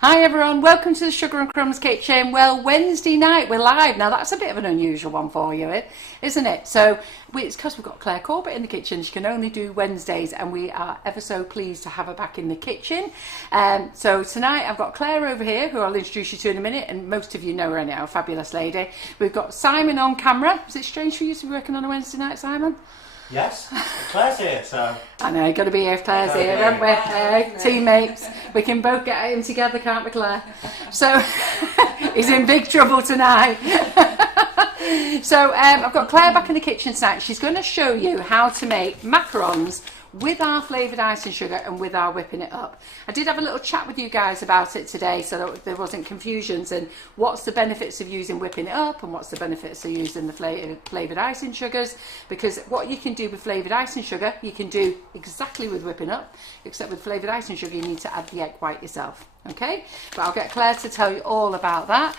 Hi everyone, welcome to the Sugar and Crumbs kitchen. Well, Wednesday night we're live. Now that's a bit of an unusual one for you, isn't it? So it's because we've got Claire Corbett in the kitchen. She can only do Wednesdays and we are ever so pleased to have her back in the kitchen. So tonight I've got Claire over here, who I'll introduce you to in a minute, and most of you know her anyhow, fabulous lady. We've got Simon on camera. Is it strange for you to be working on a Wednesday night, Simon? Yes, Claire's here, so... I know, you've got to be here if Claire's here, haven't we? Teammates. We can both get him together, can't we, Claire? So, he's in big trouble tonight. So, I've got Claire back in the kitchen tonight. She's going to show you how to make macarons with our flavoured icing sugar and with our whipping it up. I did have a little chat with you guys about it today so that there wasn't confusions, and what's the benefits of using whipping it up and what's the benefits of using the flavoured icing sugars, because what you can do with flavoured icing sugar you can do exactly with whipping up, except with flavoured icing sugar you need to add the egg white yourself. Okay, but I'll get Claire to tell you all about that.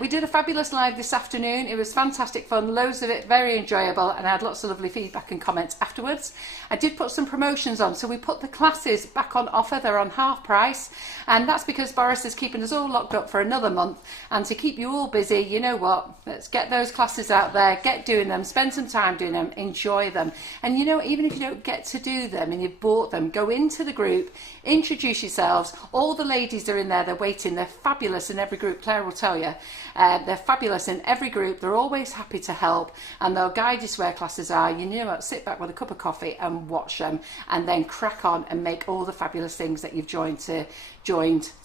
We did a fabulous live this afternoon. It was fantastic fun, loads of it, very enjoyable, and I had lots of lovely feedback and comments afterwards. I did put some promotions on, so we put the classes back on offer. They're on half price, and that's because Forrest is keeping us all locked up for another month, and to keep you all busy, you know what, let's get those classes out there, get doing them, spend some time doing them, enjoy them. And you know, even if you don't get to do them and you've bought them, go into the group, introduce yourselves. All the ladies are in there, they're waiting, they're fabulous in every group. Claire will tell you, they're fabulous in every group. They're always happy to help, and they'll guide you to where classes are. You know what, sit back with a cup of coffee and watch them, and then crack on and make all the fabulous things that you've joined to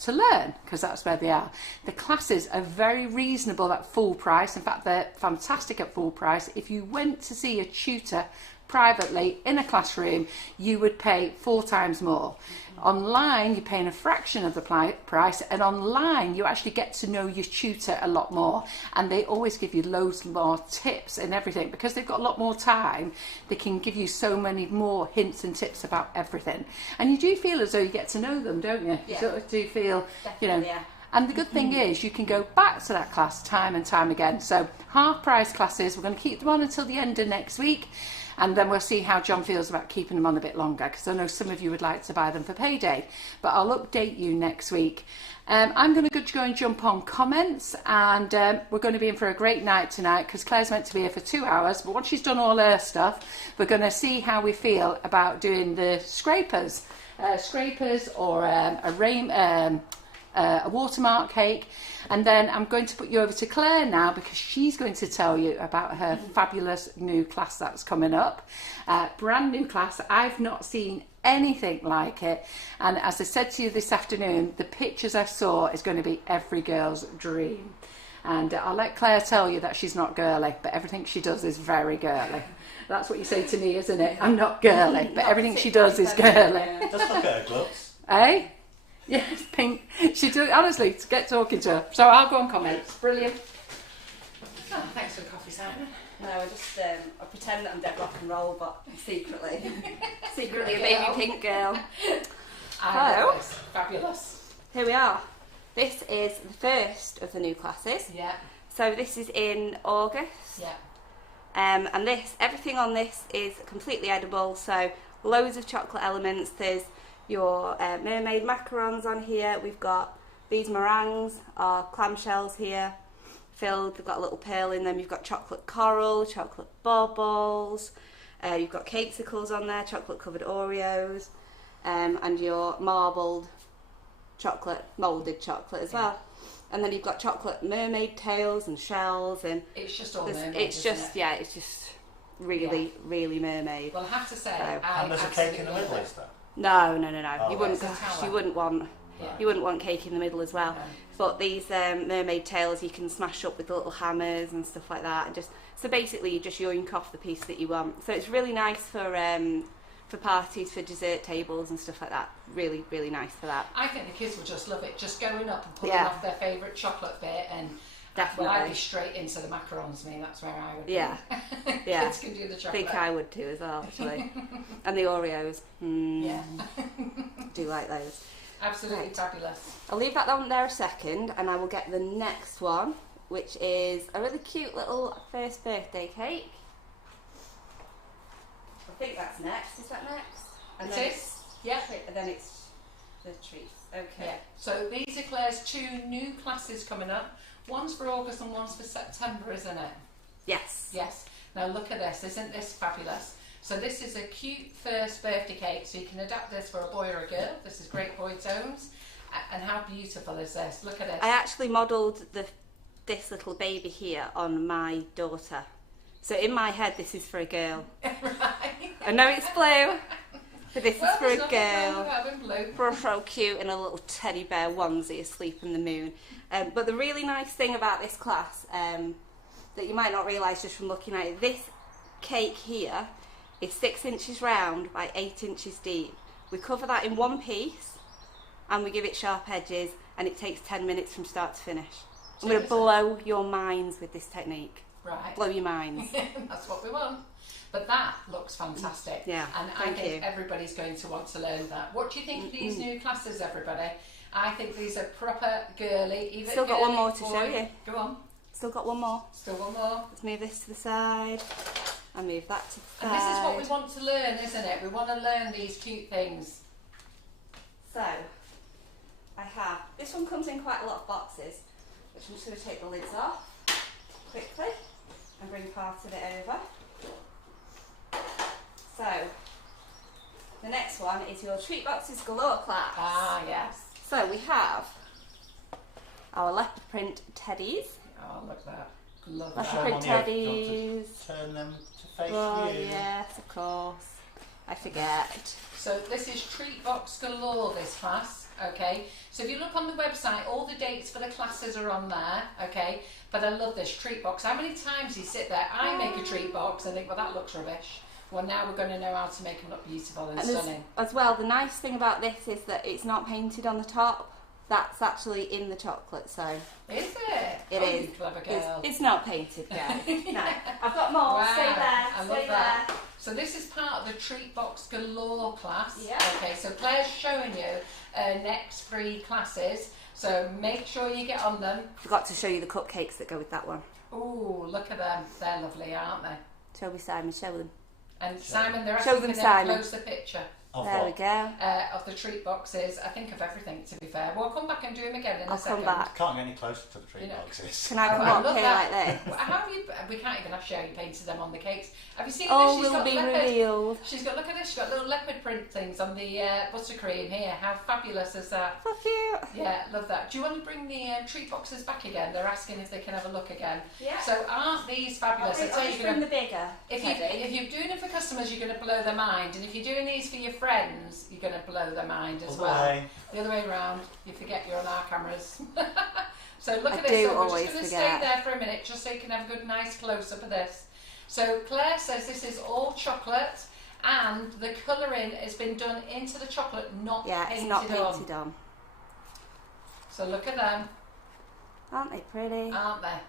learn, because that's where they are. The classes are very reasonable at full price. In fact, they're fantastic at full price. If you went to see a tutor privately in a classroom, you would pay 4 times more. Online, you're paying a fraction of the price, and online you actually get to know your tutor a lot more, and they always give you loads more tips and everything. Because they've got a lot more time, they can give you so many more hints and tips about everything, and you do feel as though you get to know them, don't you? Yeah. You sort of do feel, definitely, you know. yeah. And the good thing is you can go back to that class time and time again. So half price classes, we're going to keep them on until the end of next week, and then we'll see how John feels about keeping them on a bit longer, because I know some of you would like to buy them for payday, but I'll update you next week. I'm going to go and jump on comments, and we're going to be in for a great night tonight, because Claire's meant to be here for 2 hours, but once she's done all her stuff, we're going to see how we feel about doing the scrapers or a watermark cake. And then I'm going to put you over to Claire now, because she's going to tell you about her fabulous new class that's coming up. Brand new class. I've not seen anything like it, and as I said to you this afternoon, the pictures I saw is going to be every girl's dream. And I'll let Claire tell you that she's not girly, but everything she does is very girly. That's what you say to me, isn't it? I'm not girly, but everything she does is girly. Just look at her gloves. Eh? Yes, pink. She does, honestly, to get talking to her. So I'll go on comments. Brilliant. Oh, thanks for the coffee, Simon. No, I pretend that I'm dead rock and roll, but secretly a baby pink girl. I love this. Fabulous. Here we are. This is the first of the new classes. Yeah. So this is in August. Yeah. And everything on this is completely edible. So loads of chocolate elements. There's your mermaid macarons on here. We've got these meringues, our clamshells here, filled. They've got a little pearl in them. You've got chocolate coral, chocolate baubles. You've got cakesicles on there, chocolate covered Oreos, and your marbled chocolate, moulded chocolate as well. And then you've got chocolate mermaid tails and shells, and it's just all mermaid. It's just really mermaid. Well, I have to say, and there's a cake in the middle, is there? No. Oh, You wouldn't want cake in the middle as well. No. But these mermaid tails you can smash up with little hammers and stuff like that, and so basically you just yoink off the piece that you want. So it's really nice for parties, for dessert tables and stuff like that. Really, really nice for that. I think the kids will just love it, just going up and pulling off their favourite chocolate bit, and definitely. Well, I'd be straight into the macarons. That's where I would. Yeah, be. yeah. Kids can do the chocolate. I think I would too as well, actually. And the Oreos. Yeah. Do like those. Absolutely fabulous. I'll leave that on there a second, and I will get the next one, which is a really cute little first birthday cake. I think that's next. Is that next? And It then is. Yeah. And then it's the treats. Okay. Yeah. So these are Claire's 2 new classes coming up. One's for August and one's for September, isn't it? Yes. Yes. Now look at this. Isn't this fabulous? So this is a cute first birthday cake. So you can adapt this for a boy or a girl. This is great boy tones. And how beautiful is this? Look at this. I actually modelled this little baby here on my daughter. So in my head, this is for a girl. Right. I know it's blue, but this is for a there's nothing wrong girl. with having blue. For so cute in a little teddy bear onesie asleep in the moon. But the really nice thing about this class that you might not realise just from looking at it, this cake here is 6 inches round by 8 inches deep. We cover that in one piece and we give it sharp edges, and it takes 10 minutes from start to finish. I'm going to blow your minds with this technique. Right. Blow your minds. That's what we want. But that looks fantastic. Yeah, And I thank think you. everybody's going to want to learn that. What do you think of these new classes, everybody? I think these are proper girly. Either Still got girly one more to boy. show you. Go on. Still got one more. Still one more. Let's move this to the side. And move that to the side. And this is what we want to learn, isn't it? We want to learn these cute things. So, I have, this one comes in quite a lot of boxes, which I'm just going to take the lids off quickly and bring part of it over. So, the next one is your Treat Boxes Galore class. Ah, yes. So we have our leopard print teddies. Oh, look at that. Love Leopard that. print Show 'em on teddies. Turn them to face Oh you. yes, of course. I forget. So this is Treat Box Galore, this class, okay? So if you look on the website, all the dates for the classes are on there, okay? But I love this treat box. How many times you sit there, I make a treat box and think, well, that looks rubbish. Well, now we're going to know how to make them look beautiful and stunning. As well, the nice thing about this is that it's not painted on the top. That's actually in the chocolate, so... Is it? It Oh, is. you clever girl. It's not painted, guys. No. I've got more. Wow, Stay there. I love Stay that. there. So this is part of the Treat Box Galore class. Yeah. Okay, so Claire's showing you next 3 classes. So make sure you get on them. Forgot to show you the cupcakes that go with that one. Ooh, look at them. They're lovely, aren't they? Show me, Simon. Show them. And Simon, they're Show asking them, for a Simon. closer picture There we go. of the treat boxes. I think of everything, to be fair. We'll come back and do them again in I'll a second. come back. Can't get any closer to the treat You know. boxes. Can I come I up love here that. like this? How have you? We can't even show you painted them on the cakes. Have you seen All this? She's will got be leopard. revealed. She's got, look at this, she's got little leopard print things on the buttercream here. How fabulous is that? So cute. Yeah, love that. Do you want to bring the treat boxes back again? They're asking if they can have a look again. Yeah. So aren't these fabulous? I'll just bring the bigger. If teddy. you're doing it for customers, you're going to blow their mind. And if you're doing these for your friends, you're going to blow their mind as Other well. way. The other way around, you forget you're on our cameras. So look I at this. do So we're always just going to forget. stay there for a minute just so you can have a good nice close-up of this. So Claire says this is all chocolate and the colouring has been done into the chocolate, not Yeah, painted it's not on. painted on. So look at them, Aren't they pretty? aren't they?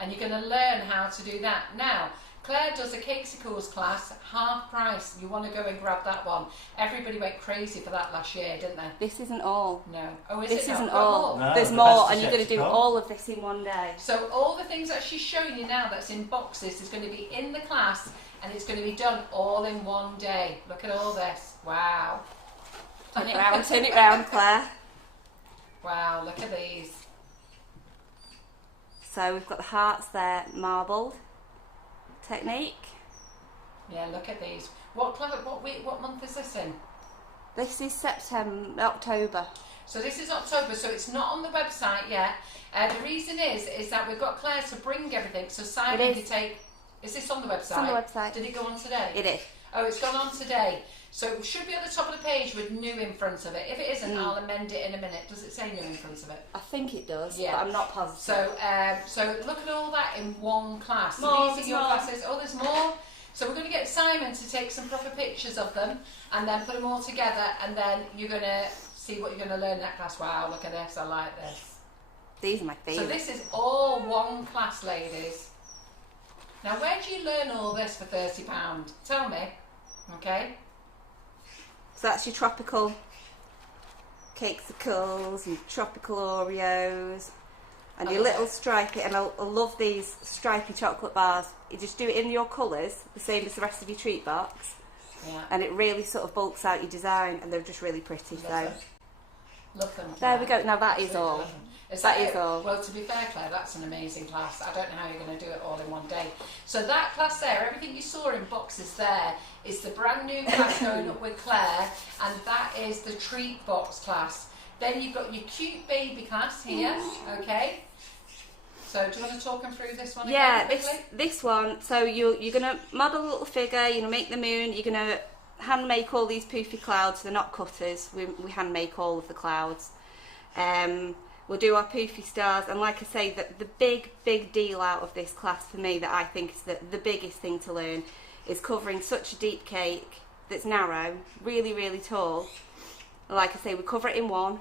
And you're going to learn how to do that. Now, Claire does a Cakesicles class, half price. You want to go and grab that one. Everybody went crazy for that last year, didn't they? This isn't all. No. Oh, is This it not? isn't Got all. more? No, There's the more, best and is you're yet going to to do come. all of this in one day. So all the things that she's showing you now that's in boxes is going to be in the class and it's going to be done all in one day. Look at all this. Wow. Turn it round, Claire. Wow, look at these. So we've got the hearts there, marbled technique. Yeah, look at these. What week, what month is this in? This is October. So this is October, so it's not on the website yet. The reason is that we've got Claire to bring everything, so Simon It is. can take... Is this on the website? It's on the website. Did it go on today? It is. Oh, it's gone on today. So it should be at the top of the page with new in front of it. If it isn't, I'll amend it in a minute. Does it say new in front of it? I think it does, Yeah. but I'm not positive. So look at all that in one class. So More, these are there's your more. classes. Oh, there's more. So we're going to get Simon to take some proper pictures of them and then put them all together, and then you're going to see what you're going to learn in that class. Wow, look at this. I like this. These are my So favourite. this is all one class, ladies. Now, where do you learn all this for £30? Tell me. Okay? So that's your tropical Cakesicles and tropical Oreos. And your Okay. little stripy, and I love these stripy chocolate bars. You just do it in your colours, the same as the rest of your treat box, Yeah. and it really sort of bulks out your design, and they're just really pretty. Love So it. Love them. There we go. Now that is Absolutely all. love them. That is it? all. Well, to be fair, Claire, that's an amazing class. I don't know how you're going to do it all in one day. So that class there, everything you saw in boxes there, is the brand new class going up with Claire, and that is the treat box class. Then you've got your cute baby class here, okay? So do you want to talk them through this one again? Yeah, this one. So you're gonna model a little figure. You're gonna make the moon. You're gonna hand make all these poofy clouds. They're not cutters. We hand make all of the clouds. We'll do our poofy stars, and like I say, the big deal out of this class for me that I think is the biggest thing to learn is covering such a deep cake that's narrow, really tall. Like I say, we cover it in one,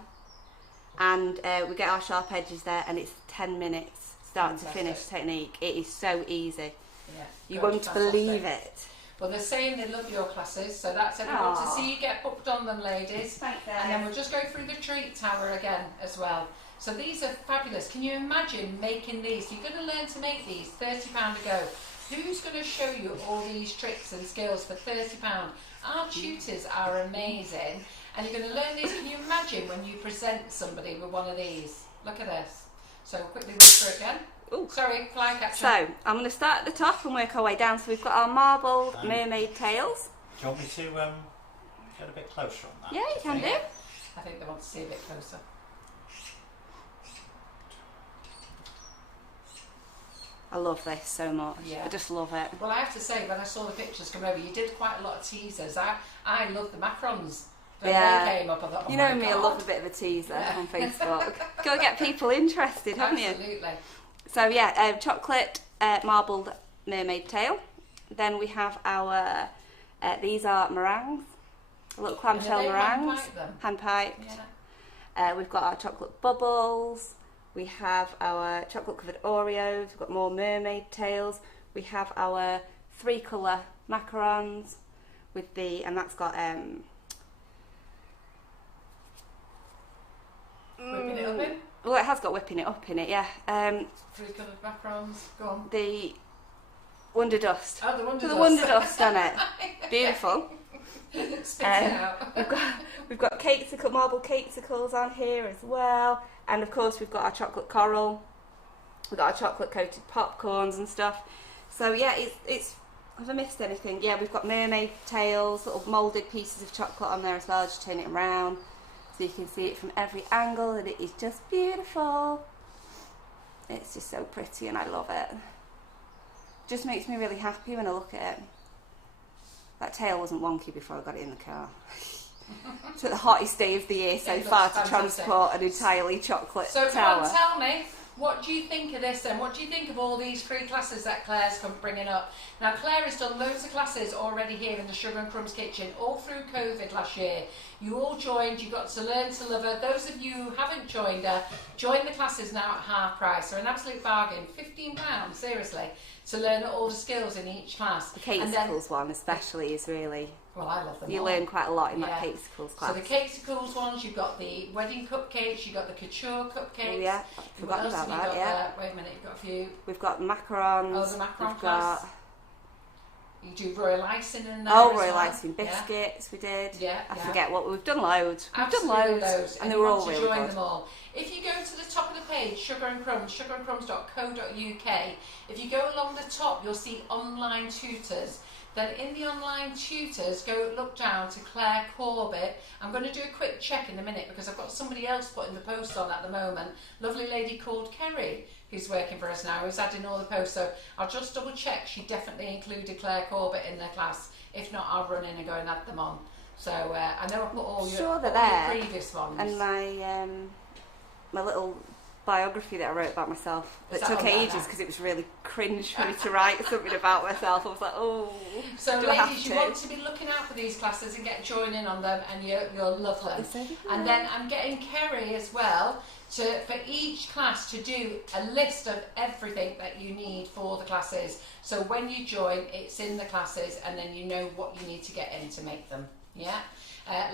and we get our sharp edges there, and it's 10 minutes start to finish technique. It is so easy. Yeah, you won't believe it. Well, they're saying they love your classes, so that's everyone to see you get booked on them, ladies. Thanks, and then we'll just go through the treat tower again as well. So these are fabulous. Can you imagine making these? You're going to learn to make these £30 a go. Who's going to show you all these tricks and skills for £30? Our tutors are amazing, and you're going to learn these. Can you imagine when you present somebody with one of these? Look at this. So quickly read through it again. Ooh. Sorry, fly catcher. So I'm going to start at the top and work our way down. So we've got our marbled mermaid tails. Do you want me to get a bit closer on that? Yeah, you can do. I think they want to see a bit closer. I love this so much. Yeah. I just love it. Well, I have to say, when I saw the pictures come over, you did quite a lot of teasers. I love the macarons. When they came up, I thought, oh you know my me, God. I love a bit of a teaser on Facebook. Got to get people interested, haven't you? Absolutely. So yeah, chocolate marbled mermaid tail. Then we have our, these are meringues, little clamshell meringues, hand piped. Yeah. We've got our chocolate bubbles. We have our chocolate covered Oreos. We've got more mermaid tails. We have our 3 colour macarons with the, and that's got Whipping it up in? well, it has got whipping it up in it, yeah. 3 coloured macarons. Go on. The Wonder Dust. Oh, the Wonder Dust. The Wonder Dust on it. Beautiful. Spit it out. We've got cakesicles, marble cakesicles on here as well, and of course we've got our chocolate coral. We've got our chocolate coated popcorns and stuff. So yeah, it's. Have I missed anything? Yeah, we've got mermaid tails, little moulded pieces of chocolate on there as well. Just turn it around so you can see it from every angle, and it is just beautiful. It's just so pretty, and I love it. Just makes me really happy when I look at it. That tail wasn't wonky before I got it in the car. It's the hottest day of the year so far to transport an entirely chocolate tower. So come on, tell me, what do you think of this then? What do you think of all these free classes that Claire's bringing up? Now, Claire has done loads of classes already here in the Sugar and Crumbs kitchen, all through COVID last year. You all joined, you got to learn to love her. Those of you who haven't joined her, join the classes now at half price. They're an absolute bargain, £15, seriously, to learn all the skills in each class. The cakesicles one especially is really... Well, I love them. You all. learn quite a lot in that cakesicles class. So the cakesicles ones, you've got the wedding cupcakes, you've got the couture cupcakes. Oh, yeah, I've forgotten about that, yeah. Wait a minute, you've got a few. We've got macarons. Oh, the macaron we've class. got... You do royal icing in there. Oh, as royal well. icing biscuits we did. Yeah. I forget what we've done loads. Absolutely loads. And they were all really join good. them all. If you go to the top of the page, Sugar and Crumbs, sugarandcrumbs.co.uk, if you go along the top, you'll see online tutors. Then in the online tutors, go look down to Claire Corbett. I'm going to do a quick check in a minute because I've got somebody else putting the post on at the moment. Lovely lady called Kerry, who's working for us now, who's adding all the posts. So I'll just double check. She definitely included Claire Corbett in their class. If not, I'll run in and go and add them on. So I know I put all your previous ones. And my little biography that I wrote about myself that took ages because it was really cringe for me to write something about myself. I was like, oh. So ladies, you want to be looking out for these classes and join in on them, and you'll love them. And then I'm getting Kerry as well for each class to do a list of everything that you need for the classes. So when you join, it's in the classes, and then you know what you need to get in to make them. Yeah.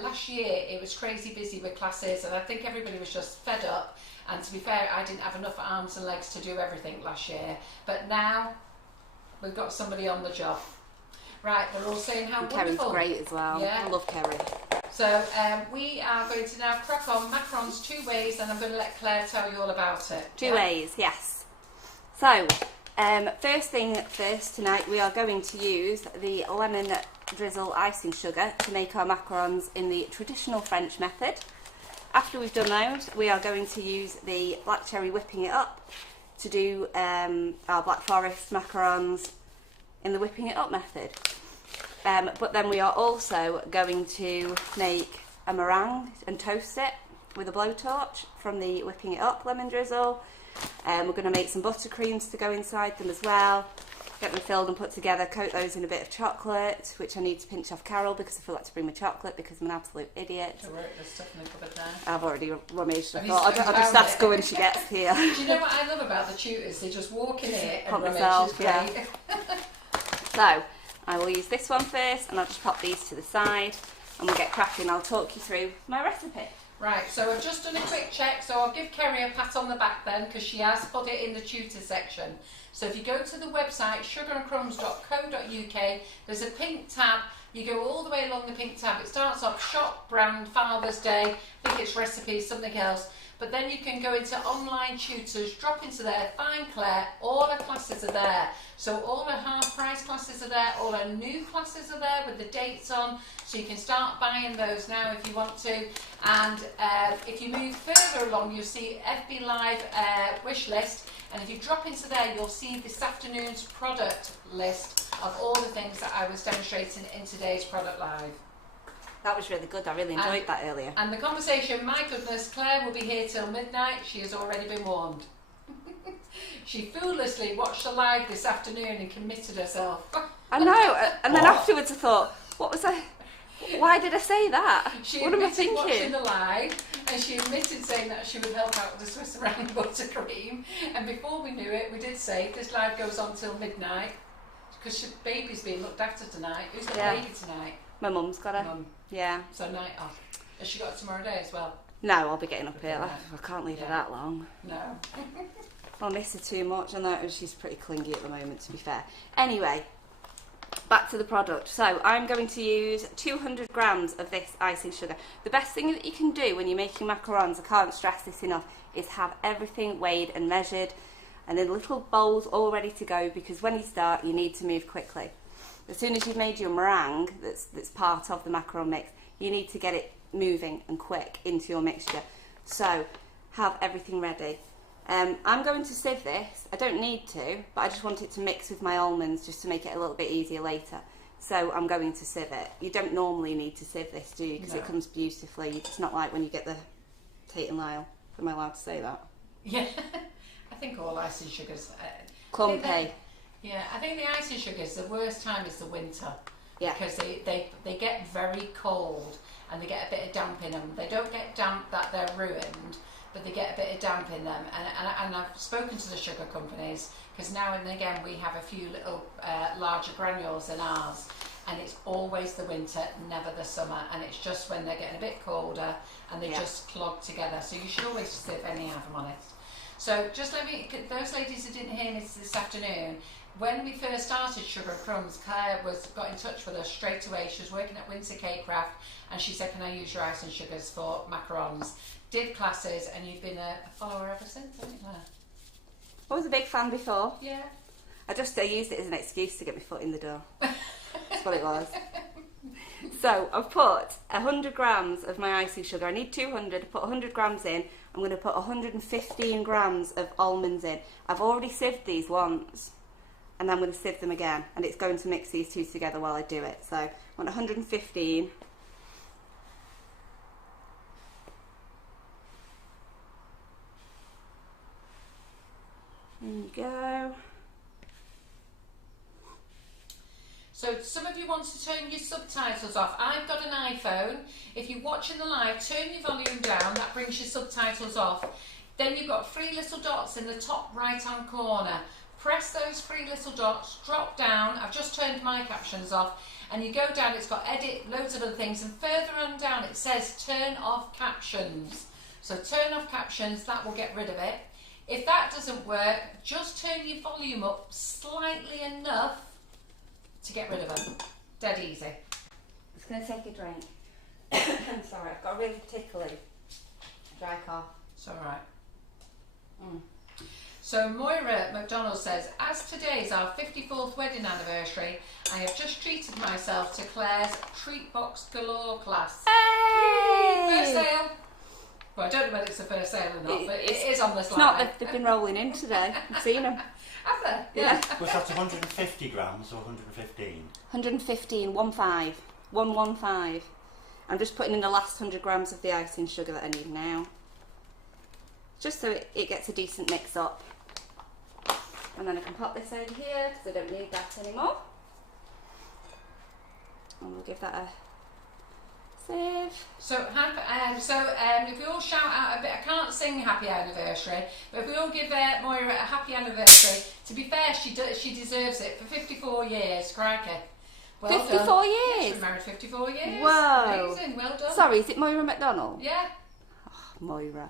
Last year it was crazy busy with classes, and I think everybody was just fed up. And to be fair, I didn't have enough arms and legs to do everything last year. But now we've got somebody on the job. Right, they're all saying how wonderful. Kerry's great as well. Yeah. I love Kerry. So we are going to now crack on macarons 2 ways, and I'm going to let Claire tell you all about it. 2 ways, yes. So, first thing first, tonight we are going to use the lemon drizzle icing sugar to make our macarons in the traditional French method. After we've done those, we are going to use the black cherry whipping it up to do our Black Forest macarons in the whipping it up method. But then we are also going to make a meringue and toast it with a blowtorch from the whipping it up lemon drizzle. We're going to make some buttercreams to go inside them as well. Get them filled and put together, coat those in a bit of chocolate, which I need to pinch off Carol because I forgot to bring my chocolate because I'm an absolute idiot. There's stuff in the cupboard there. I've already rummaged. I thought I'll just ask her when she gets here. Do you know what I love about the tutors? They just walk in here and rummage. Myself, yeah. So, I will use this one first and I'll just pop these to the side and we'll get cracking. I'll talk you through my recipe. Right, so I've just done a quick check, so I'll give Kerry a pat on the back then because she has put it in the tutor section. So if you go to the website sugarandcrumbs.co.uk, there's a pink tab. You go all the way along the pink tab. It starts off shop, brand, Father's Day, I think it's recipes, something else. But then you can go into online tutors, drop into there, find Claire, all her classes are there. So all her half price classes are there, all her new classes are there with the dates on. So you can start buying those now if you want to. And if you move further along, you'll see FB Live wish list. And if you drop into there, you'll see this afternoon's product list of all the things that I was demonstrating in today's product live. That was really good. I really enjoyed that earlier. And the conversation, my goodness, Claire will be here till midnight. She has already been warned. She foolishly watched the live this afternoon and committed herself. I know. And then afterwards I thought, what was I... Why did I say that? She what am I admitted watching thinking? the live, and she admitted saying that she would help out with the Swiss meringue buttercream. And before we knew it, we did say this live goes on till midnight because baby's being looked after tonight. Who's got a baby tonight? My mum's got her. Mum. Yeah. So night off. Has she got it tomorrow day as well? No, I'll be getting up early. I can't leave her that long. No. I'll miss her too much. I know she's pretty clingy at the moment, to be fair. Anyway, back to the product. So I'm going to use 200 grams of this icing sugar. The best thing that you can do when you're making macarons, I can't stress this enough, is have everything weighed and measured and in little bowls all ready to go, because when you start you need to move quickly. As soon as you've made your meringue that's part of the macaron mix, you need to get it moving and quick into your mixture. So have everything ready. I'm going to sieve this. I don't need to, but I just want it to mix with my almonds just to make it a little bit easier later. So I'm going to sieve it. You don't normally need to sieve this, do you? Because it comes beautifully. It's not like when you get the Tate and Lyle. Am I allowed to say that? Yeah, I think all icing sugars... Clumpy. Yeah, I think the icing sugars, the worst time is the winter. Yeah. Because they get very cold and they get a bit of damp in them. They don't get damp that they're ruined, but they get a bit of damp in them. And I've spoken to the sugar companies, because now and again we have a few little larger granules in ours, and it's always the winter, never the summer, and it's just when they're getting a bit colder and they just clog together. So you should always sieve anyhow, if I'm honest. So just let me, those ladies who didn't hear me this afternoon, when we first started Sugar and Crumbs, Claire got in touch with us straight away. She was working at Windsor Cake Craft, and she said, can I use your icing sugars for macarons? Did classes, and you've been a follower ever since, haven't you, Claire? I was a big fan before. Yeah. I used it as an excuse to get my foot in the door. That's what it was. So I've put 100 grams of my icing sugar. I need 200. I put 100 grams in. I'm going to put 115 grams of almonds in. I've already sieved these once, and I'm going to sieve them again, and it's going to mix these two together while I do it. So I want 115. There you go. So some of you want to turn your subtitles off. I've got an iPhone. If you're watching the live, turn your volume down. That brings your subtitles off. Then you've got 3 little dots in the top right hand corner. Press those 3 little dots, drop down. I've just turned my captions off. And you go down, it's got edit, loads of other things. And further on down it says turn off captions. So turn off captions, that will get rid of it. If that doesn't work, just turn your volume up slightly enough to get rid of them. Dead easy. I'm just going to take a drink. I'm sorry, I've got a really tickly dry cough. It's alright. So Moira McDonald says, as today is our 54th wedding anniversary, I have just treated myself to Claire's Treat Box Galore class. Hey! First sale. Well, I don't know whether it's the first sale or not, but it is on the slide. It's not, they've been rolling in today. I've seen them. Have they? Yeah. Was that 150 grams or 115? 115, 115. I'm just putting in the last 100 grams of the icing sugar that I need now. Just so it gets a decent mix up. And then I can pop this over here because I don't need that anymore. And we'll give that a save. So, if we all shout out a bit, I can't sing happy anniversary, but if we all give Moira a happy anniversary, to be fair, she deserves it for 54 years, crikey. Well 54 done. years? Yes, been married 54 years. Whoa. Amazing, well done. Sorry, is it Moira McDonald? Yeah. Oh, Moira.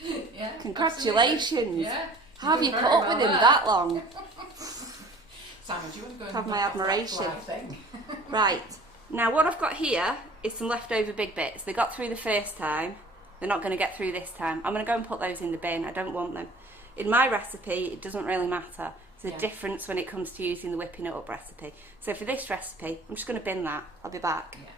Yeah. Congratulations. Absolutely. Yeah. How have you You're put doing up very with him well that long? Simon, do you want to go and Have my knock off that admiration. fly thing? Right, now what I've got here is some leftover big bits. They got through the first time, they're not going to get through this time. I'm going to go and put those in the bin, I don't want them. In my recipe, it doesn't really matter. There's a difference when it comes to using the whipping it up recipe. So for this recipe, I'm just going to bin that. I'll be back. Yeah.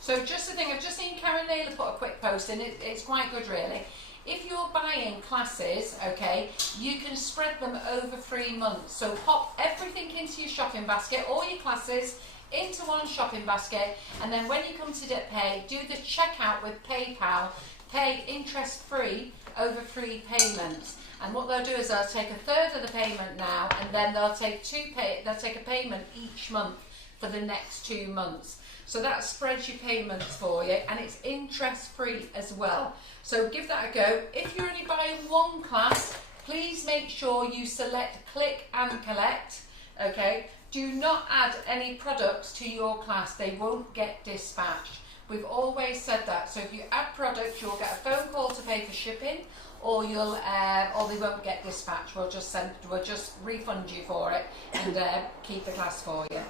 So just the thing, I've just seen Karen Naylor put a quick post in, it's quite good really. If you're buying classes, okay, you can spread them over 3 months. So pop everything into your shopping basket, all your classes into one shopping basket, and then when you come to pay, do the checkout with PayPal, pay interest free over 3 payments. And what they'll do is they'll take a third of the payment now, and then they'll take a payment each month for the next 2 months. So that spreads your payments for you, and it's interest free as well. So give that a go. If you're only buying one class, please make sure you select click and collect. Okay, do not add any products to your class, they won't get dispatched. We've always said that. So if you add products, you'll get a phone call to pay for shipping, or they won't get dispatched. We'll just refund you for it and keep the class for you.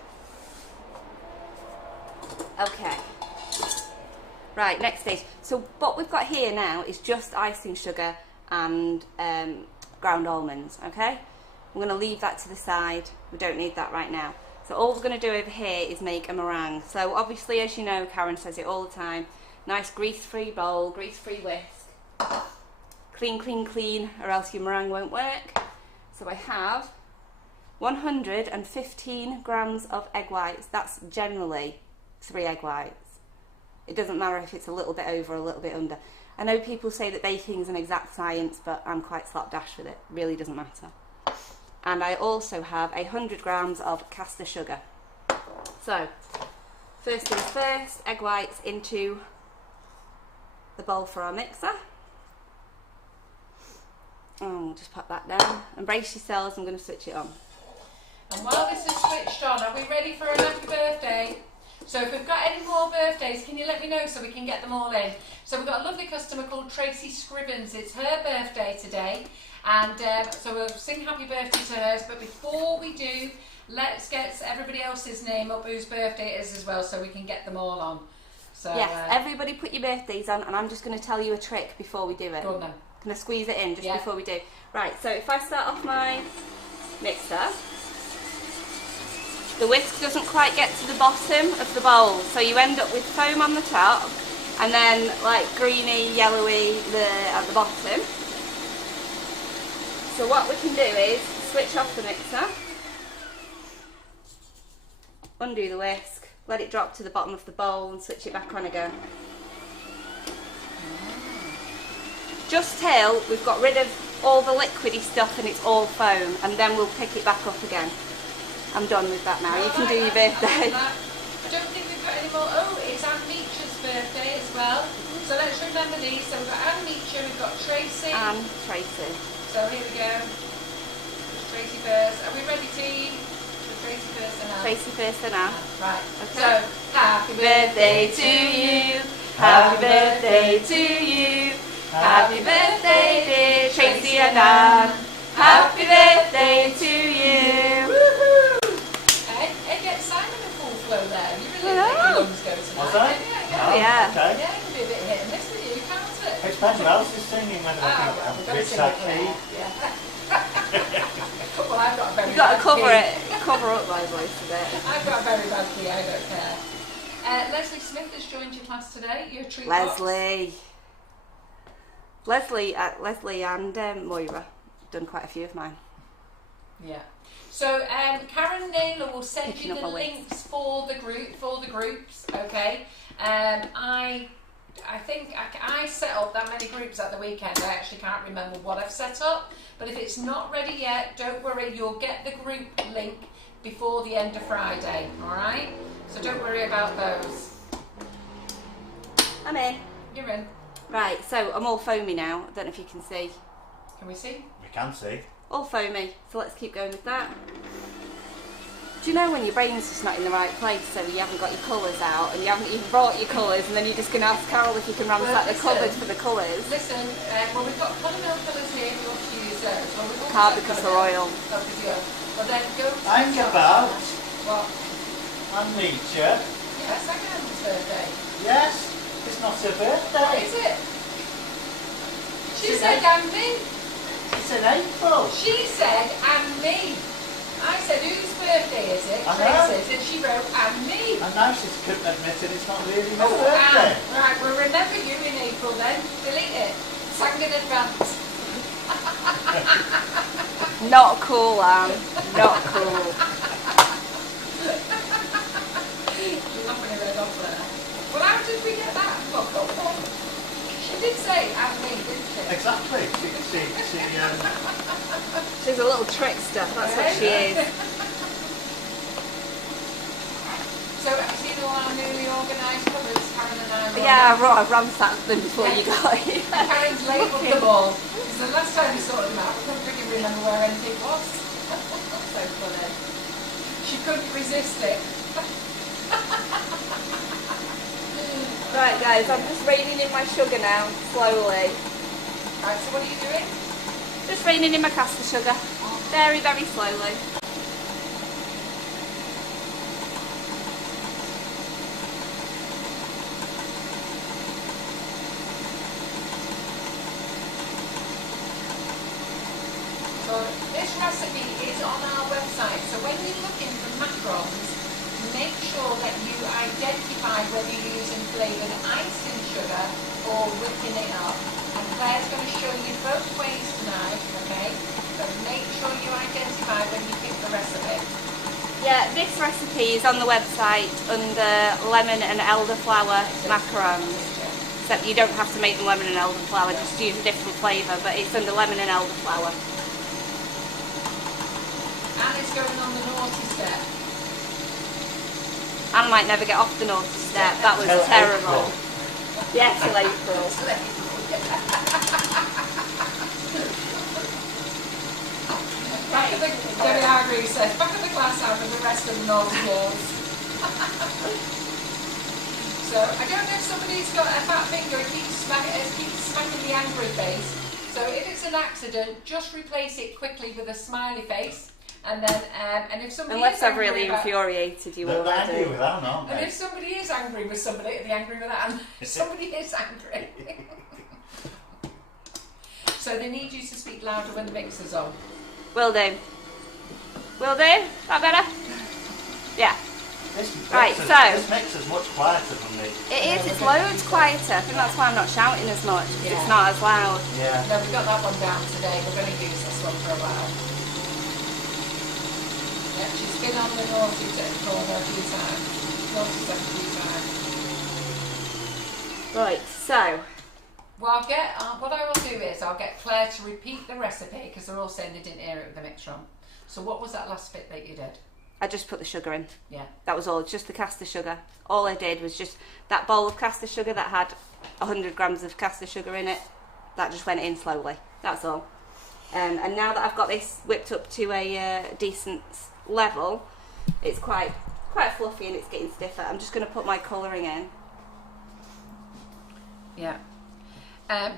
Okay. Right, next stage. So what we've got here now is just icing sugar and ground almonds, okay? I'm going to leave that to the side. We don't need that right now. So all we're going to do over here is make a meringue. So obviously, as you know, Karen says it all the time, nice grease-free bowl, grease-free whisk. Clean, clean, clean, or else your meringue won't work. So I have 115 grams of egg whites. That's generally 3 egg whites. It doesn't matter if it's a little bit over or a little bit under. I know people say that baking is an exact science, but I'm quite slapdash with it. It really doesn't matter. And I also have 100 grams of caster sugar. So, first things first, egg whites into the bowl for our mixer. And we'll just pop that down. And brace yourselves, I'm going to switch it on. And while this is switched on, are we ready for a happy birthday? So if we've got any more birthdays, can you let me know so we can get them all in? So we've got a lovely customer called Tracy Scrivens. It's her birthday today. And so we'll sing happy birthday to hers. But before we do, let's get everybody else's name up whose birthday it is as well so we can get them all on. So, yes, everybody put your birthdays on, and I'm just going to tell you a trick before we do it. Go on then. Can I squeeze it in just before we do? Right, so if I start off my mixer, the whisk doesn't quite get to the bottom of the bowl, so you end up with foam on the top and then like greeny, yellowy at the bottom. So what we can do is switch off the mixer, undo the whisk, let it drop to the bottom of the bowl and switch it back on again. Just till we've got rid of all the liquidy stuff and it's all foam, and then we'll pick it back up again. I'm done with that now. You can do your birthday. I don't think we've got any more. Oh, it's Anne Meacher's birthday as well. So let's remember these. So we've got Anne Meacher, we've got Tracy. And Tracy. So here we go. Tracy first. Are we ready, team? Tracy first and Anne. Tracy first and Anne. Right. Okay. So, happy birthday to you. Happy birthday to you. Happy birthday, dear Tracy and Anne. Happy birthday to you. Woohoo! Ed gets Simon in full flow there. You really make your lungs go tonight. say? Oh, yeah. Okay. Yeah, it can be a bit hit and miss with you, can't it? It depends who else is singing, whether Oh, I well, think we've got to it's sing that it for key. Yeah. Well, I've got a very You've got to bad cover key. it, cover up my voice a bit. I've got a very bad key, I don't care. Leslie Smith has joined your class today. You're a treat box. Leslie and Moira done quite a few of mine. Yeah. So Karen Naylor will send Picking you up the my weight. links for the groups. Okay. I think I set up that many groups at the weekend. I actually can't remember what I've set up. But if it's not ready yet, don't worry. You'll get the group link before the end of Friday. All right. So don't worry about those. I'm in. You're in. Right, so I'm all foamy now. I don't know if you can see. Can we see? We can see. All foamy. So let's keep going with that. Do you know when your brain's just not in the right place, so you haven't got your colours out and you haven't even brought your colours, and then you're just going to ask Carol if you can ransack the cupboard for the colours? Listen, well, we've got caramel colours here if you want to use those. Well, we've Can't because they're oil. Oh, because you're. Well, then go to Hang the about. What? And Nietzsche. Yes, I can have his birthday. Yes, it's not her What birthday. is it? She It's said, and me. It's in April. She said, and me. I said, whose birthday is it? I know. Tracy's, and she wrote, and me. And now she couldn't admit it, it's not really my Oh, birthday. Anne. Right, we'll remember you in April then. Delete it. Sang in advance. Not cool, Anne. Not cool. You're laughing her head off there. Well, how did we get that? Well, she did say, and me, didn't she? Exactly. She's a little trickster, that's what she is. So have you seen all our newly organised cupboards, Karen and I? Yeah, I ransacked them before you got here. Karen's labelled them all. Because the last time we sorted them out, we couldn't really remember where anything was. So funny. She couldn't resist it. Right guys, I'm just reining in my sugar now, slowly. Right, so what are you doing? Just reining in my caster sugar, very, very slowly. So this recipe is on our website. So when you're looking for macarons, make sure that you identify whether you're using flavoured icing sugar or whipping it up. And Claire's going to show you both ways tonight, okay? So make sure you identify when you pick the recipe. Yeah, this recipe is on the website under lemon and elderflower macarons. Except you don't have to make them lemon and elderflower, just use a different flavour, but it's under lemon and elderflower. Anne is going on the naughty step. Anne might never get off the naughty step, that was Till terrible. April. Yeah, till April. Back of the, Debbie Hargreaves says, back of the glass out of the rest of the naughty girls. So, I don't know if somebody's got a fat finger and keeps smacking the angry face. So if it's an accident, just replace it quickly with a smiley face. And then, and if somebody Unless is I've angry really about, infuriated you They're angry already. with Anne, aren't and they? if somebody is angry with somebody, they're angry with Anne. Somebody is angry. So they need you to speak louder when the mixer's on. Will do. Will do? That better? Yeah. This mixer's much quieter than me. It is, it's loads quieter. I think that's why I'm not shouting as much, because Yeah. it's not as loud. Yeah. No, we got that one down today. We're going to use this one for a while. Yeah, she's been on the naughty corner a few times. Naughty step a few times. Right, so, Well, I'll get, what I will do is I'll get Claire to repeat the recipe because they're all saying they didn't hear it with the mixer on. So what was that last bit that you did? I just put the sugar in. Yeah. That was all, just the caster sugar. All I did was just that bowl of caster sugar that had 100 grams of caster sugar in it, that just went in slowly. That's all. And now that I've got this whipped up to a decent level, it's quite fluffy and it's getting stiffer. I'm just going to put my colouring in. Yeah.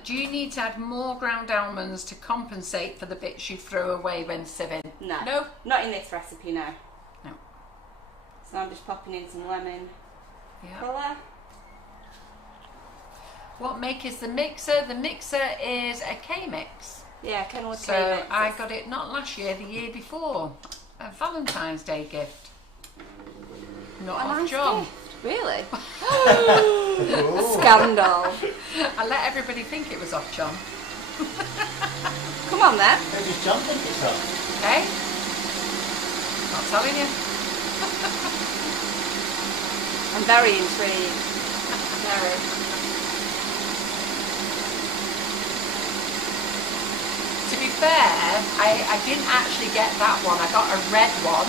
Do you need to add more ground almonds to compensate for the bits you throw away when sieving? No. No? Not in this recipe, no. No. So I'm just popping in some lemon Yeah. colour. What make is the mixer? The mixer is a K-mix. Yeah, Kenwood So K-mix. I got it not last year, the year before. A Valentine's Day gift. Not off nice John. gift. Really? Scandal. I let everybody think it was off John. Come on then. Who does John think it's on? Okay? Not telling you. I'm very intrigued. Very. To be fair, I didn't actually get that one. I got a red one.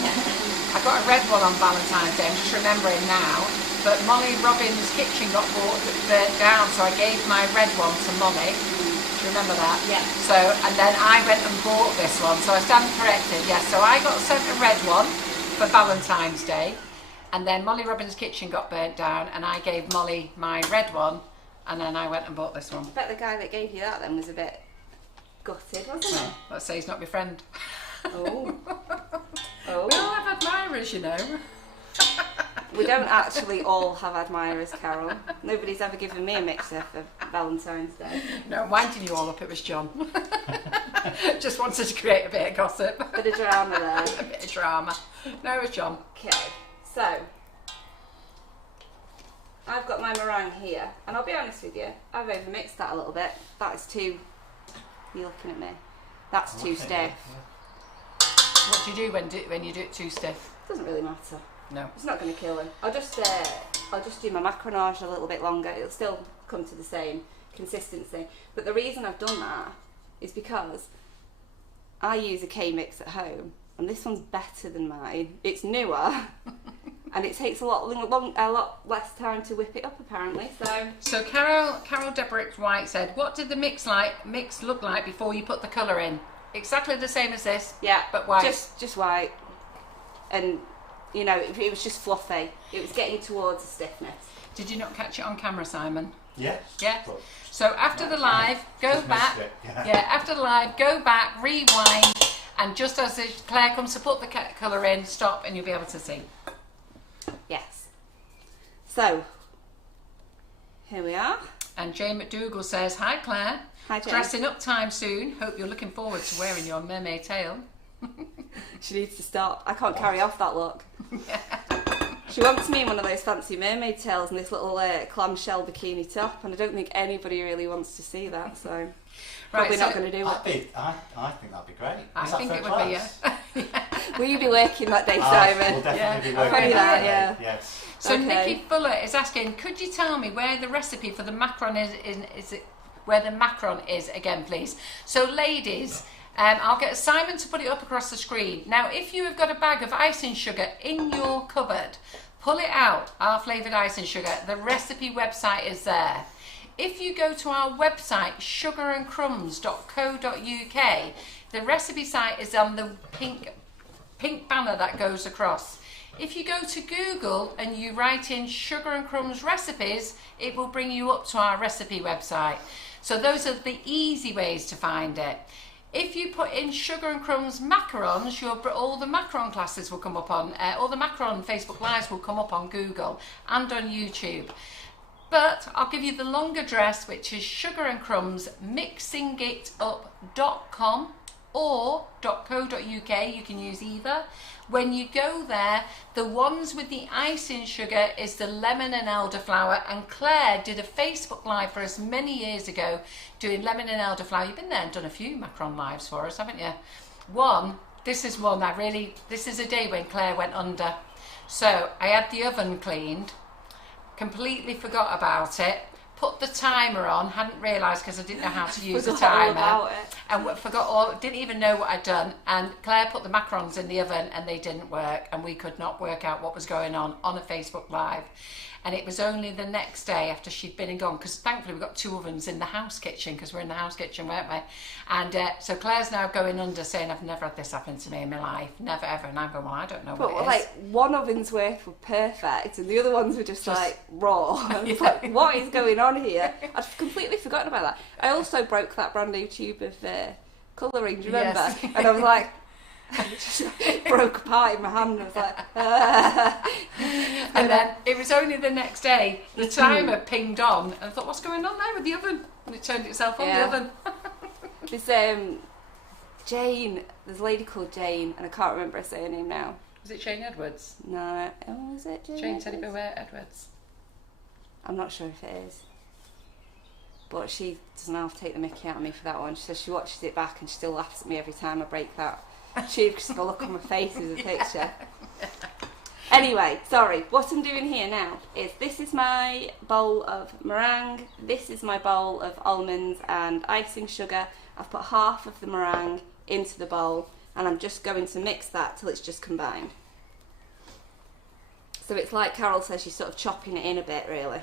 I got a red one on Valentine's Day. I'm just remembering now. But Molly Robbins' kitchen got burnt down, so I gave my red one to Molly. Do you remember that? Yeah. So, and then I went and bought this one. So I stand corrected. Yes. So I got sent a red one for Valentine's Day, and then Molly Robbins' kitchen got burnt down, and I gave Molly my red one, and then I went and bought this one. I bet the guy that gave you that then was a bit gutted, wasn't he? Let's say he's not my friend. Oh. We all have admirers, you know. We don't actually all have admirers, Carol. Nobody's ever given me a mixer for Valentine's Day. No, winding you all up, it was John. Just wanted to create a bit of gossip. Bit of drama there. A bit of drama. No, it was John. Okay, so I've got my meringue here, and I'll be honest with you, I've overmixed that a little bit. That is too. You're looking at me. That's too stiff. What do you do when you do it too stiff? Doesn't really matter. No. It's not going to kill him. I'll just do my macaronage a little bit longer. It'll still come to the same consistency. But the reason I've done that is because I use a K-mix at home, and this one's better than mine. It's newer, and it takes a lot less time to whip it up apparently. So Carol Debrick White said, "What did the mix look like before you put the colour in?" Exactly the same as this. Yeah, but white. Just white, and you know it was just fluffy. It was getting towards a stiffness. Did you not catch it on camera, Simon? Yes. Yeah. So after the live, go back. After the live, go back, rewind, and just as Claire comes to put the colour in, stop, and you'll be able to see. Yes. So here we are. And Jane McDougall says, "Hi Claire. Hi Jane. Dressing up time soon. Hope you're looking forward to wearing your mermaid tail." She needs to stop. I can't carry off that look. She wants me in one of those fancy mermaid tails and this little clamshell bikini top, and I don't think anybody really wants to see that, so probably not going to do it. I think that'd be great. I think it would be, yeah. Will you be working that day, Simon? We'll definitely be Yeah. working Funny that, day. yeah. Yes. So Okay. Nikki Fuller is asking, could you tell me where the recipe for the macaron is where the macaron is again, please? So ladies, I'll get Simon to put it up across the screen. Now, if you have got a bag of icing sugar in your cupboard, pull it out, Our Flavoured Icing Sugar. The recipe website is there. If you go to our website, sugarandcrumbs.co.uk, the recipe site is on the pink banner that goes across. If you go to Google and you write in Sugar and Crumbs recipes, it will bring you up to our recipe website. So those are the easy ways to find it. If you put in Sugar and Crumbs macarons, all the macaron classes will come up on, all the macaron Facebook Lives will come up on Google and on YouTube. But I'll give you the long address, which is sugarandcrumbsmixingitup.com or .co.uk. You can use either. When you go there, the ones with the icing sugar is the lemon and elderflower, and Claire did a Facebook Live for us many years ago doing lemon and elderflower. You've been there and done a few macaron lives for us, haven't you? This is a day when Claire went under. So I had the oven cleaned, completely forgot about it, put the timer on, hadn't realised because I didn't know how to use the timer, and didn't even know what I'd done, and Claire put the macarons in the oven and they didn't work, and we could not work out what was going on a Facebook Live. And it was only the next day after she'd been and gone, because thankfully we got two ovens in the house kitchen, because we're in the house kitchen, weren't we? And so Claire's now going under saying, I've never had this happen to me in my life, never ever. And I'm going, well, I don't know what it is. Like, one oven's worth were perfect and the other ones were just like raw. I was like, what is going on here? I'd completely forgotten about that. I also broke that brand new tube of colouring, do you remember? Yes. And I was like, And it just broke apart in my hand. I was like, And then it was only the next day, the timer pinged on, and I thought, what's going on there with the oven? And it turned itself on, the oven. This Jane, there's a lady called Jane, and I can't remember her surname now. Was it Jane Edwards? No, oh, is it Jane? Jane Teddy Bear Edwards. I'm not sure if it is. But she doesn't have to take the mickey out of me for that one. She says she watches it back and she still laughs at me every time I break that. She just the look on my face is a picture. Anyway, sorry. What I'm doing here now is this is my bowl of meringue. This is my bowl of almonds and icing sugar. I've put half of the meringue into the bowl and I'm just going to mix that till it's just combined. So it's like Carol says, you're sort of chopping it in a bit, really.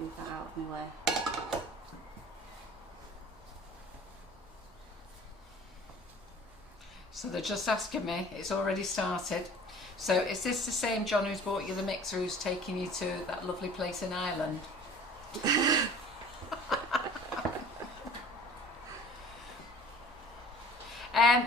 Move that out of my way. So they're just asking me, it's already started. So is this the same John who's bought you the mixer who's taking you to that lovely place in Ireland?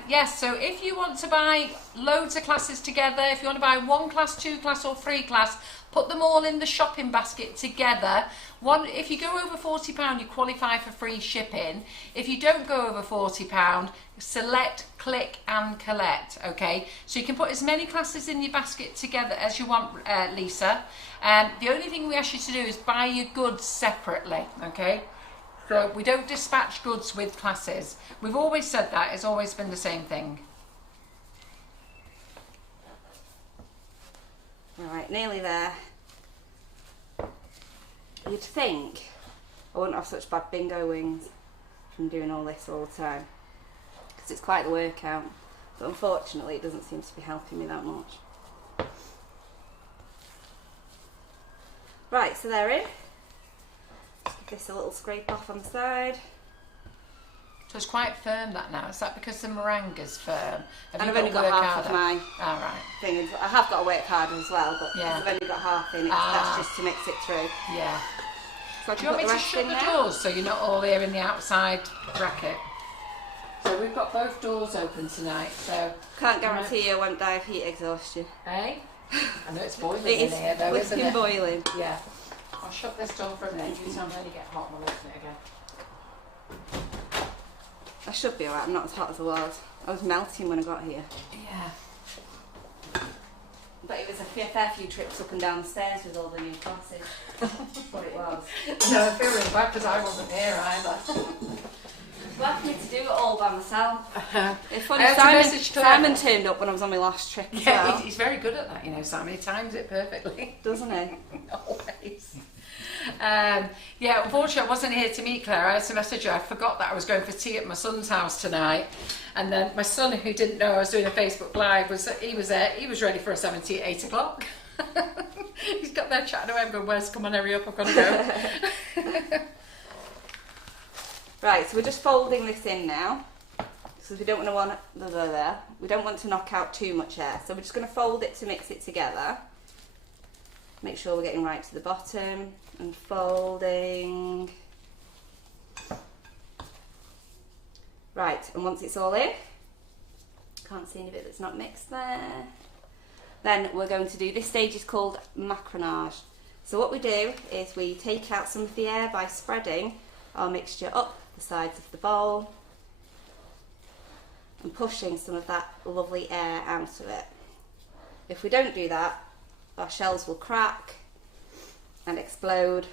Yes, so if you want to buy loads of classes together, if you want to buy 1 class, 2 class or 3 class, put them all in the shopping basket together. If you go over £40, you qualify for free shipping. If you don't go over £40, select, click and collect, okay? So you can put as many classes in your basket together as you want, Lisa. The only thing we ask you to do is buy your goods separately, okay? So we don't dispatch goods with classes. We've always said that, it's always been the same thing. Right, nearly there. You'd think I wouldn't have such bad bingo wings from doing all this all the time, because it's quite the workout, but unfortunately it doesn't seem to be helping me that much. Right, so they're in. Just give this a little scrape off on the side. So it's quite firm that now. Is that because the meringue is firm? And I've only got half of my thing. I have got to work harder as well, but yeah. I've only got half in it. That's just to mix it through. Yeah. So do you want me to shut the doors so you're not all here in the outside bracket? So we've got both doors open tonight, so... Can't guarantee you I won't die of heat exhaustion. Eh? I know it's boiling in here though, isn't it? It's boiling. Yeah. I'll shut this door for a minute because I'm going to get hot and we'll open it again. I should be alright, I'm not as hot as I was. I was melting when I got here. Yeah. But it was a fair few trips up and down the stairs with all the new classes. That's what it was. No, I feel really bad because I wasn't here either. Glad for me to do it all by myself. It's funny, Simon turned up when I was on my last trip as well. He's very good at that, you know, Simon. He times it perfectly. Doesn't he? Always. Yeah, unfortunately I wasn't here to meet Claire. I had to message her. I forgot that I was going for tea at my son's house tonight. And then my son, who didn't know I was doing a Facebook Live, he was there. He was ready for a 70 at 8 o'clock. He's got there chatting away. I'm going, Wes, come on, hurry up, I've got to go. Right, so we're just folding this in now. So we don't want to knock out too much air. So we're just going to fold it to mix it together. Make sure we're getting right to the bottom and folding. Right, and once it's all in, can't see any bit that's not mixed there. Then we're going to do, this stage is called Macaronage. So what we do is we take out some of the air by spreading our mixture up the sides of the bowl and pushing some of that lovely air out of it. If we don't do that, our shells will crack and explode,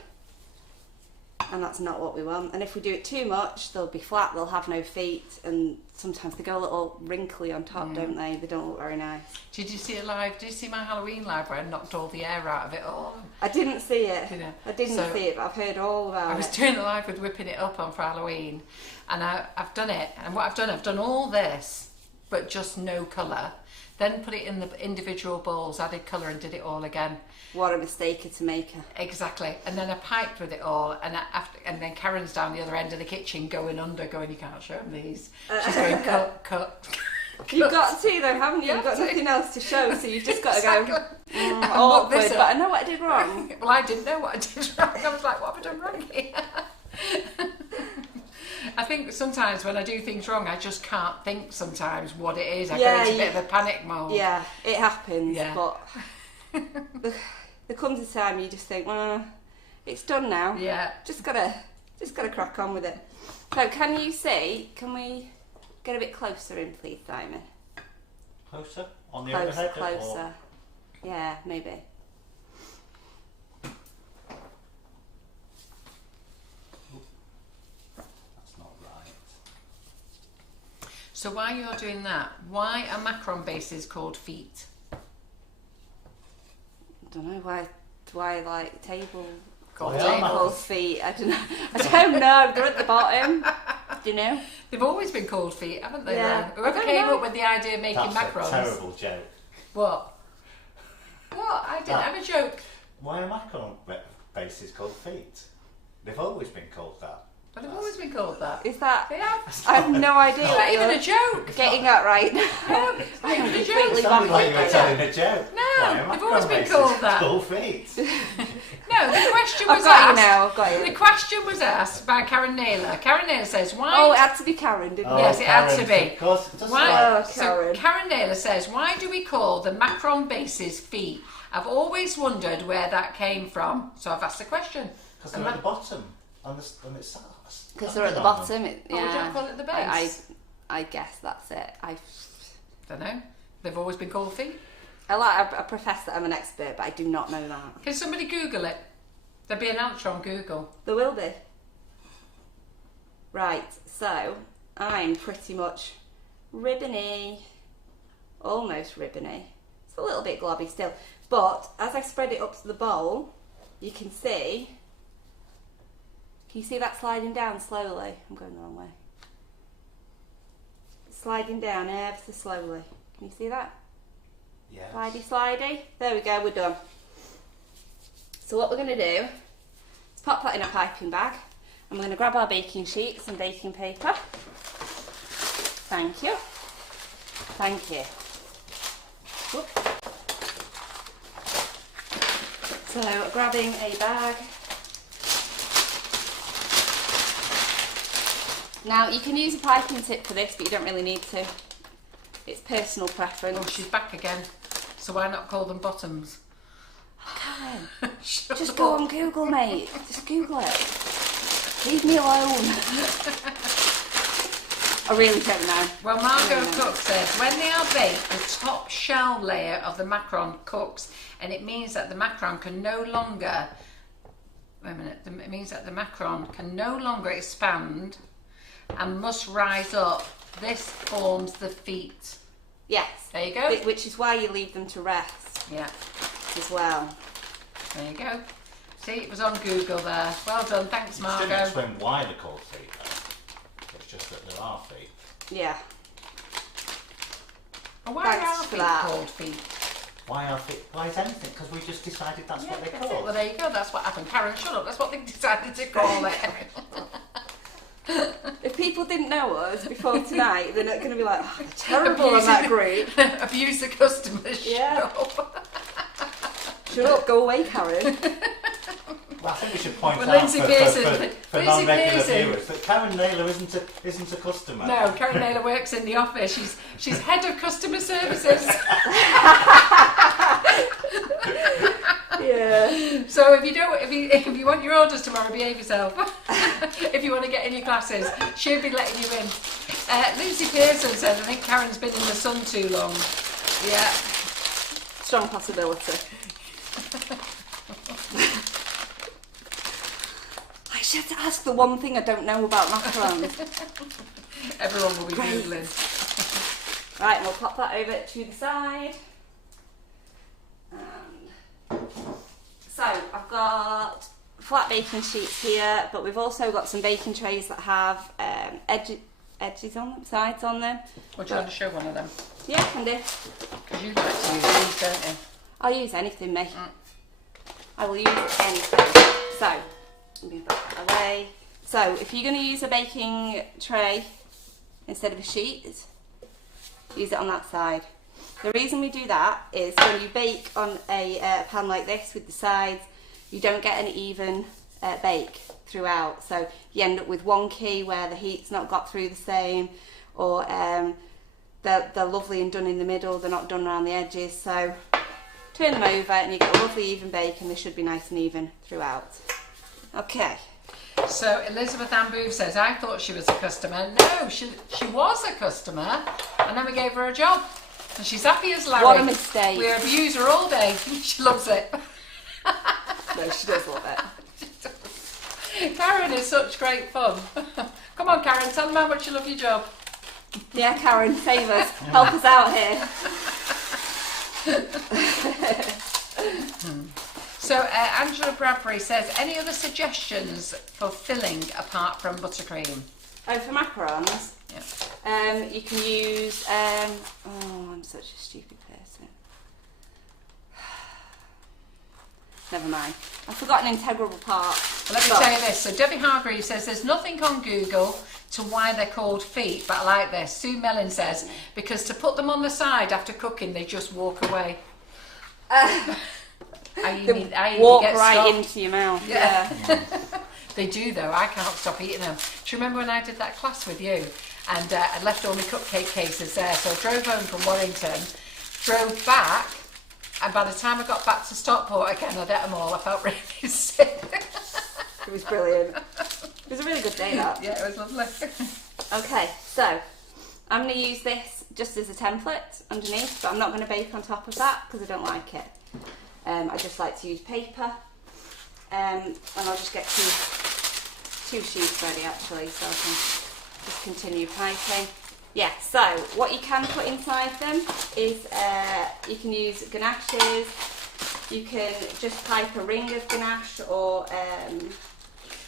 and that's not what we want. And if we do it too much, they'll be flat, they'll have no feet, and sometimes they go a little wrinkly on top, don't they? They don't look very nice. Did you see my Halloween live where I knocked all the air out of it all? I didn't see it. You know, I didn't see it, but I've heard all about it. I was doing a live with whipping it up on for Halloween, and I've done it. And what I've done all this, but just no colour. Then put it in the individual bowls, added colour and did it all again. What a mistake to make. Exactly. And then I piped with it all, and then Karen's down the other end of the kitchen going, you can't show them these. She's going, cut. You've got to though, haven't you? You've got nothing else to show, so you've just got to go. awkward, this but up. I know what I did wrong. Well, I didn't know what I did wrong. I was like, what have I done wrong here? I think sometimes when I do things wrong, I just can't think sometimes what it is. I go into a bit of a panic mode. Yeah, it happens, Yeah. but there comes a time you just think, well, it's done now. Yeah. Just gotta crack on with it. So, can we get a bit closer in, please, Simon? Closer? On the overhead? Closer. Yeah, maybe. That's not right. So while you're doing that, why are macaron bases called feet? I don't know why. Do I like table? Called Well, tables. Feet. I don't know. I don't know. They're at the bottom. Do you know? They've always been called feet, haven't they? Yeah. though? Whoever I don't came know. up with the idea of making That's macarons. a terrible joke. What? What? I didn't have a joke. Why are macaron bases called feet? They've always been called that. But they've always been called that. Is that? They have. I have no idea. It's what not even you're a joke. getting at right now. No, it's not even a joke. It sounded like you were telling a joke. No, Why are they've always macaron been bases called that. called feet? No, the question was I've got you asked. now. I've got you. The question was asked by Karen Naylor. Karen Naylor says, why... Oh, it had to be Karen, didn't Oh, Yes, it had to Karen, be. Of course, it does. Why? Oh, So Karen. Karen Naylor says, why do we call the macaron bases feet? I've always wondered where that came from. So I've asked the question. Because they're at the bottom. And it's starts. Because they're at the bottom. Oh, we don't call it the base? I guess that's it. I Don't know. They've always been called feet. I profess that I'm an expert, but I do not know that. Can somebody Google it? There'll be an answer on Google. There will be. Right, so I'm pretty much ribbony, almost ribbony. It's a little bit globby still, but as I spread it up to the bowl, you can see. Can you see that sliding down slowly? I'm going the wrong way. Sliding down ever so slowly. Can you see that? Yes. Slidey, slidey. There we go, we're done. So what we're going to do is pop that in a piping bag. And we're going to grab our baking sheets and baking paper. Thank you. Thank you. Whoop. So grabbing a bag. Now you can use a piping tip for this, but you don't really need to. It's personal preference. Oh, she's back again. So why not call them bottoms? Karen, Shut just up. go on Google, mate. Just Google it. Leave me alone. I really don't know. Well, Margot Cook says, when they are baked, the top shell layer of the macaron cooks, and it means that the macaron can no longer... Wait a minute. It means that the macaron can no longer expand and must rise up. This forms the feet. Yes. There you go. Which is why you leave them to rest Yeah, as well. there you go. See, it was on Google there. Well done, thanks, You didn't Margot. explain why they're called feet, though. It's just that there are feet. Yeah. And why Thanks are for feet that. called feet? Why are feet? Why is anything? Because we just decided that's what they're That's it. called. Well, there you go. That's what happened. Karen, shut up. That's what they decided to call it. If people didn't know us before tonight, they're not going to be like, oh, they're terrible in that group. Abuse the customers. Yeah. Shut up. Shut up, go away, Karen. Well, I think we should point Well, out Lindsay for Pearson- for Lindsay non-regular Pearson- viewers that Karen Naylor isn't a customer. No, Karen Naylor works in the office. She's head of customer services. Yeah. So if you want your orders tomorrow, behave yourself. If you want to get in your classes, she'll be letting you in. Lindsay Pearson says, I think Karen's been in the sun too long. Yeah. Strong possibility. I should ask the one thing I don't know about macarons. Everyone will be Great. Googling. Right, and we'll pop that over to the side. And so I've got flat baking sheets here, but we've also got some baking trays that have edges on them, sides on them. Would you want to show one of them? Yeah, can do. Because you like to use these, don't you? I'll use anything, mate. I will use anything. So, move that away. So, if you're going to use a baking tray instead of a sheet, use it on that side. The reason we do that is when you bake on a pan like this with the sides, you don't get an even bake throughout. So you end up with wonky where the heat's not got through the same, or they're lovely and done in the middle, they're not done around the edges. So turn them over and you get a lovely even bake, and they should be nice and even throughout. Okay. So Elizabeth Ann Booth says, I thought she was a customer. No, she was a customer, and then we gave her a job. And she's happy as Larry. What a mistake. We abuse her all day. She loves it. No, she does love it. Karen is such great fun. Come on, Karen, tell them how much you love your job. Yeah, Karen, save us. Help us out here. So Angela Bradbury says, any other suggestions for filling apart from buttercream? Oh, for macarons? Yeah. You can use, oh, I'm such a stupid person. Never mind. I forgot an integral part. Well, let me tell you this. So Debbie Hargreaves says, there's nothing on Google to why they're called feet, but I like this. Sue Mellon says, because to put them on the side after cooking, they just walk away. Walk right into your mouth. Yeah. They do though. I can't stop eating them. Do you remember when I did that class with you? And I left all my cupcake cases there. So I drove home from Warrington, drove back, and by the time I got back to Stockport again, I'd ate them all. I felt really sick. It was brilliant. It was a really good day, that. Yeah, it was lovely. Okay, so I'm going to use this just as a template underneath, but I'm not going to bake on top of that because I don't like it. I just like to use paper, and I'll just get two sheets ready actually, so I can just continue piping. Yeah, so what you can put inside them is you can use ganaches, you can just pipe a ring of ganache, or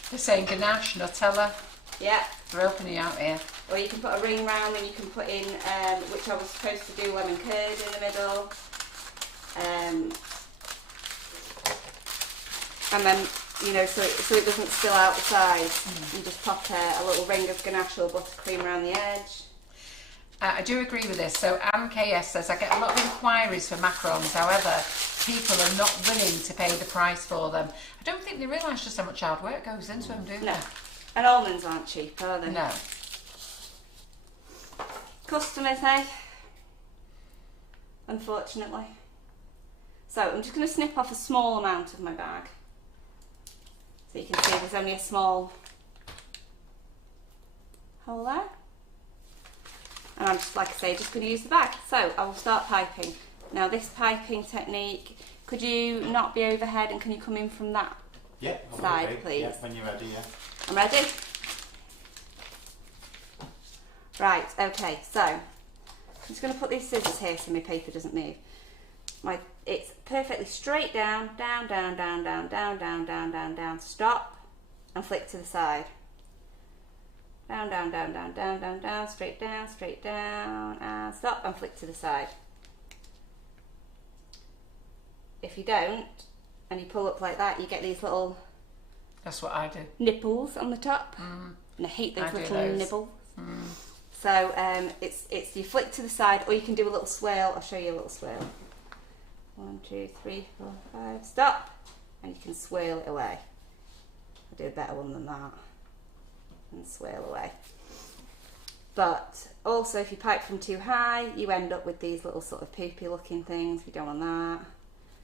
they're saying ganache, Nutella. Yeah. They're opening out here. Or you can put a ring round and you can put in, which I was supposed to do, lemon curd in the middle. And then, you know, so it doesn't spill out the sides. You just pop a little ring of ganache or buttercream around the edge. I do agree with this. So Anne KS says, I get a lot of inquiries for macarons, however, people are not willing to pay the price for them. I don't think they realise just how much hard work goes into them, do they? No. And almonds aren't cheap, are they? No. Customers, eh? Unfortunately. So I'm just going to snip off a small amount of my bag. So you can see there's only a small hole there. And I'm just, like I say, just going to use the bag. So I will start piping. Now this piping technique, could you not be overhead and can you come in from that side, please? Yeah, when you're ready, yeah. I'm ready? Right, okay, so I'm just going to put these scissors here so my paper doesn't move. It's perfectly straight down, down, down, down, down, down, down, down, down, down, stop and flick to the side. Down, down, down, down, down, down, down, straight down, and stop and flick to the side. If you don't, and you pull up like that, you get these little... That's what I do. Nipples on the top. And I hate those little nibbles. So it's you flick to the side, or you can do a little swirl. I'll show you a little swirl. 1, 2, 3, 4, 5, stop, and you can swirl it away. I'll do a better one than that, and swirl away. But also, if you pipe from too high, you end up with these little sort of poopy looking things. We don't want that.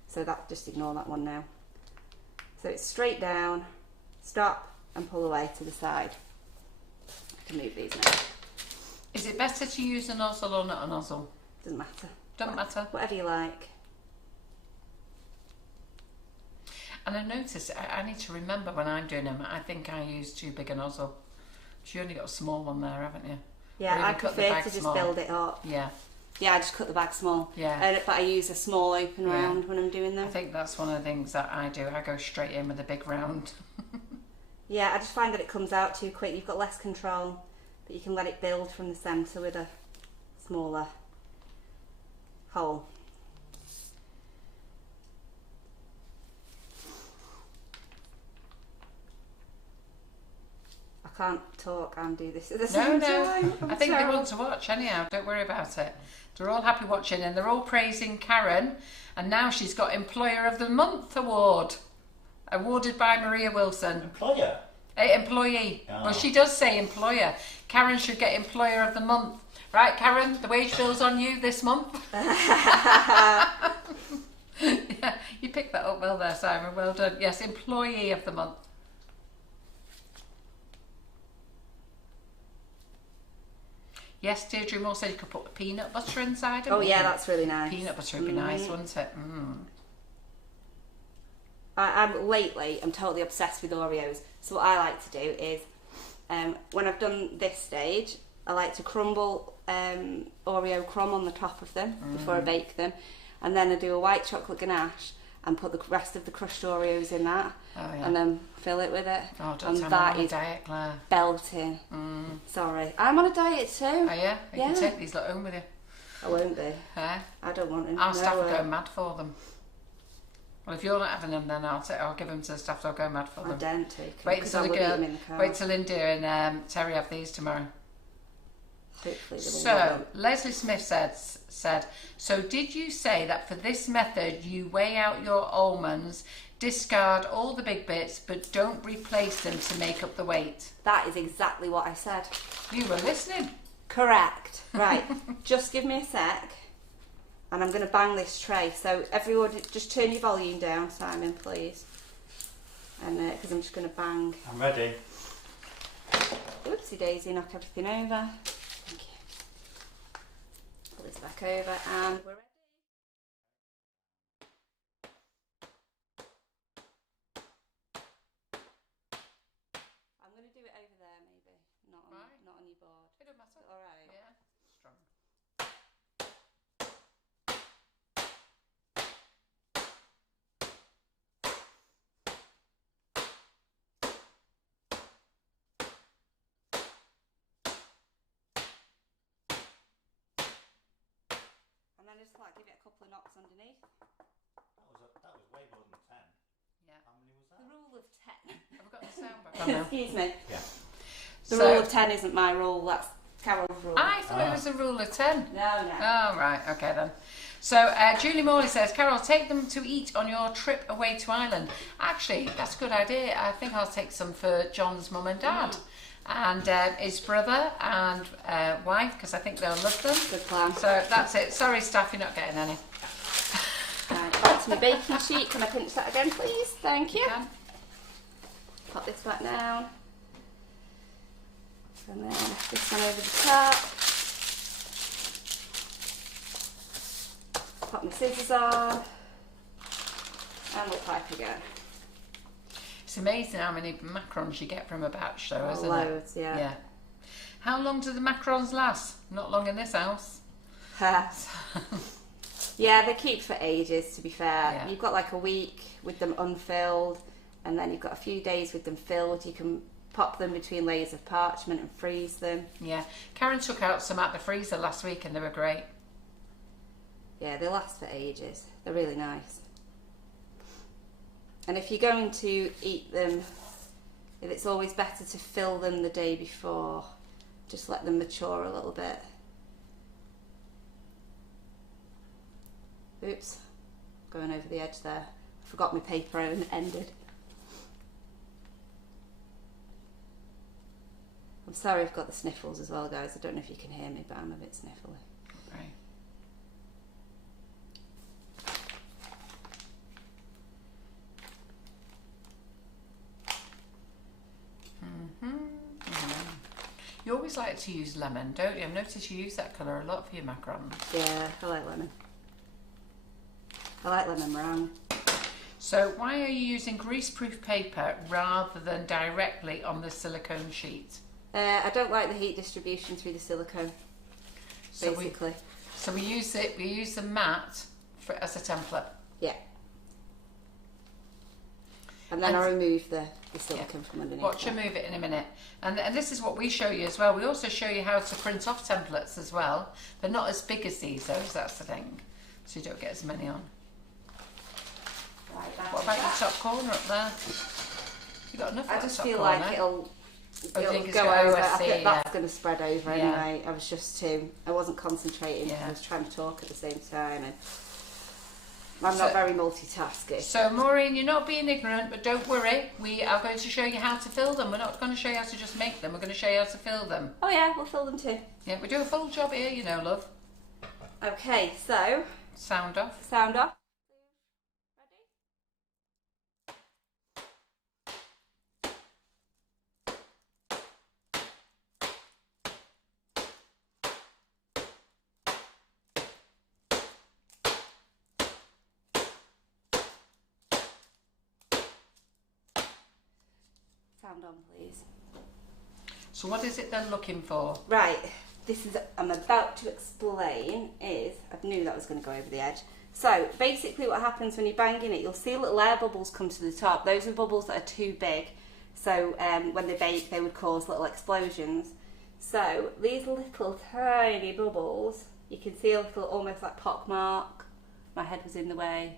So that, just ignore that one now. So it's straight down, stop, and pull away to the side. I can move these now. Is it better to use a nozzle or not a nozzle? Doesn't matter. Don't matter. Whatever you like. And I noticed, I need to remember when I'm doing them, I think I use too big a nozzle. But you only got a small one there, haven't you? Yeah, I prefer to just build it up. Yeah. Yeah, I just cut the bag small. Yeah. But I use a small open round when I'm doing them. I think that's one of the things that I do. I go straight in with a big round. Yeah, I just find that it comes out too quick. You've got less control, but you can let it build from the centre with a smaller hole. I can't talk and do this at the No, same no. time. I think they want to watch anyhow. Don't worry about it. They're all happy watching, and they're all praising Karen. And now she's got Employer of the Month award, awarded by Maria Wilson. Employer? Employee. Oh. Well, she does say employer. Karen should get Employer of the Month. Right, Karen? The wage bill's on you this month. Yeah, you picked that up well there, Simon. Well done. Yes, Employee of the Month. Yes, Deirdre Moore said you could put peanut butter inside them. Oh yeah, that's really nice. Peanut butter would be nice, wouldn't it? I'm totally obsessed with Oreos. So what I like to do is, when I've done this stage, I like to crumble Oreo crumb on the top of them before I bake them, and then I do a white chocolate ganache and put the rest of the crushed Oreos in that, and then fill it with it. Oh, don't and tell me that I'm on a is diet, Claire. belting. Sorry, I'm on a diet too. Oh yeah? You can take these lot home with you. I won't be. Eh? I don't want them. Our staff will go mad for them. Well, if you're not having them, then I'll give them to the staff. They'll go mad for them. I don't take them. Wait till eat them in the car. Wait till Linda and Terry have these tomorrow. Hopefully they will. So Leslie Smith said. So did you say that for this method you weigh out your almonds, discard all the big bits, but don't replace them to make up the weight? That is exactly what I said. You were listening. Correct. Right. Just give me a sec, and I'm going to bang this tray. So everyone, just turn your volume down, Simon, please. And because I'm just going to bang. I'm ready. Oopsie daisy, knock everything over. Thank you. Put this back over, and we're ready. I'm going to do it over there, maybe, not on your board. It don't matter. All right. Yeah. Strong. And then just like give it a couple of knocks underneath. That was way more than 10. Yeah. How many was The that? rule of 10. Have we got the sound back on now? Excuse me. Yeah. The rule of 10 isn't my rule, that's Carol's rule. I thought it was a rule of 10. No. Oh, right. Okay, then. So, Julie Morley says, Carol, take them to eat on your trip away to Ireland. Actually, that's a good idea. I think I'll take some for John's mum and dad. And his brother and wife, because I think they'll love them. Good plan. So, that's it. Sorry, staff, you're not getting any. Right, back to my baking sheet. Can I pinch that again, please? Thank you. Can. Pop this back down. And then this one over the top. Pop my scissors on. And we'll pipe again. It's amazing how many macarons you get from a batch, though, isn't Loads, it? yeah. How long do the macarons last? Not long in this house. Yeah, they keep for ages, to be fair. Yeah. You've got like a week with them unfilled, and then you've got a few days with them filled. You can pop them between layers of parchment and freeze them. Yeah. Karen took out some out the freezer last week and they were great. Yeah, they last for ages. They're really nice. And if you're going to eat them, it's always better to fill them the day before. Just let them mature a little bit. Oops, going over the edge there. I forgot my paper ended. I'm sorry I've got the sniffles as well, guys. I don't know if you can hear me, but I'm a bit sniffly. Right. You always like to use lemon, don't you? I've noticed you use that colour a lot for your macarons. Yeah, I like lemon. I like lemon meringue. So why are you using greaseproof paper rather than directly on the silicone sheet? I don't like the heat distribution through the silicone, basically. So we use the mat as a template. Yeah. And then I remove the silicone from underneath. Watch her move it in a minute. And this is what we show you as well. We also show you how to print off templates as well. They're not as big as these, though, that's the thing. So you don't get as many on. Right, What about your top corner up there? You got enough I for the just top feel corner? like it'll it'll go over. I think that's going to spread over anyway. I wasn't concentrating because I was trying to talk at the same time, and I'm not very multitasking. So Maureen, you're not being ignorant, but don't worry. We are going to show you how to fill them. We're not going to show you how to just make them. We're going to show you how to fill them. Oh yeah, we'll fill them too. Yeah, we do a full job here, you know, love. Okay, so sound off. Sound off. Sound on, please. So what is it they're looking for? Right, I'm about to explain I knew that was going to go over the edge. So basically what happens when you're banging it, you'll see little air bubbles come to the top. Those are bubbles that are too big. So when they bake, they would cause little explosions. So these little tiny bubbles, you can see a little almost like pock mark. My head was in the way,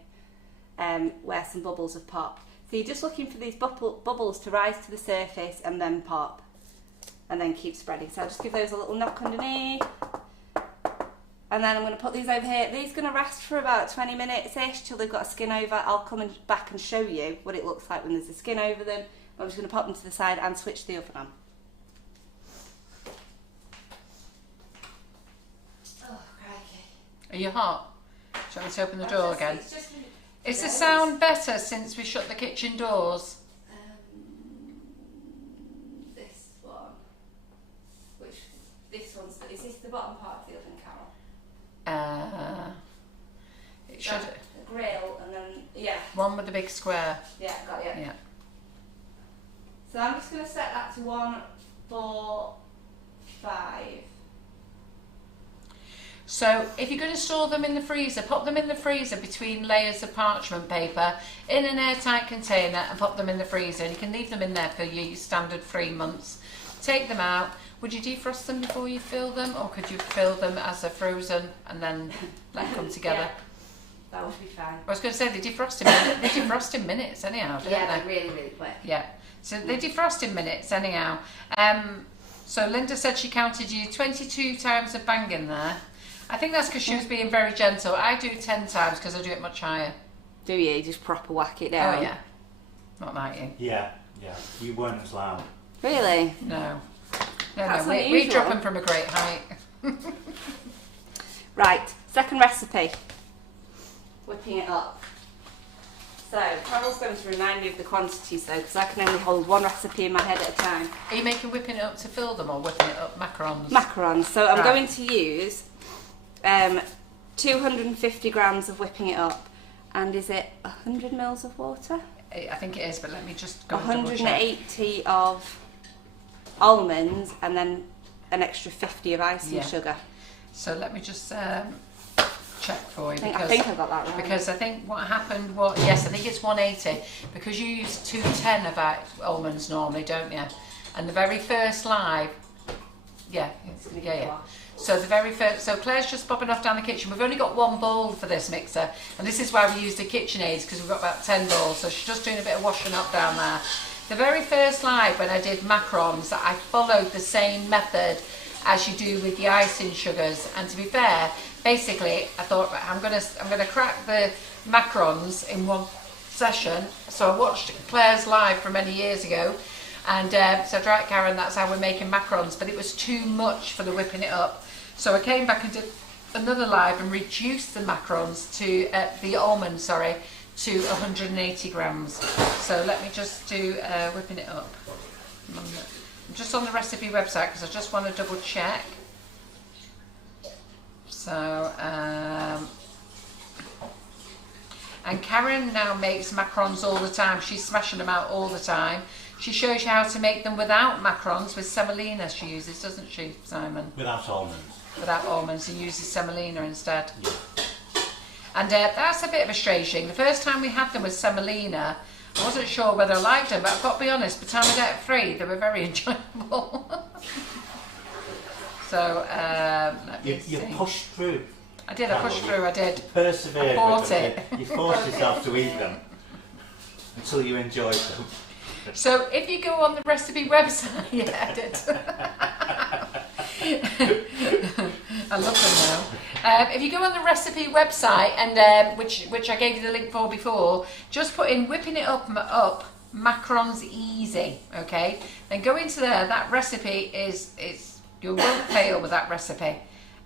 where some bubbles have popped. So you're just looking for these bubbles to rise to the surface and then pop, and then keep spreading. So I'll just give those a little knock underneath, and then I'm going to put these over here. These are going to rest for about 20 minutes-ish till they've got a skin over. I'll come back and show you what it looks like when there's a skin over them. I'm just going to pop them to the side and switch the oven on. Oh, crikey. Are you hot? Shall we open the door again? Is the sound better since we shut the kitchen doors? This one. Is this the bottom part of the oven, Carol? It should. The grill and then, One with the big square. Yeah, got it. Yeah. So I'm just going to set that to 1, 4, 5. So if you're going to store them in the freezer, put them in the freezer between layers of parchment paper in an airtight container and put them in the freezer, and you can leave them in there for your standard 3 months. Take them out. Would you defrost them before you fill them, or could you fill them as they're frozen and then let them come together? That would be fine. I was going to say they defrost in minutes anyhow, don't they? They're really, really quick. Yeah, so they defrost in minutes anyhow. So Linda said she counted you 22 times of banging there. I think that's because she was being very gentle. I do 10 times because I do it much higher. Do you? Just proper whack it down? Oh yeah. Not like you. Yeah. You weren't as loud. Really? No. No, we drop them from a great height. Right, second recipe. Whipping it up. So, Carol's going to remind me of the quantities though, because I can only hold one recipe in my head at a time. Are you making whipping it up to fill them or whipping it up macarons? Macarons. So I'm going to use 250 grams of whipping it up, and is it 100 mils of water? I think it is, but let me just go 180 of almonds, and then an extra 50 of icing sugar. So let me just check for you. I think I got that right. Because I think what happened was, yes, I think it's 180, because you use 210 of almonds normally, don't you? And the very first live, So the very first, so Claire's just popping off down the kitchen. We've only got one bowl for this mixer, and this is why we use the KitchenAids, because we've got about 10 bowls. So she's just doing a bit of washing up down there. The very first live when I did macarons, I followed the same method as you do with the icing sugars. And to be fair, basically, I thought, right, I'm gonna crack the macarons in one session. So I watched Claire's live from many years ago, and said, right, Karen, that's how we're making macarons. But it was too much for the whipping it up. So I came back and did another live and reduced the macarons to the almonds, to 180 grams. So let me just do whipping it up. I'm just on the recipe website because I just want to double check. So, and Karen now makes macarons all the time. She's smashing them out all the time. She shows you how to make them without macarons, with semolina she uses, doesn't she, Simon? Without almonds. Without almonds, she uses semolina instead. Yeah. And that's a bit of a strange thing. The first time we had them with semolina, I wasn't sure whether I liked them, but I've got to be honest, by the time I got free, they were very enjoyable. So, let me see. You pushed through. I did, I pushed through, I did. Persevered. I bought it. You forced yourself to eat them until you enjoyed them. So if you go on the recipe website, yeah, I did. I love them now. If you go on the recipe website, and which I gave you the link for before, just put in whipping it up macarons easy, okay? Then go into there. That recipe is you won't fail with that recipe.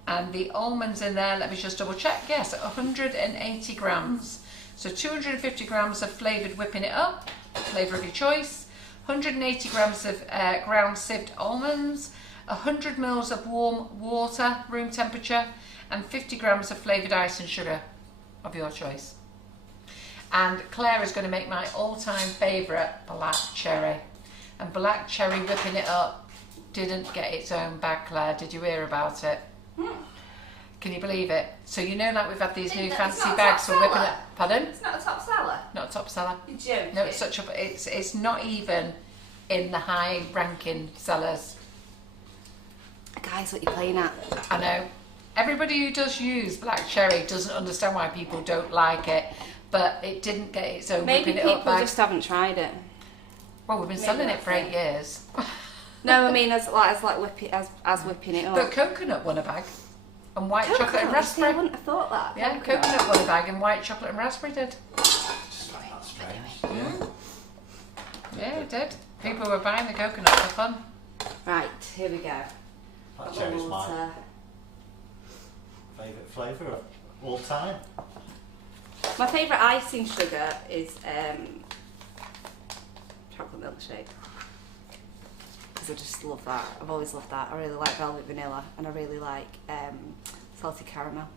And the almonds in there, let me just double check. Yes, 180 grams. So 250 grams of flavoured whipping it up, flavour of your choice. 180 grams of ground sieved almonds. 100 mils of warm water, room temperature, and 50 grams of flavoured ice and sugar of your choice. And Claire is going to make my all-time favourite black cherry. And black cherry whipping it up didn't get its own bag, Claire. Did you hear about it? Can you believe it? So you know, like we've had these new fancy bags for whipping it. Pardon? It's not a top seller. Not a top seller. You're joking. No, it's such a. It's not even in the high-ranking sellers. Guys, what are you playing at? I know. Everybody who does use black cherry doesn't understand why people don't like it, but it didn't get its own Maybe whipping it up people bag. just haven't tried it. Well, we've been selling it for 8 years. No, I mean as whipping it up. But coconut won a bag, and white chocolate and See, raspberry. I wouldn't have thought that. Yeah, coconut won a bag, and white chocolate and raspberry did. Just like that strange. Yeah, it did. People were buying the coconut for fun. Right, here we go. Black cherry's my favourite flavour of all time. My favourite icing sugar is chocolate milkshake. Because I just love that. I've always loved that. I really like velvet vanilla, and I really like salty caramel.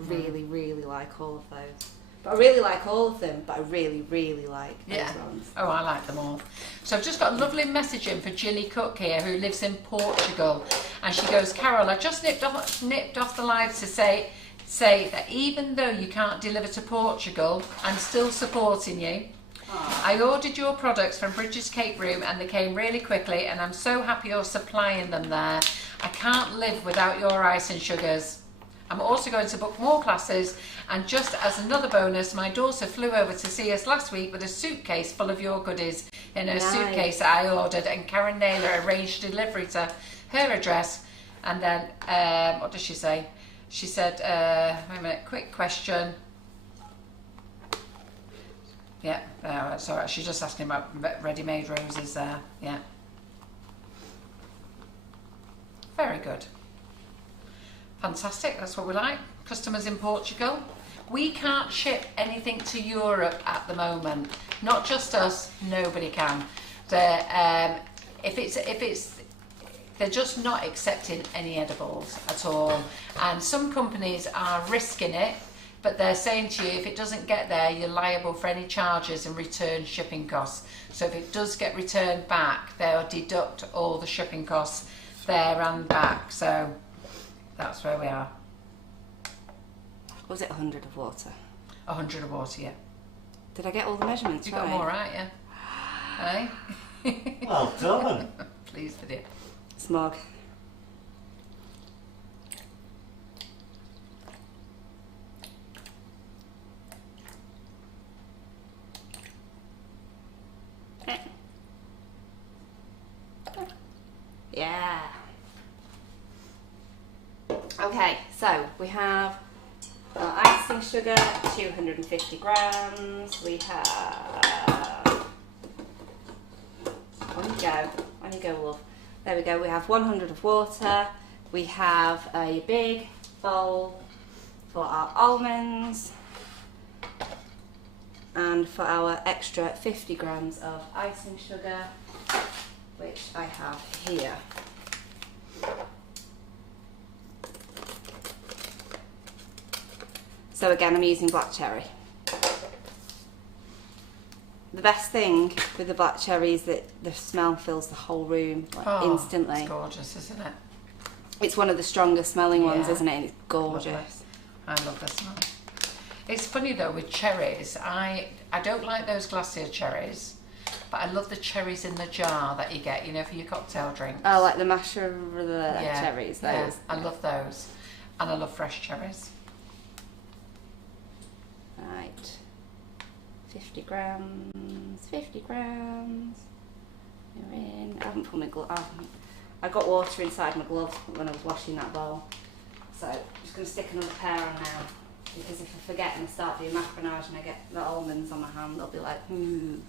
Really, really like all of those. But I really like all of them, but I really, really like those ones. Oh, I like them all. So I've just got a lovely message in for Gilly Cook here, who lives in Portugal, and she goes, Carol, I just nipped off the live to say that even though you can't deliver to Portugal, I'm still supporting you. I ordered your products from Bridges Cake Room and they came really quickly, and I'm so happy you're supplying them there. I can't live without your ice and sugars. I'm also going to book more classes, and just as another bonus, my daughter flew over to see us last week with a suitcase full of your goodies in her suitcase that I ordered, and Karen Naylor arranged delivery to her address. And then, what does she say? She said, wait a minute, quick question. Yeah, it's all right. She's just asking about ready-made roses there. Yeah. Very good. Fantastic, that's what we like. Customers in Portugal. We can't ship anything to Europe at the moment. Not just us, nobody can. They're just not accepting any edibles at all. And some companies are risking it, but they're saying to you, if it doesn't get there, you're liable for any charges and return shipping costs. So if it does get returned back, they'll deduct all the shipping costs there and back. So that's where we are. Was it 100 of water? 100 of water, yeah. Did I get all the measurements You got them all right, yeah. Hey? Well done. Pleased with you. Smog. Yeah. Okay, so we have our icing sugar, 250 grams. We have, on you go, love. There we go. We have 100 of water. We have a big bowl for our almonds, and for our extra 50 grams of icing sugar, which I have here. So again, I'm using black cherry. The best thing with the black cherry is that the smell fills the whole room instantly. It's gorgeous, isn't it? It's one of the strongest smelling ones, Yeah. isn't it? And it's gorgeous. Lovely. I love the smell. It's funny though with cherries, I don't like those glacier cherries, but I love the cherries in the jar that you get, you know, for your cocktail drinks. Oh, like the cherries, those. Yeah, I love those. And I love fresh cherries. Right. 50 grams, 50 grams. You're in. I haven't put my glove. I got water inside my glove when I was washing that bowl. So I'm just going to stick another pair on now, because if I forget and I start doing macaronage and I get the almonds on my hand, they'll be like, And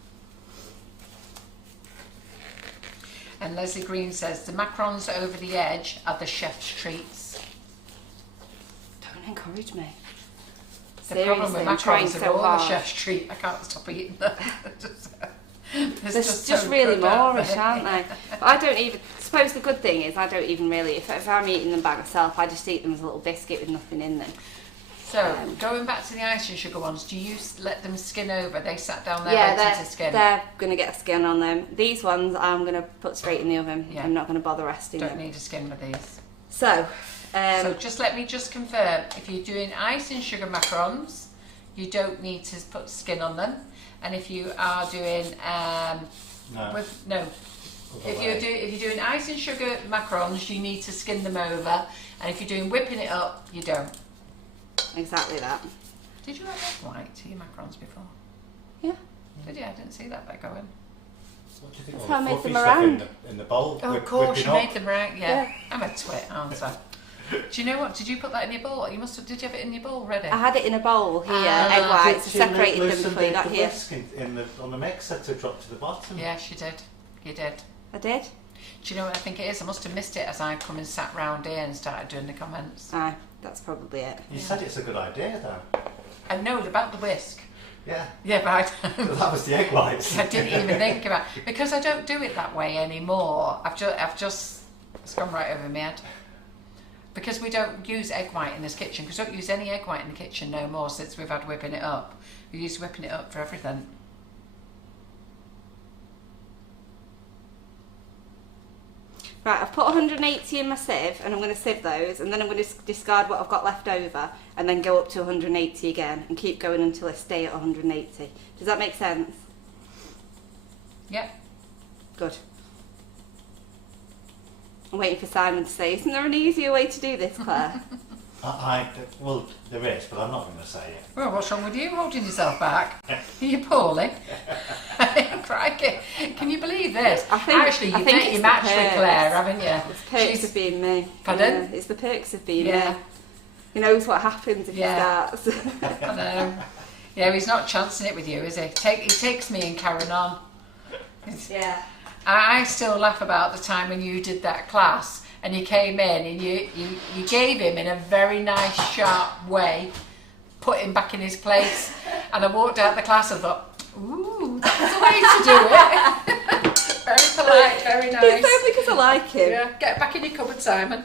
Leslie Green says the macarons over the edge are the chef's treats. Don't encourage me. The problem with I'm trying macarons are so all hard. the chef's treat. I can't stop eating them. They're just so really good, aren't moreish, aren't they? But I don't even, suppose the good thing is I don't even really, if I'm eating them by myself, I just eat them as a little biscuit with nothing in them. So, going back to the icing sugar ones, do you let them skin over? They sat down there waiting to skin? They're going to get a skin on them. These ones I'm going to put straight in the oven. Yeah. I'm not going to bother resting them. Don't need a skin with these. So Let me just confirm, if you're doing icing sugar macarons, you don't need to put skin on them. And if you are doing if you're doing icing sugar macarons, you need to skin them over. And if you're doing whipping it up, you don't. Exactly that. Did you add egg white to your macarons before? Yeah. Did you? I didn't see that bit going. What do you think? That's All how I the made the fluffy stuff meringue. in the bowl. Oh, of course, you made them. them right. Yeah. I'm a twit, aren't I? Do you know what? Did you put that in your bowl? You must have. Did you have it in your bowl ready? I had it in a bowl here, egg whites, I separated them before you got here. On the mixer to drop to the bottom. Yes, you did. You did. I did? Do you know what I think it is? I must have missed it as I come and sat round here and started doing the comments. Aye, that's probably it. You said it's a good idea though. I know about the whisk. Yeah. Yeah, but That was the egg whites. I didn't even think about it. Because I don't do it that way anymore. It's gone right over my head. Because we don't use egg white in this kitchen, because we don't use any egg white in the kitchen no more since we've had whipping it up. We use whipping it up for everything. Right, I've put 180 in my sieve, and I'm going to sieve those, and then I'm going to discard what I've got left over, and then go up to 180 again, and keep going until I stay at 180. Does that make sense? Yep. Good. I'm waiting for Simon to say, isn't there an easier way to do this, Claire? Well, there is, but I'm not going to say it. Well, what's wrong with you holding yourself back? Are you poorly? Crikey. Can you believe this? Actually, you've met your match with Claire, haven't you? It's the perks of being me. Pardon? Yeah, it's the perks of being me. He knows what happens if he starts. I know. Yeah, he's not chancing it with you, is he? He takes me and Karen on. Yeah. I still laugh about the time when you did that class and you came in and you gave him in a very nice sharp way, put him back in his place, and I walked out the class and thought, ooh, that's the way to do it. Very polite, very nice. It's only because I like him. Yeah, get back in your cupboard, Simon.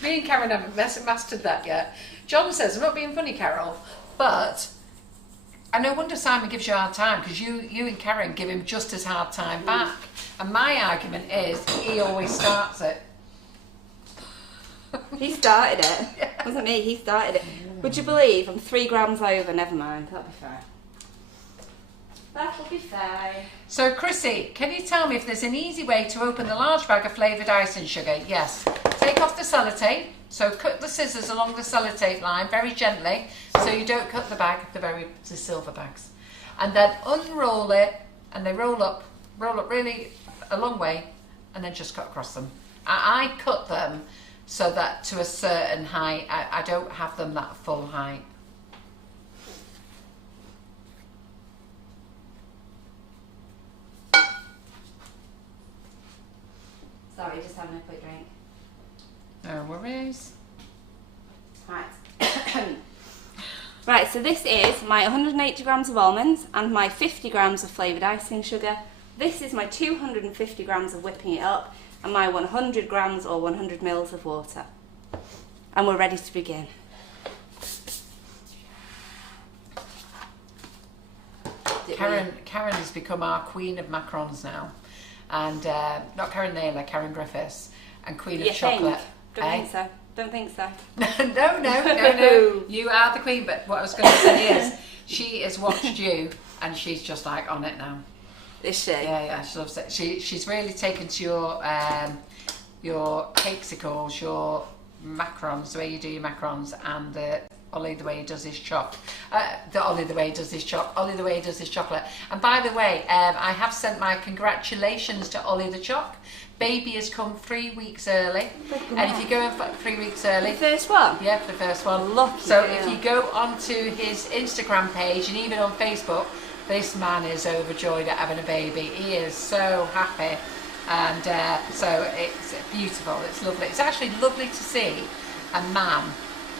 Me and Karen haven't mastered that yet. John says, I'm not being funny, Carol, but... And no wonder Simon gives you a hard time, because you and Karen give him just as hard time back. And my argument is he always starts it. He started it. Yeah. It wasn't me, he started it. Would you believe I'm 3 grams over? Never mind, that'll be fine. That'll be fine. So Chrissy, can you tell me if there's an easy way to open the large bag of flavoured icing sugar? Yes. Take off the sellotape. So cut the scissors along the sellotape line very gently, so you don't cut the bag, the silver bags. And then unroll it, and they roll up really a long way, and then just cut across them. I cut them so that to a certain height, I don't have them that full height. Sorry, just having a quick drink. No worries. Right. Right, so this is my 180 grams of almonds and my 50 grams of flavoured icing sugar. This is my 250 grams of whipping it up and my 100 grams or 100 mils of water. And we're ready to begin. Karen has become our queen of macarons now. And not Karen Naylor, Karen Griffiths, and queen of chocolate. Don't think so. Don't think so. No. You are the queen, but what I was going to say is she has watched you and she's just like on it now. Is she? Yeah, she loves it. She's really taken to your cakesicles, your macarons, the way you do your macarons, and the Ollie the way he does his Ollie the way he does his chocolate. And by the way, I have sent my congratulations to Ollie the Choc. Baby has come 3 weeks early, and if you go in for 3 weeks early, The first one? yeah, for the first one. Lucky So girl. if you go onto his Instagram page and even on Facebook, this man is overjoyed at having a baby. He is so happy, and so it's beautiful. It's lovely. It's actually lovely to see a man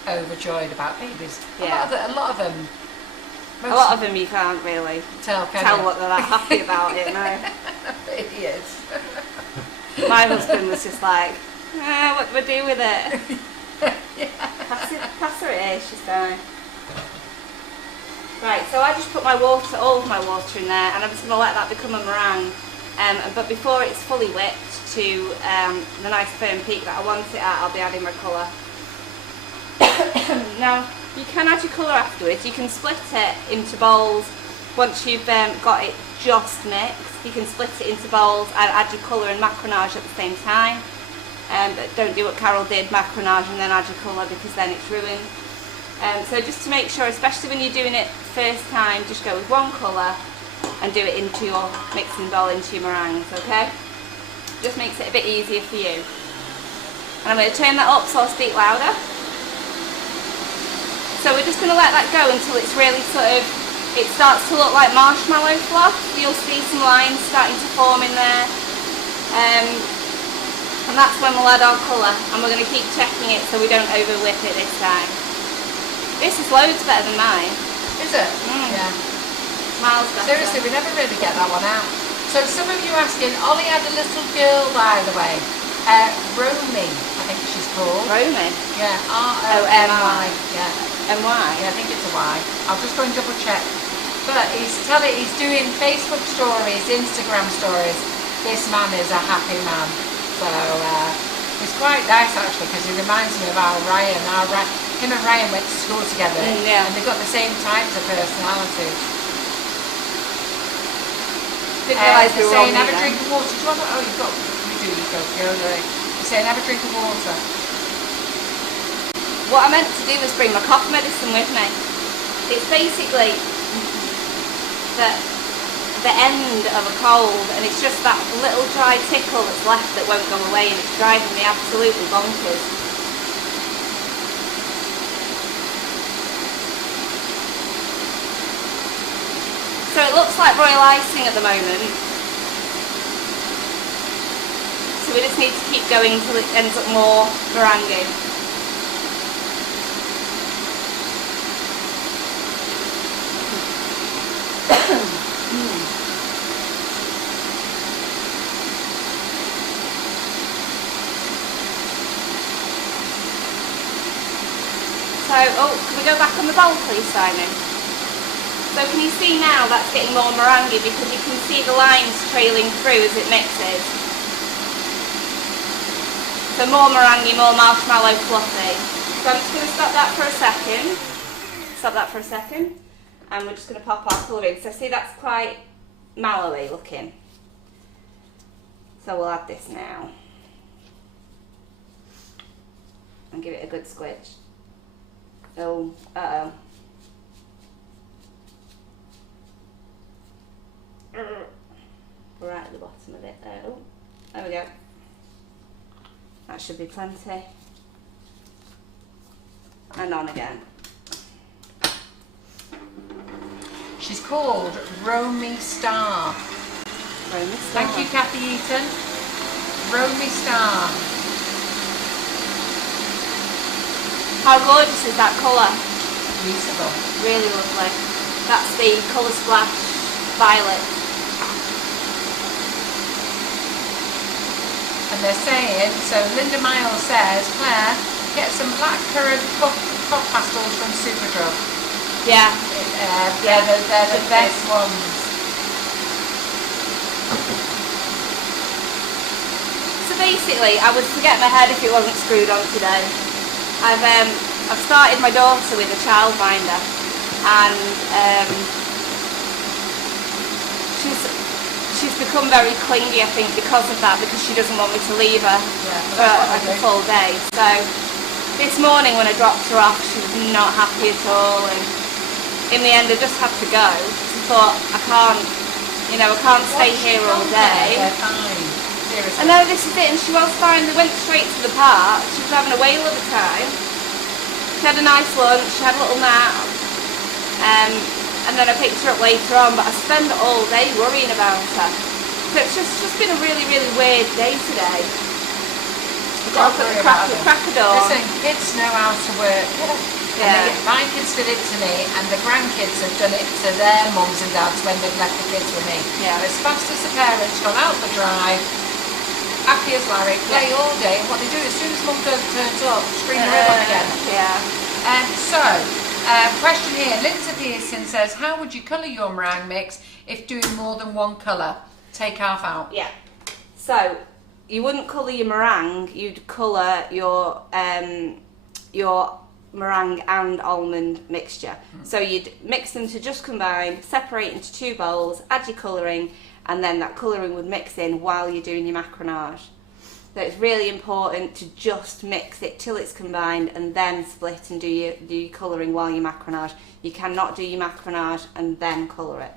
overjoyed about babies. Yeah. A lot of them. A lot of them you can't really tell what they're that happy about it, no. He is. My husband was just like, what do I do with it? Pass her it is, she's fine. Right, so I just put all of my water in there, and I'm just going to let that become a meringue. But before it's fully whipped to the nice firm peak that I want it at, I'll be adding my colour. Now, you can add your colour afterwards. You can split it into bowls once you've got it just mixed. You can split it into bowls and add your colour and macaronage at the same time. But don't do what Carol did, macaronage and then add your colour, because then it's ruined. So just to make sure, especially when you're doing it first time, just go with one colour and do it into your mixing bowl, into your meringues, okay? Just makes it a bit easier for you. And I'm going to turn that up so I'll speak louder. So we're just going to let that go until it's really it starts to look like marshmallow fluff. You'll see some lines starting to form in there. And that's when we'll add our colour, and we're going to keep checking it so we don't over whip it this time. This is loads better than mine. Is it? Yeah. Miles better. Seriously, we never really get that one out. So some of you asking, Ollie had a little girl, by the way. Romy, I think she's called. Romy? Yeah, R-O-M-Y. Yeah. And why? Yeah, I think it's a Y. I'll just go and double check. But he's doing Facebook stories, Instagram stories. This man is a happy man. So it's quite nice actually, because he reminds me of our Ryan. Him and Ryan went to school together, yeah. and they've got the same types of personalities. Didn't realise we were saying, all have a then. drink of water. Do you want to? Oh, you've got. You've got. You're saying, have a drink of water. What I meant to do was bring my cough medicine with me. It's basically the end of a cold, and it's just that little dry tickle that's left that won't go away, and it's driving me absolutely bonkers. So it looks like royal icing at the moment. So we just need to keep going until it ends up more meringue. So, can we go back on the bowl please, Simon? So can you see now that's getting more meringue, because you can see the lines trailing through as it mixes. So more meringue, more marshmallow fluffy. So I'm just going to stop that for a second. And we're just going to pop our colour in. So see, that's quite mallowy looking. So we'll add this now. And give it a good squidge. Oh, uh-oh. Right at the bottom of it there. Oh, there we go. That should be plenty. And on again. She's called Romy Star. Romy Star. Thank you, Kathy Eaton. Romy Star. How gorgeous is that colour? Beautiful. Really lovely. That's the Colour Splash Violet. And they're saying, so Linda Miles says, Claire, get some blackcurrant puff pastels from Superdrug. Yeah. They're the best ones. So basically, I would forget my head if it wasn't screwed on today. I've started my daughter with a childminder, and she's become very clingy, I think, because of that, because she doesn't want me to leave her for like a full day. So this morning when I dropped her off, she was not happy at all, and in the end I just had to go. I thought, I can't stay here all day. They're fine. Seriously. I know, this is it, and she was fine. They went straight to the park. She was having a whale of a time. She had a nice lunch, she had a little nap, and then I picked her up later on, but I spend all day worrying about her. So it's just been a really, really weird day today. I've got to put the cracker door. Listen, kids know how to work. Yeah. My kids did it to me, and the grandkids have done it to their mums and dads when they've left the kids with me. Yeah. As fast as the parents gone out the drive, happy as Larry, play all day, and what they do as soon as mum turns up, scream the ribbon again. Yeah. Question here, Linda Pearson says, how would you colour your meringue mix if doing more than one colour? Take half out. Yeah. So you wouldn't colour your meringue, you'd colour your meringue and almond mixture. So you'd mix them to just combine, separate into 2 bowls, add your colouring, and then that colouring would mix in while you're doing your macaronage. So it's really important to just mix it till it's combined and then split and do your colouring while you macaronage. You cannot do your macaronage and then colour it.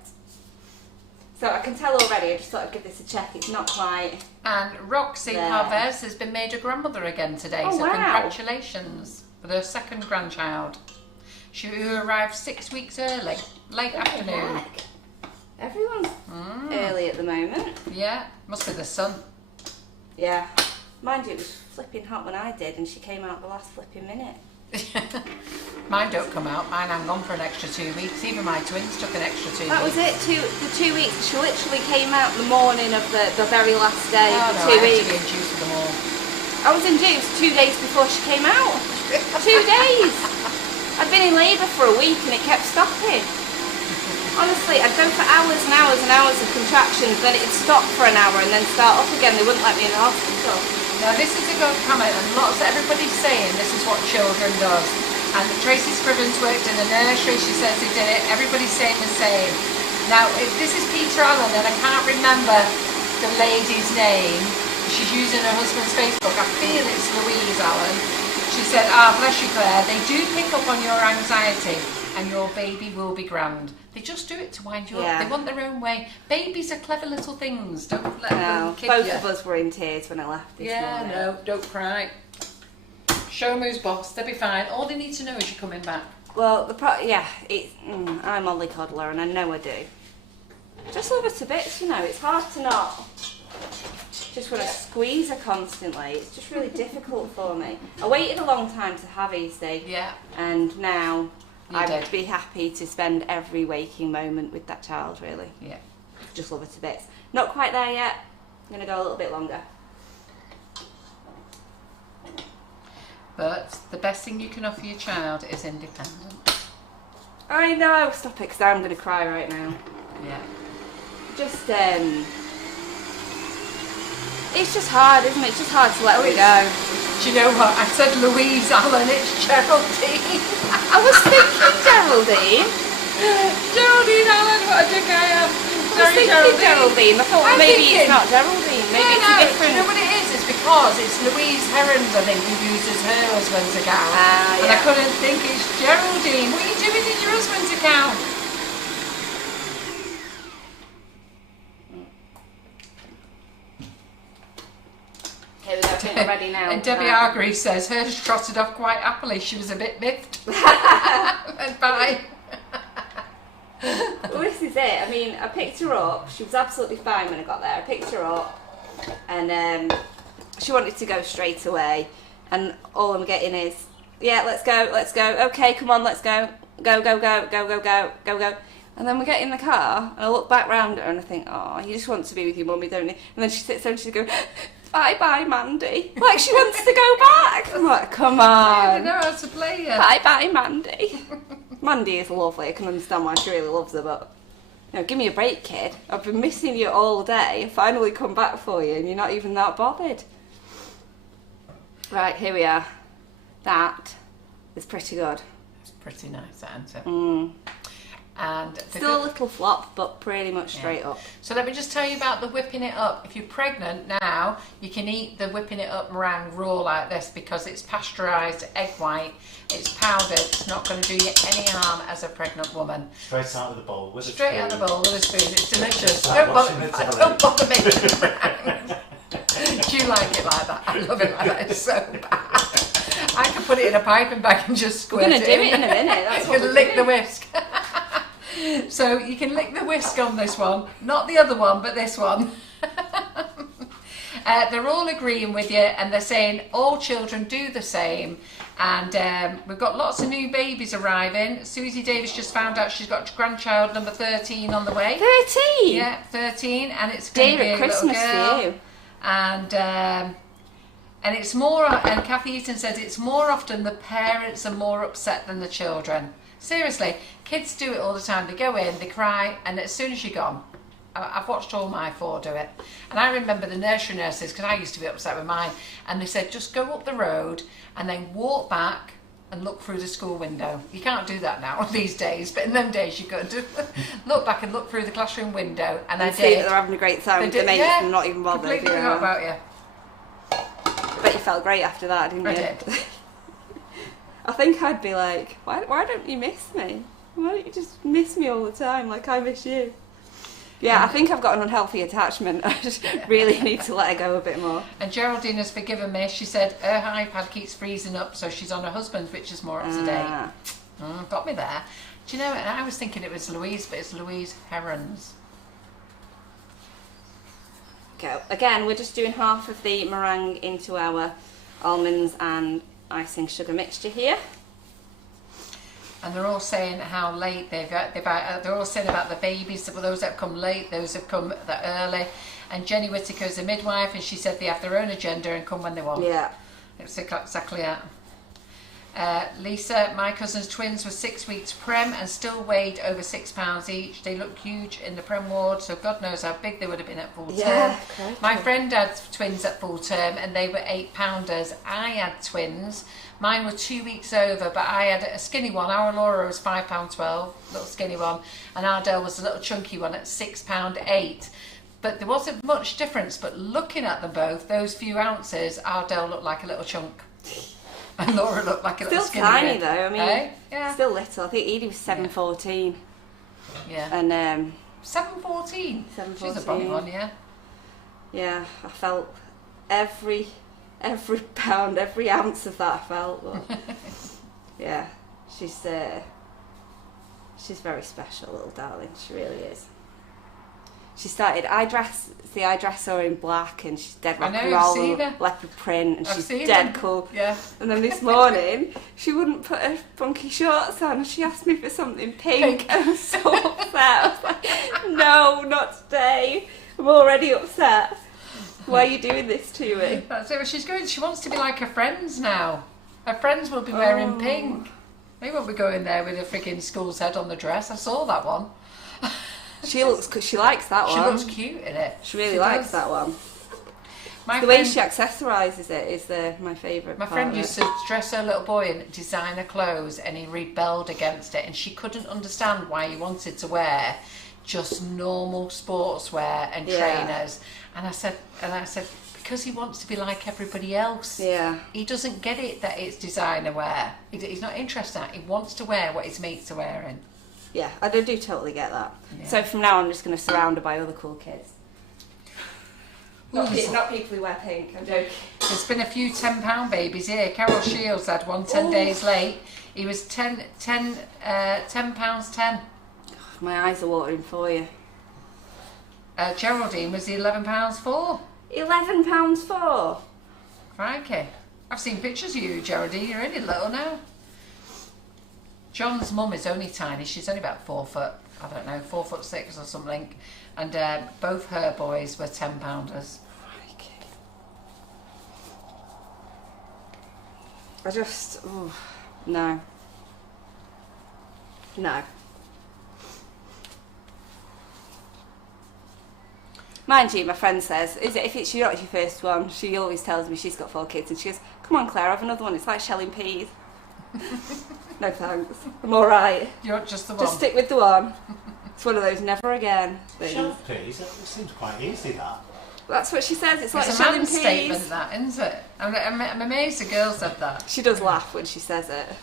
So I can tell already, I just thought I'd give this a check, it's not quite... And Roxy Parvez has been made a grandmother again today, Oh, so wow. Congratulations for her 2nd grandchild. She arrived 6 weeks early, late afternoon. Heck. Everyone's early at the moment. Yeah, must be the sun. Yeah. Mind you, it was flipping hot when I did, and she came out the last flipping minute. Mine don't come out, mine hang on for an extra 2 weeks. Even my twins took an extra 2 weeks. That was it, the 2 weeks. She literally came out the morning of the very last day Oh, of no, the 2 I weeks. had to be induced with them all. I was induced 2 days before she came out. 2 days! I'd been in labour for a week and it kept stopping. Honestly, I'd go for hours and hours and hours of contractions, then it'd stop for an hour and then start up again. They wouldn't let me in the hospital. Now this is a good comment, and everybody's saying this is what children does. And Tracy Scrivens worked in a nursery, she says he did it, everybody's saying the same. Now this is Peter Allen, and I can't remember the lady's name. She's using her husband's Facebook, I feel it's Louise Allen. She said, bless you Claire, they do pick up on your anxiety and your baby will be grand. They just do it to wind you up. They want their own way. Babies are clever little things. Don't let them kid both you. of us were in tears when I left this morning. No, don't cry. Show them who's boss. They'll be fine. All they need to know is you're coming back. Well, I'm mollycoddler and I know I do. Just love her to bits, it's hard to not just want to squeeze her constantly. It's just really difficult for me. I waited a long time to have Eastie. Yeah. And now I'd did. be happy to spend every waking moment with that child, really. Yeah. Just love her to bits. Not quite there yet. I'm going to go a little bit longer. But the best thing you can offer your child is independence. I know. Stop it, because I'm going to cry right now. Yeah. Just, it's just hard, isn't it? It's just hard to let her go. Do you know what? I said Louise Allen, it's Geraldine. I was thinking Geraldine. Geraldine Allen, what a dick I am. I was thinking Geraldine. I thought maybe it's not Geraldine. Maybe it's a different... Do you know what it is? It's because it's Louise Herons, I think, who uses her husband's account. And I couldn't think it's Geraldine. What are you doing in your husband's account? Here we go, I think we're ready now. And Debbie Hargreaves says hers trotted off quite happily. She was a bit miffed. And bye. Well, this is it. I mean, I picked her up. She was absolutely fine when I got there. I picked her up and she wanted to go straight away. And all I'm getting is, yeah, let's go, let's go. Okay, come on, let's go. Go, go, go, go, go, go, go, go. And then we get in the car and I look back round at her and I think, oh, you just want to be with your mummy, don't you? And then she sits down and she goes, bye-bye, Mandy. Like she wants to go back. I'm like, come on. I don't know how to play her. Bye-bye, Mandy. Mandy is lovely. I can understand why she really loves her, but give me a break, kid. I've been missing you all day. I finally come back for you and you're not even that bothered. Right, here we are. That is pretty good. It's pretty nice, isn't it? And still a little flop, but pretty much straight up. So let me just tell you about the whipping it up. If you're pregnant now, you can eat the whipping it up meringue raw like this because it's pasteurised egg white, it's powdered, it's not going to do you any harm as a pregnant woman. Straight out of the bowl with a spoon. Straight out of the bowl with a spoon, it's delicious. Like Don't bother making meringue. Do you like it like that? I love it like that, it's so bad. I could put it in a piping bag and just squirt it. We're going to do it in a minute, that's what we're lick the whisk. So you can lick the whisk on this one, not the other one, but this one. They're all agreeing with you, and they're saying all children do the same. And we've got lots of new babies arriving. Susie Davis just found out she's got grandchild number 13 on the way. 13? Yeah, 13, and it's going to be a Christmas little girl. for you. And it's more. And Kathy Eaton says it's more often the parents are more upset than the children. Seriously, kids do it all the time. They go in, they cry, and as soon as you're gone. I've watched all my 4 do it. And I remember the nursery nurses, because I used to be upset with mine, and they said, just go up the road and then walk back and look through the school window. You can't do that now these days, but in them days you could look back and look through the classroom window. And I see did. that they're having a great time with the mates and not even bothered. Completely forgot about you. I bet you felt great after that, didn't you? I did. I think I'd be like, why don't you miss me? Why don't you just miss me all the time like I miss you? Yeah, I think I've got an unhealthy attachment. I just really need to let her go a bit more. And Geraldine has forgiven me. She said her iPad keeps freezing up, so she's on her husband's, which is more up to date. Got me there. Do you know, and I was thinking it was Louise, but it's Louise Herons. Okay, again, we're just doing half of the meringue into our almonds and icing sugar mixture here. And they're all saying how late they're all saying about the babies, those that have come late, those that have come that early. And Jenny Whittaker's a midwife, and she said they have their own agenda and come when they want. Yeah. It's exactly that. Lisa, my cousin's twins were 6 weeks prem and still weighed over 6 pounds each. They looked huge in the prem ward, so God knows how big they would have been at full term. Correct. My friend had twins at full term and they were 8 pounders. I had twins. Mine were 2 weeks over, but I had a skinny one. Our Laura was £5.12, little skinny one, and Ardell was a little chunky one at £6.08. But there wasn't much difference, but looking at them both, those few ounces, Ardell looked like a little chunk. And Laura looked like a little Still skinny tiny bit. though, I mean, Yeah. still little. I think Edie was 7'14". Yeah. And 7'14". She's a body one, yeah. Yeah, I felt every pound, every ounce of that I felt. But yeah, she's very special, little darling. She really is. She started, I dress her in black, and she's dead rock and roll, leopard print, and she's dead cool. Yeah. And then this morning, she wouldn't put her funky shorts on. She asked me for something pink. I was so upset. I was like, no, not today. I'm already upset. Why are you doing this to me? That's it. Well, she wants to be like her friends now. Her friends will be wearing pink. They won't be going there with a freaking school's head on the dress. I saw that one. She likes that one. She looks cute in it. She really likes that one. The way she accessorises it is my favourite part. My friend used to dress her little boy in designer clothes, and he rebelled against it, and she couldn't understand why he wanted to wear just normal sportswear and trainers. And I said, because he wants to be like everybody else. Yeah. He doesn't get it that it's designer wear. He's not interested in that. He wants to wear what his mates are wearing. Yeah, I do totally get that. Yeah. So from now on, I'm just going to surround her by other cool kids. Not people who wear pink, I'm joking. There's been a few £10 babies here. Carol Shields had one 10 days late. He was £10. My eyes are watering for you. Geraldine was the £11.4. £11.4? Crikey. I've seen pictures of you, Geraldine. You're only little now. John's mum is only tiny. She's only about 4 foot, I don't know, 4'6" or something. And both her boys were 10-pounders. I just, no. No. Mind you, my friend says, if it's not your first one, she always tells me she's got 4 kids, and she goes, come on Claire, have another one, it's like shelling peas. No thanks. I'm alright. You want just the one? Just stick with the one. It's one of those never again things. Shelf peas, it seems quite easy, that. That's what she says. It's like a shelling man's peas. statement, that, isn't it? I'm amazed the girl said that. She does laugh when she says it. I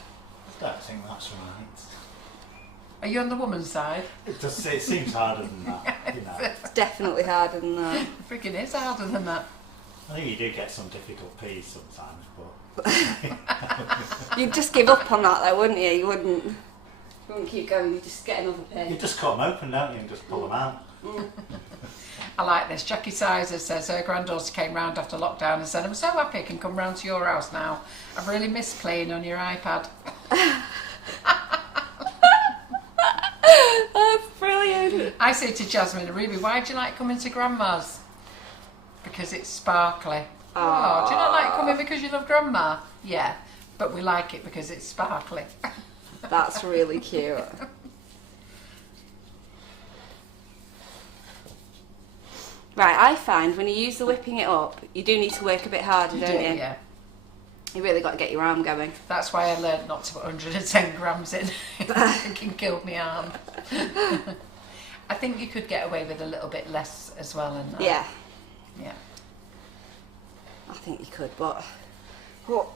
don't think that's right. Are you on the woman's side? It seems harder than that, you know. It's definitely harder than that. It freaking is harder than that. I think you do get some difficult peas sometimes, but... You'd just give up on that though, wouldn't you? You wouldn't keep going, you'd just get another pea. You just cut them open, don't you, and just pull them out. I like this. Jackie Sizer says her granddaughter came round after lockdown and said, I'm so happy I can come round to your house now. I've really missed playing on your iPad. That's brilliant. I say to Jasmine and Ruby, why do you like coming to Grandma's? Because it's sparkly. Oh, do you not like coming because you love Grandma? Yeah, but we like it because it's sparkly. That's really cute. Right, I find when you use the whipping it up, you do need to work a bit harder, don't you? Yeah. You really got to get your arm going. That's why I learned not to put 110 grams in. It can kill my arm. I think you could get away with a little bit less as well. In that. Yeah. Yeah. I think you could, but... Oh.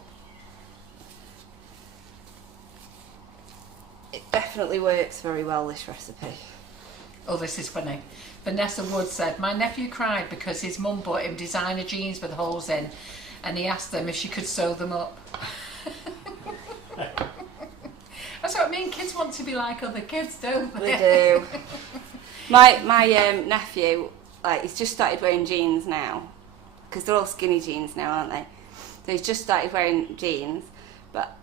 It definitely works very well, this recipe. Oh, this is funny. Vanessa Wood said, my nephew cried because his mum bought him designer jeans with holes in and he asked them if she could sew them up. That's what I mean, kids want to be like other kids, don't they? They do. My nephew, like, he's just started wearing jeans now, because they're all skinny jeans now, aren't they? So he's just started wearing jeans, but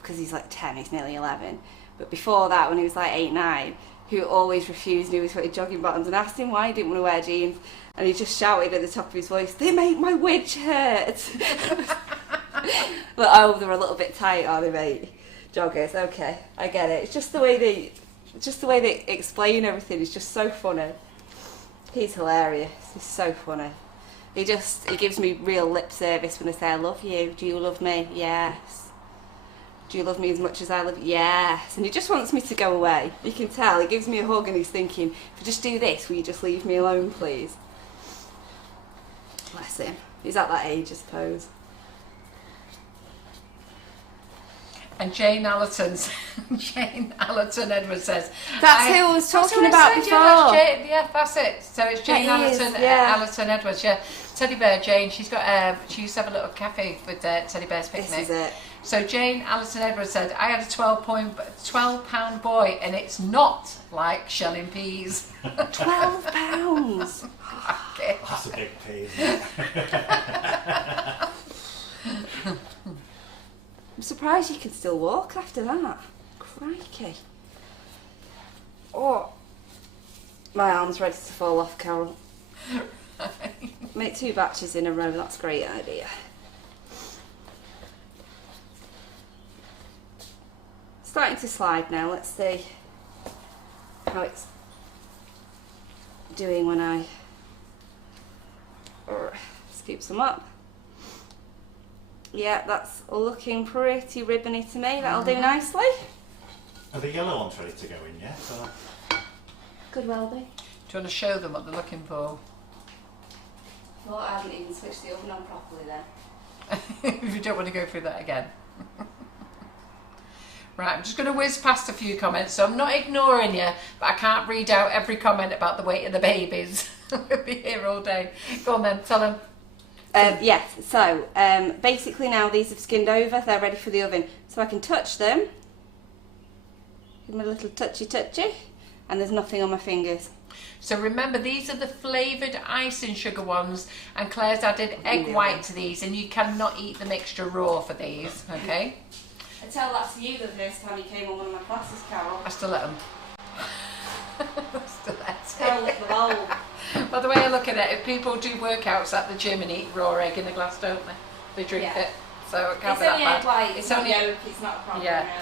because he's like 10, he's nearly 11. But before that, when he was like 8, 9, he always refused, and he was wearing jogging bottoms, and asked him why he didn't want to wear jeans, and he just shouted at the top of his voice, they make my wedge hurt. But oh, they're a little bit tight, are they, mate? Joggers, okay, I get it. It's just the way they explain everything is just so funny. He's hilarious. He's so funny. He gives me real lip service when I say I love you. Do you love me? Yes. Do you love me as much as I love you? Yes. And he just wants me to go away. You can tell. He gives me a hug and he's thinking, if you just do this, will you just leave me alone, please? Bless him. He's at that age, I suppose. And Jane Allerton Edwards says, That's who I was talking about before. That's it. So it's Jane Allerton Edwards. Yeah, teddy bear Jane. She used to have a little cafe with Teddy Bear's Picnic. This is it. So Jane Allerton Edwards said, I had a 12-pound boy, and it's not like shelling peas. 12 pounds. Okay. That's a big pea, isn't it? I'm surprised you can still walk after that. Crikey. Oh, my arm's ready to fall off, Carol. Make 2 batches in a row, that's a great idea. Starting to slide now, let's see how it's doing when I scoop some up. Yeah, that's looking pretty ribbony to me. That'll do nicely. Are the yellow ones ready to go in yet? Or? Could well be. Do you want to show them what they're looking for? Well, I haven't even switched the oven on properly then. If you don't want to go through that again. Right, I'm just going to whiz past a few comments, so I'm not ignoring you, but I can't read out every comment about the weight of the babies. We'll be here all day. Go on then, tell them. Yes, so basically now these have skinned over, they're ready for the oven. So I can touch them, give them a little touchy, and there's nothing on my fingers. So remember, these are the flavoured icing sugar ones, and Claire's added egg white to these, and you cannot eat the mixture raw for these, okay? I tell that to you the first time you came on one of my classes, Carol. I still let them. Carol licked the bowl. By the way I look at it, if people do workouts at the gym and eat raw egg in a glass, don't they? They drink it, so it can't be that bad. White. It's only yolk, it's not a problem. Yeah. Really.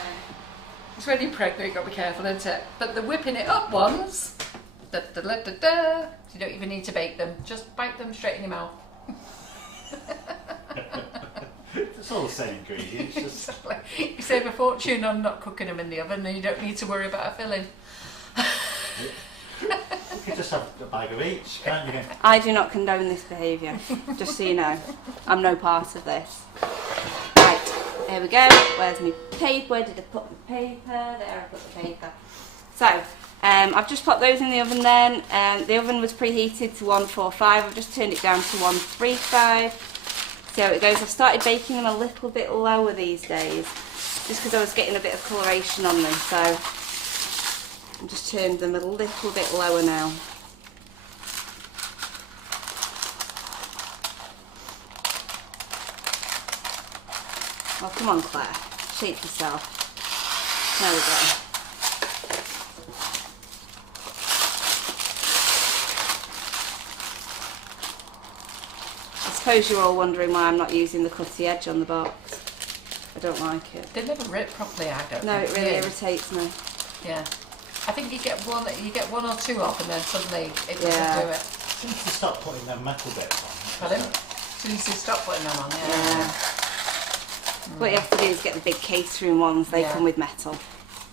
It's when you're pregnant, you've got to be careful, isn't it? But the whipping it up ones, you don't even need to bake them, just bite them straight in your mouth. It's all the same ingredients. Just... You save a fortune on not cooking them in the oven, and you don't need to worry about a filling. You could just have a bag of each, can't you? I do not condone this behaviour, just so you know. I'm no part of this. Right, here we go. Where's my paper? Where did I put my paper? There, I put the paper. So, I've just popped those in the oven then. The oven was preheated to 145. I've just turned it down to 135. See how it goes. I've started baking them a little bit lower these days, just because I was getting a bit of coloration on them. So, I've just turned them a little bit lower now. Oh, come on, Claire. Shape yourself. There we go. I suppose you're all wondering why I'm not using the cutty edge on the box. I don't like it. They never rip properly, I don't No, think. it really irritates me. Yeah. I think you get one or two off and then suddenly it doesn't do it. Since they stopped putting them metal bits on. Pardon? As soon as you stop putting them on, yeah. What you have to do is get the big catering ones, they come with metal.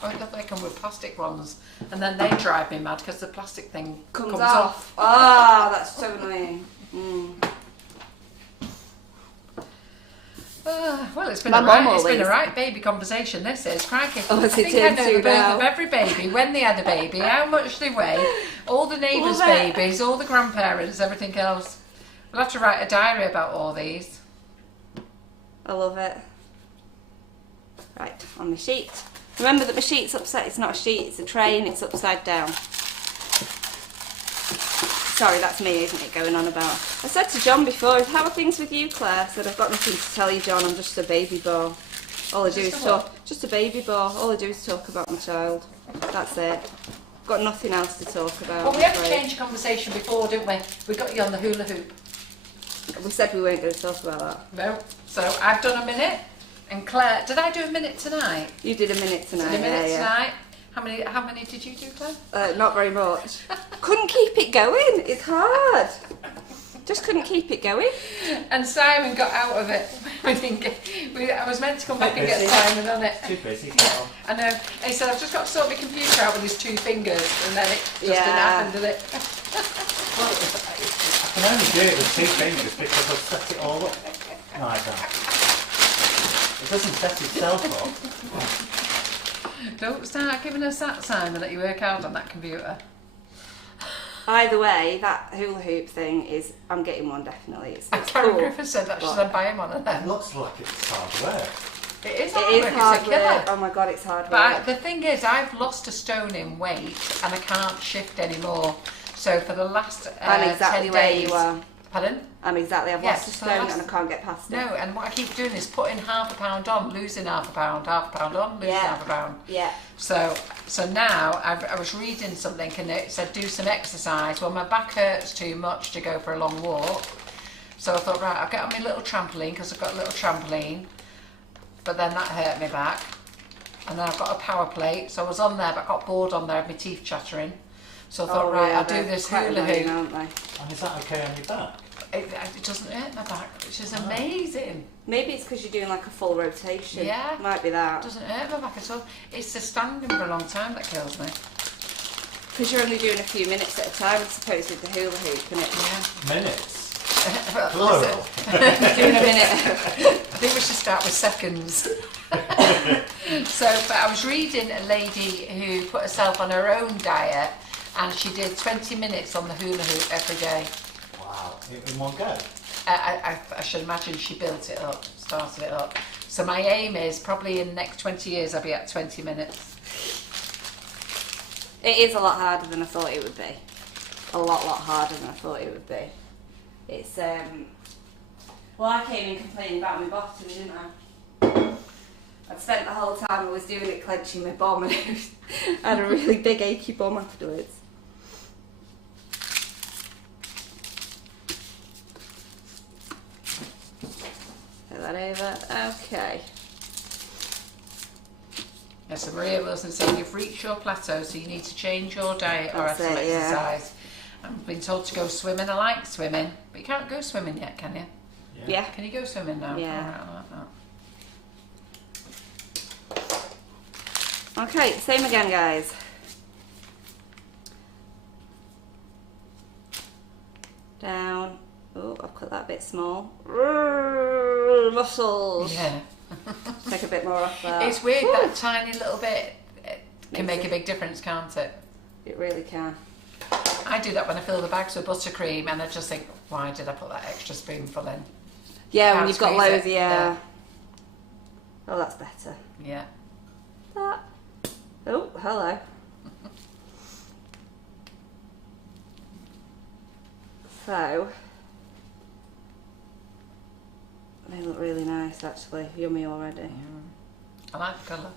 Oh, they come with plastic ones, and then they drive me mad because the plastic thing comes off. Ah, that's so annoying. Well, it's been My a mum right, it's been a always- right baby conversation. This is crikey. Oh, I has it think I turned know to the birth now? of every baby, when they had a baby, how much they weigh, all the neighbours' Love it. babies, all the grandparents, everything else. We'll have to write a diary about all these. I love it. Right, on the sheet. Remember that my sheet's upside, it's not a sheet, it's a tray and it's upside down. Sorry, that's me, isn't it, going on about. I said to John before, how are things with you, Claire? I said, I've got nothing to tell you, John, I'm just a baby boy. All I do is talk, just a baby boy, all I do is talk about my child. That's it. Got nothing else to talk about. Well, we had to change conversation before, didn't we? We got you on the hula hoop. We said we weren't going to talk about that. No. So I've done a minute, and Claire, did I do a minute tonight? You did a minute tonight. Did a minute yeah. tonight. How many did you do, Claire? Not very much. Couldn't keep it going. It's hard. Just couldn't keep it going. And Simon got out of it. I was meant to come back and get Simon on it. Too busy, Carol. I know. And he said, I've just got to sort my computer out with his 2 fingers, and then it just didn't happen, did it? Well, I can only do it with 2 fingers because I've set it all up like that. It doesn't set itself up. Don't start giving us that, Simon, that you work out on that computer. Either way, that hula hoop thing is, I'm getting one definitely. It's Karen cool. Griffith said that she said buy him one of It them. looks like it's hard work. It is It hard is work, hard it's a killer. work. Oh my god, it's hard But work. the thing is, I've lost a stone in weight and I can't shift anymore. So for the last I'm exactly 10 where days... you are. Pardon? I've lost a stone and I can't get past it. No, and what I keep doing is putting £0.5 pound on, losing £0.5 pound on, losing £0.5 pound. Yeah. So now I was reading something and it said do some exercise. Well, my back hurts too much to go for a long walk. So I thought, right, I'll get on my little trampoline because I've got a little trampoline. But then that hurt me back. And then I've got a power plate. So I was on there, but I got bored on there with my teeth chattering. So I thought, right, I'll do this hula hoop. Aren't they? And is that okay on your back? It doesn't hurt my back, which is amazing. Maybe it's because you're doing like a full rotation. Yeah. Might be It that. doesn't hurt my back at all. It's the standing for a long time that kills me. Because you're only doing a few minutes at a time, I suppose, with the hula hoop, isn't it? Yeah. Minutes? Well, Plural. Doing a minute. I think we should start with seconds. But I was reading a lady who put herself on her own diet and she did 20 minutes on the hula hoop every day. Wow. In one go? I should imagine she built it up, started it up. So my aim is probably in the next 20 years I'll be at 20 minutes. It is a lot harder than I thought it would be. A lot harder than I thought it would be. It's, well, I came in complaining about my bottom, didn't I? I'd spent the whole time I was doing it clenching my bum and I had a really big achy bum afterwards. Put that over, okay. Yeah, so Maria Wilson saying you've reached your plateau, so you need to change your diet or have That's some it, yeah. exercise. I've been told to go swimming. I like swimming, but you can't go swimming yet, can you? Yeah. Can you go swimming now? Yeah. All right, I like that. Okay, same again, guys. Down. Oh, I've cut that a bit small. Muscles. Yeah. Take a bit more off that. It's weird, that tiny little bit can make a big difference, can't it? It really can. I do that when I fill the bags with buttercream and I just think, why did I put that extra spoonful in? Yeah, Can't when you've got squeeze loads, it. yeah. Oh, that's better. Yeah. That. Oh, hello. So, they look really nice actually, yummy already. I like the colour.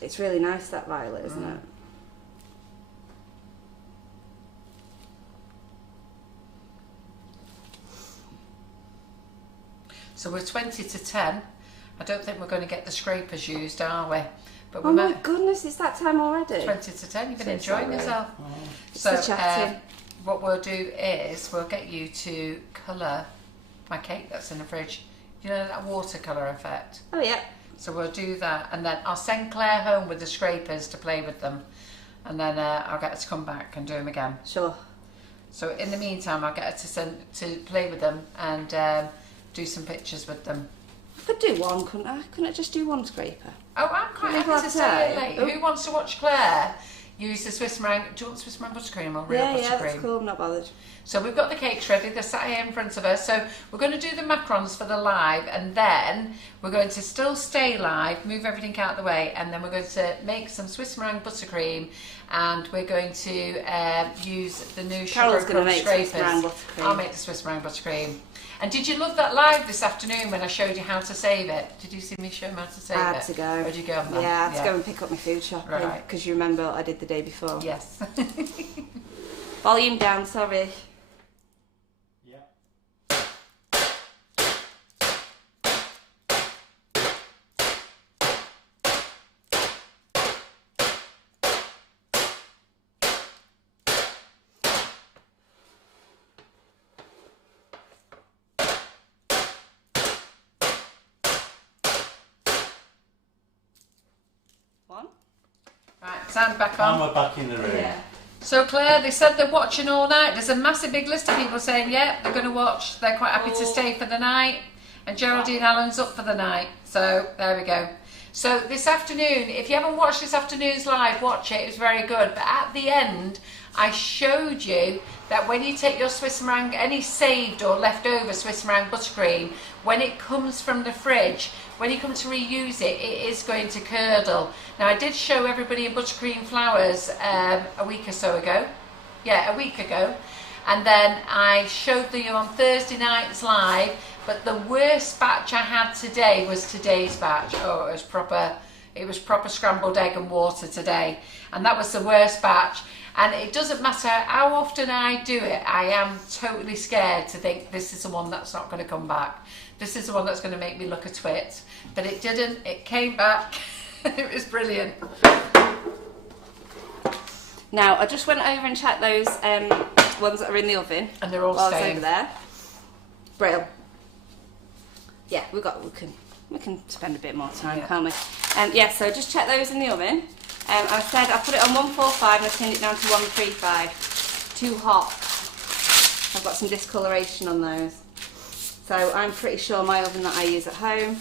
It's really nice, that violet, isn't it? So we're 20 to 10. I don't think we're going to get the scrapers used, are we? But we Oh my might. goodness, it's that time already? 20 to 10, you've been So it's enjoying alright. yourself. It's So the chatting. what we'll do is we'll get you to colour my cake that's in the fridge. You know, that watercolour effect. Oh yeah. So we'll do that, and then I'll send Claire home with the scrapers to play with them, and then I'll get her to come back and do them again. Sure. So in the meantime, I'll get her to play with them and do some pictures with them. I could do one, couldn't I? Couldn't I just do one scraper? Oh, I'm quite Leave happy that to say it there. late. Oh. Who wants to watch Claire use the Swiss meringue? Do you want Swiss meringue buttercream or real Yeah, buttercream? yeah, that's cool, I'm not bothered. So we've got the cakes ready, they're sat here in front of us. So we're going to do the macarons for the live, and then we're going to still stay live, move everything out of the way, and then we're going to make some Swiss meringue buttercream, and we're going to use the new Carol's sugar going to crumb make scrapers. Swiss meringue buttercream. I'll make the Swiss meringue buttercream. And did you love that live this afternoon when I showed you how to save it? Did you see me show them how to save it? I had to go. Where'd you go on that? Yeah, I had to go and pick up my food shopping. Right. Because you remember what I did the day before. Yes. Volume down, sorry. Yeah. One. Right, sound back And on. we're back in the room. Yeah. So Claire, they said they're watching all night. There's a massive big list of people saying, yeah, they're going to watch. They're quite happy to stay for the night. And Geraldine Allen's up for the night. So there we go. So this afternoon, if you haven't watched this afternoon's live, watch it. It was very good. But at the end, I showed you that when you take your Swiss meringue, any saved or leftover Swiss meringue buttercream, when it comes from the fridge, when you come to reuse it, it is going to curdle. Now, I did show everybody in buttercream flowers a week or so ago. Yeah, a week ago. And then I showed you on Thursday night's live, but the worst batch I had today was today's batch. Oh, it was proper scrambled egg and water today. And that was the worst batch. And it doesn't matter how often I do it, I am totally scared to think this is the one that's not going to come back. This is the one that's going to make me look a twit. But it didn't, it came back. It was brilliant. Now, I just went over and checked those ones that are in the oven. And they're all while I was staying. over there. Brill. Yeah, we can spend a bit more time, Yeah. can't we? Yeah, so just check those in the oven. I said I put it on 145 and I turned it down to 135. Too hot. I've got some discoloration on those. So I'm pretty sure my oven that I use at home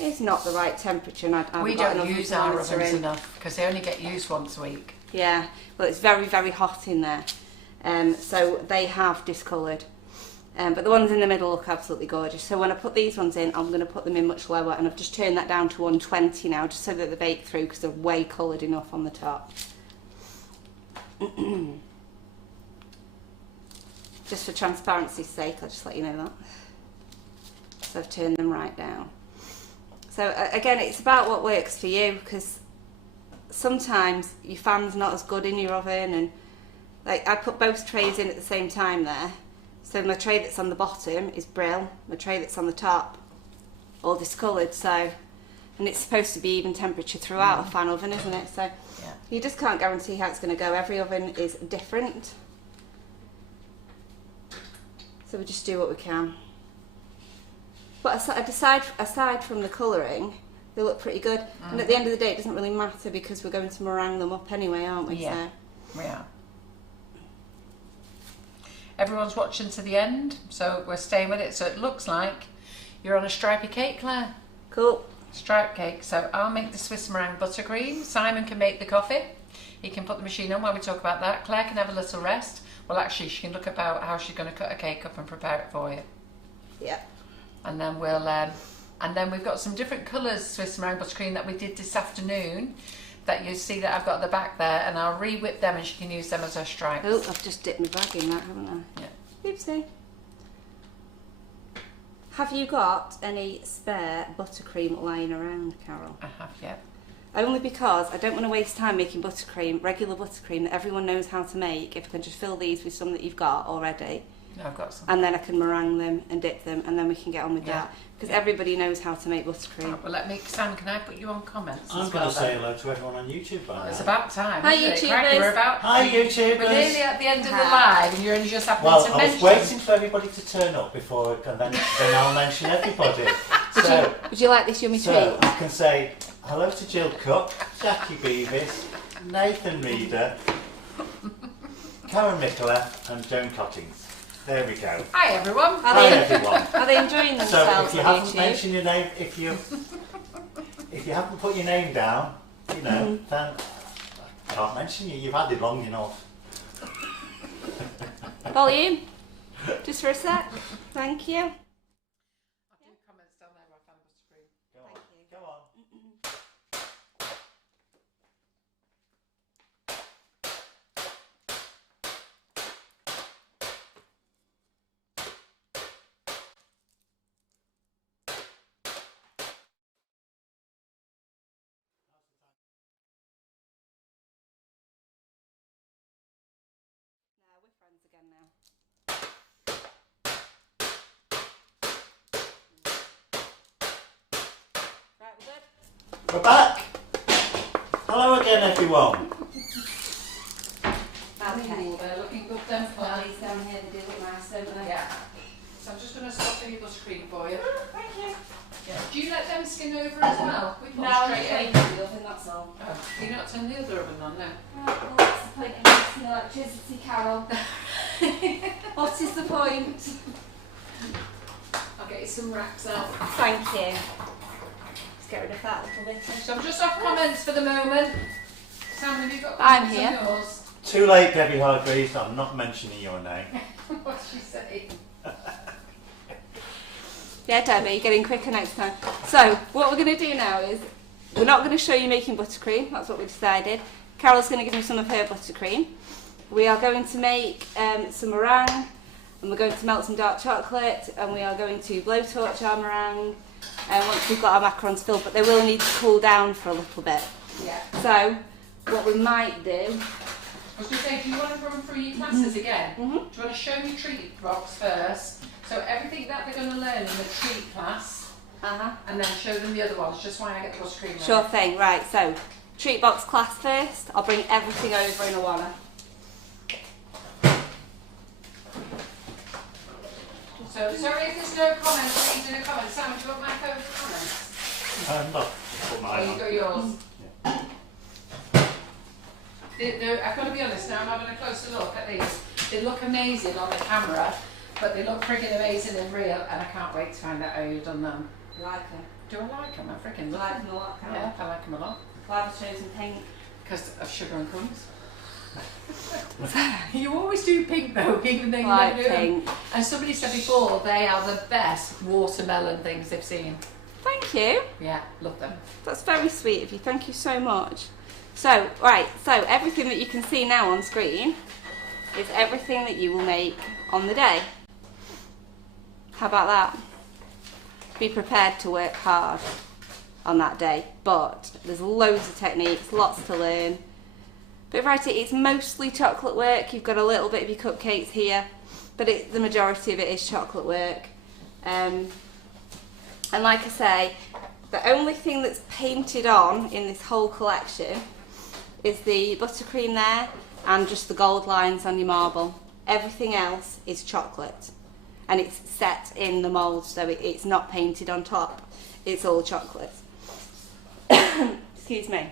is not the right temperature, and I We don't use our ovens enough because they only get used once a week. Yeah, well, it's very, very hot in there. So they have discoloured. But the ones in the middle look absolutely gorgeous. So when I put these ones in, I'm going to put them in much lower, and I've just turned that down to 120 now, just so that they bake through, because they're way coloured enough on the top. Just for transparency's sake, I'll just let you know that. So I've turned them right down. So again, it's about what works for you, because sometimes your fan's not as good in your oven, and like I put both trays in at the same time there. So my tray that's on the bottom is brill, my tray that's on the top all discoloured. So, and it's supposed to be even temperature throughout a fan oven, isn't it? So Yeah. you just can't guarantee how it's going to go. Every oven is different. So we just do what we can. But aside from the colouring, they look pretty good. And at the end of the day, it doesn't really matter because we're going to meringue them up anyway, aren't we? Yeah. So. We are. Everyone's watching to the end, so we're staying with it. So it looks like you're on a stripy cake, Claire. Cool. Stripe cake. So I'll make the Swiss meringue buttercream. Simon can make the coffee. He can put the machine on while we talk about that. Claire can have a little rest. Well, actually, she can look about how she's going to cut a cake up and prepare it for you. Yeah. And then we've got some different colours Swiss meringue buttercream that we did this afternoon. That you see that I've got at the back there, and I'll re-whip them, and she can use them as her stripes. Oh, I've just dipped my bag in that, haven't I? Yeah. Oopsie. Have you got any spare buttercream lying around, Carol? I have, yeah. Only because I don't want to waste time making buttercream, regular buttercream that everyone knows how to make. If I can just fill these with some that you've got already. No, I've got some. And then I can meringue them and dip them, and then we can get on with Yeah. that. Because everybody knows how to make buttercream. Well, Sam, can I put you on comments? I'm going to say hello to everyone on YouTube by now. It's about time. Hi, isn't it? YouTubers. Cracky, Hi, YouTubers. We're nearly at the end of the Hi. live, and you're only just happening Well, to I mention. was waiting for everybody to turn up before, and then I'll mention everybody. Would you like this yummy So treat? I can say hello to Jill Cook, Jackie Beavis, Nathan Reader, Karen Micklef, and Joan Cottings. There we go. Hi, everyone. Hi everyone. Are they enjoying So themselves if you on haven't YouTube? mentioned your name, if you haven't put your name down, you know, then I can't mention you. You've had it long enough. Volume? Just for a sec. Thank you. I'll do comments down there where I found buttercream. Go on. Thank you. Go on. No, we're friends again now. Right, we're good? We're back. Hello again, everyone. Okay. Ooh, they're looking good then, Claire. These down here, they do look nice, don't they? Yeah. So I'm just going to stop your buttercream for you. Thank you. Yeah. Do you let them skin over as well? We put No, them I'm straight just in. waiting for the oven, that's all. Oh, do you not turn the other oven on now? Right, well, what's the point in wasting electricity, Carol? What is the point? I'll get you some racks out. Thank you. Let's get rid of that little bit. So I'm just off comments for the moment. Sam, have you got I'm comments here. on yours? Too late, Debbie Hargreaves. I'm not mentioning your name. What's she saying? Yeah, Debbie, you're getting quicker next time. So, what we're going to do now is, we're not going to show you making buttercream, that's what we decided. Carol's going to give me some of her buttercream. We are going to make some meringue, and we're going to melt some dark chocolate, and we are going to blowtorch our meringue once we've got our macarons filled, but they will need to cool down for a little bit. Yeah. So, what we might do... I was going to say, do you want to run through your classes again? Do you want to show me treat box first? So everything that they're going to learn in the treat class, and then show them the other ones, just why I get the buttercream. Sure thing, right, so treat box class first. I'll bring everything over in a wanna. So sorry if there's no comments, please in a comment. Sam, do you want my phone for comments? Not put Oh, mine you on. got yours. I've got to be honest now, I'm having a closer look at these. They look amazing on the camera, but they look friggin' amazing in real, and I can't wait to find out how you've done them. You like them? Do I like them? I freaking You love like them. them a lot, Carol? Yeah, I like them a lot. Why have I chosen pink? Because of sugar and crumbs. You always do pink though, even though you Like never do them. pink. And somebody said before, they are the best watermelon things they've seen. Thank you. Yeah, love them. That's very sweet of you. Thank you so much. So, right, so everything that you can see now on screen is everything that you will make on the day. How about that? Be prepared to work hard on that day, but there's loads of techniques, lots to learn. But right, it's mostly chocolate work. You've got a little bit of your cupcakes here, but the majority of it is chocolate work. And like I say, the only thing that's painted on in this whole collection is the buttercream there and just the gold lines on your marble. Everything else is chocolate. and it's set in the mould, so it's not painted on top. It's all chocolate. Excuse me.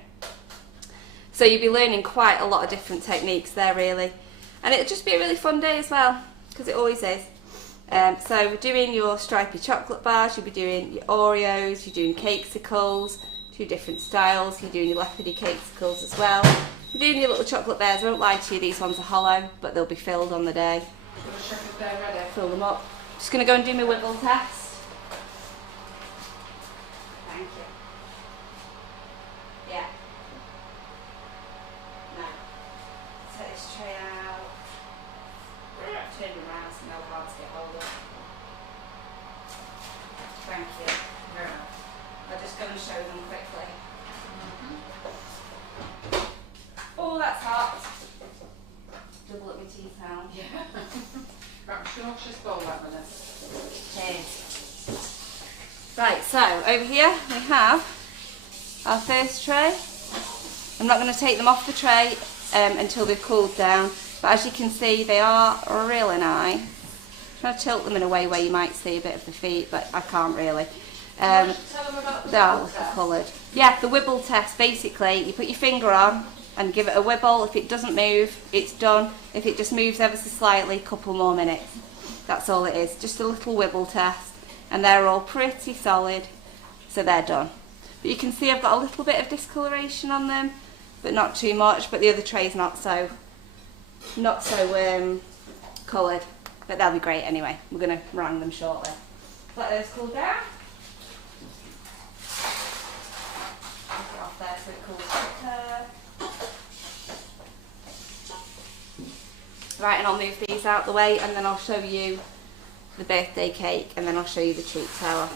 So you'll be learning quite a lot of different techniques there, really. And it'll just be a really fun day as well, because it always is. So we're doing your stripy chocolate bars, you'll be doing your Oreos, you're doing cakesicles, 2 different styles, you're doing your leopardy cakesicles as well. You're doing your little chocolate bears. I won't lie to you, these ones are hollow, but they'll be filled on the day. Check if they're ready. Fill them up. Just going to go and do my wibble test. Thank you. Yeah. No. Take this tray out. Turn it around so no hard to get hold of. Thank you. Very much. I'm just going to show them quickly. Oh, that's hot. Double up my tea towel. Yeah. Right, I'm sure she's full that minute. Cheers. Right, so over here we have our first tray. I'm not going to take them off the tray until they've cooled down, but as you can see they are really nice. I'm trying to tilt them in a way where you might see a bit of the feet, but I can't really. Tell them about the They are wibble test. coloured. Yeah, the wibble test, basically you put your finger on and give it a wibble. If it doesn't move, it's done. If it just moves ever so slightly, a couple more minutes. That's all it is, just a little wibble test. And they're all pretty solid, so they're done. But you can see I've got a little bit of discoloration on them, but not too much. But the other tray's not so coloured, but they'll be great anyway. We're going to meringue them shortly. Let those cool down. Take it off there so it cools quicker. Right, and I'll move these out the way, and then I'll show you the birthday cake, and then I'll show you the treat tower.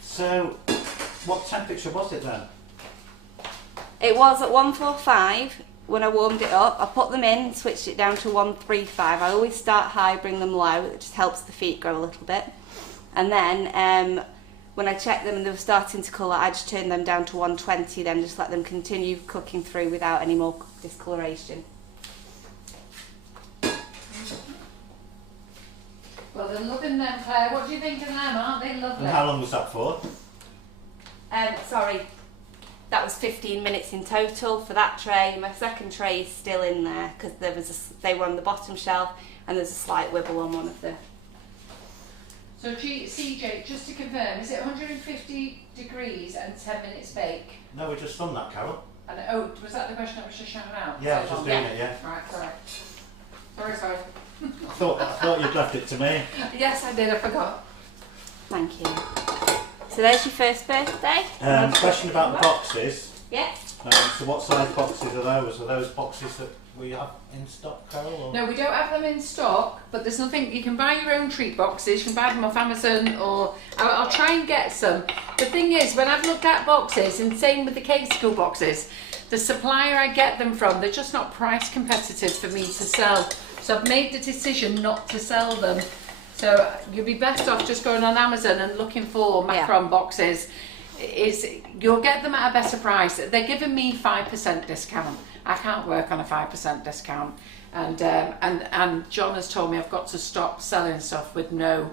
So, what temperature was it then? It was at 145 when I warmed it up. I put them in, switched it down to 135. I always start high, bring them low. It just helps the feet grow a little bit. And then when I checked them and they were starting to colour, I just turned them down to 120, then just let them continue cooking through without any more discoloration. Well, they're loving them, Claire. What do you think of them? Aren't they lovely? And how long was that for? Sorry, that was 15 minutes in total for that tray. My second tray is still in there because they were on the bottom shelf and there's a slight wibble on one of them. So CJ, just to confirm, is it 150 degrees and 10 minutes bake? No, we just done that, Carol. And oh, was that the question I was just shouting out? Yeah, I was just doing it, yeah. Right, sorry. I thought you'd left it to me. Yes, I did, I forgot. Thank you. So there's your first birthday. Question about the boxes. Yes. So what size boxes are those? Are those boxes that we have in stock, Carol? Or? No, we don't have them in stock, but there's nothing, you can buy your own treat boxes, you can buy them off Amazon, or I'll try and get some. The thing is, when I've looked at boxes, and same with the cakesicle boxes, the supplier I get them from, they're just not price competitive for me to sell. So I've made the decision not to sell them. So you'll be best off just going on Amazon and looking for macaron boxes. You'll get them at a better price. They're giving me 5% discount. I can't work on a 5% discount. And John has told me I've got to stop selling stuff with no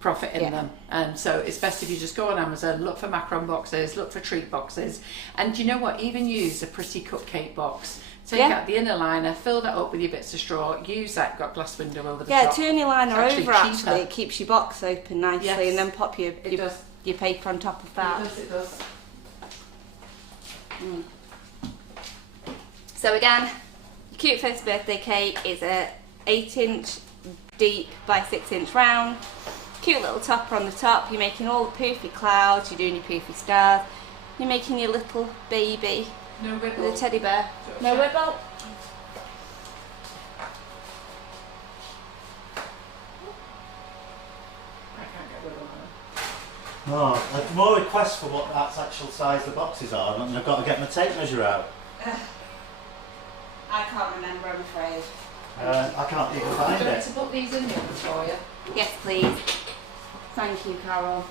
profit in them. And so it's best if you just go on Amazon, look for macaron boxes, look for treat boxes. And you know what? Even use a pretty cupcake box. Take out the inner liner, fill that up with your bits of straw, use that, got glass window over the top. Yeah, turn your liner over cheaper. actually, it keeps your box open nicely, Yes. and then pop your paper on top of that. It does. So again, your cute first birthday cake is a 8-inch deep by 6-inch round. Cute little topper on the top. You're making all the poofy clouds, you're doing your poofy stars, you're making your little baby No wibble. with a teddy bear. No wibble. I can't get wibble on them. Oh, there's more requests for what that's actual size the boxes are, and I've got to get my tape measure out. I can't remember, I'm afraid. I can't even find Do you want it. to put these in the oven for you? Yes, please. Thank you, Carol.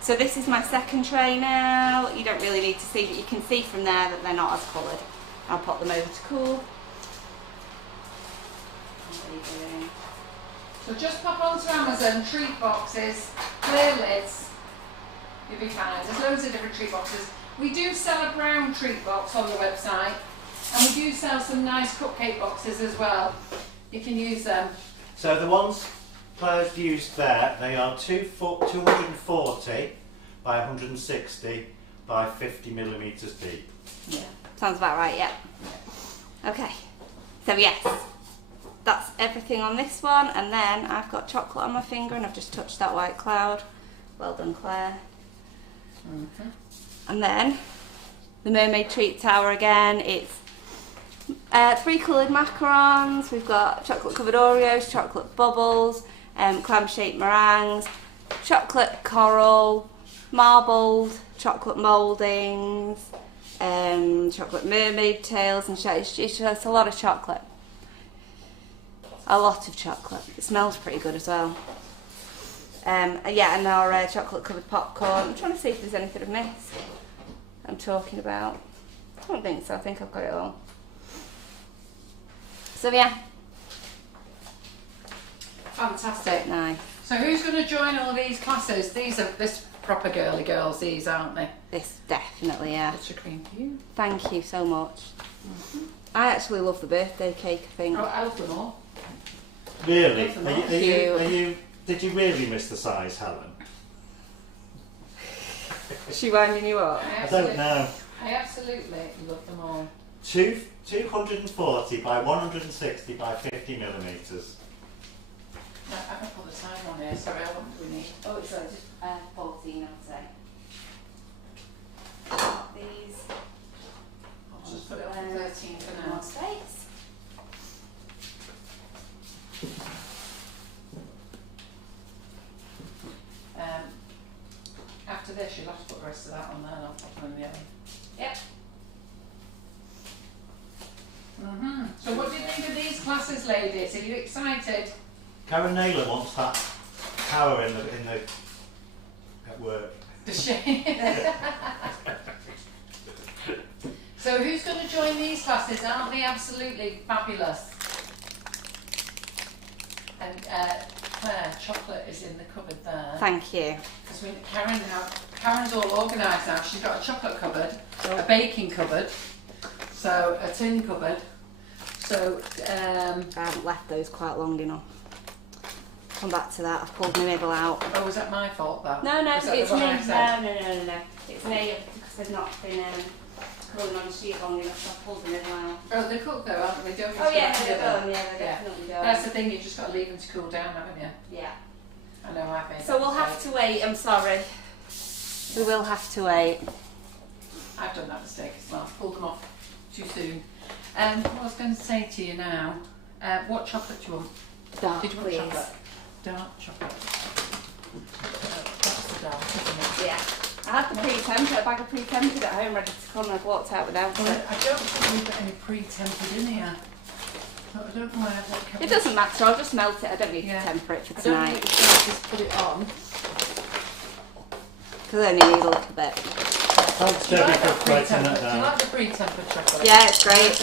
So this is my second tray now. You don't really need to see, but you can see from there that they're not as coloured. I'll pop them over to cool. What are you doing? So just pop onto Amazon, treat boxes, clear lids, you'll be fine. There's loads of different treat boxes. We do sell a brown treat box on the website, and we do sell some nice cupcake boxes as well. You can use them. So the ones Claire's used there, they are 240 by 160 by 50 millimetres deep. Yeah. Sounds about right, yeah. Okay. So yes, that's everything on this one, and then I've got chocolate on my finger and I've just touched that white cloud. Well done, Claire. And then the mermaid treat tower again. It's 3 coloured macarons. We've got chocolate covered Oreos, chocolate bubbles, clam shaped meringues, chocolate coral, marbled chocolate mouldings, chocolate mermaid tails, and it's just a lot of chocolate. A lot of chocolate. It smells pretty good as well. Yeah, and our chocolate covered popcorn. I'm trying to see if there's anything I've missed I'm talking about. I don't think so. I think I've got it all. So yeah. Fantastic. Nice. So who's going to join all these classes? These are this proper girly girls, these, aren't they? This definitely, yeah. Buttercream for you. Thank you so much. I actually love the birthday cake, I think. Oh, I love them all. Really? Love them all. Did you really miss the size, Helen? Is she winding you up? I don't know. I absolutely love them all. 240 by 160 by 50 millimetres. No, I haven't put the time on here, sorry, what do we need? Oh, it's just 14, I'd say. These. I'll just put it on 13 for now. More space. After this, you'll have to put the rest of that on there and I'll pop them in the oven. Yep. So what do you think of these classes, ladies? Are you excited? Karen Naylor wants that tower in the at work. Does she? So who's going to join these classes? Aren't they absolutely fabulous? And Claire, chocolate is in the cupboard there. Thank you. Because Karen's all organised now. She's got a chocolate cupboard, a baking cupboard, so a tin cupboard. So I haven't left those quite long enough. Come back to that. I've pulled my nibble out. oh, was that my fault though? No, Was that it's the me. one I said? No. It's me because they've not been cooling on the sheet long enough. So I've pulled the nibble out. Oh, they're cooked though, aren't they? Don't Oh yeah, need to they're do them. done. Yeah, they're definitely done. That's the thing. You just got to leave them to cool down, haven't you? Yeah. I know I've made. So we'll have to wait. I'm sorry. We will have to wait. I've done that mistake as well. Pulled them off too soon. What I was going to say to you now. What chocolate do you want? Dark, Did you want please. chocolate? Dark chocolate. That's the dark, isn't it? Yeah. I had the pre-tempered, a bag of pre-tempered at home ready to come and I've walked out without Well, it. I don't think we've got any pre-tempered in here. So I don't know why I've got It doesn't matter, I'll just melt it. I don't need Yeah. to temper it for I don't tonight. need to just put it on. Because I only need a little bit. Thanks, Do you Debbie, like for that breaking pre-tempered? that Do you down. like the pre-tempered chocolate? Yeah, it's great.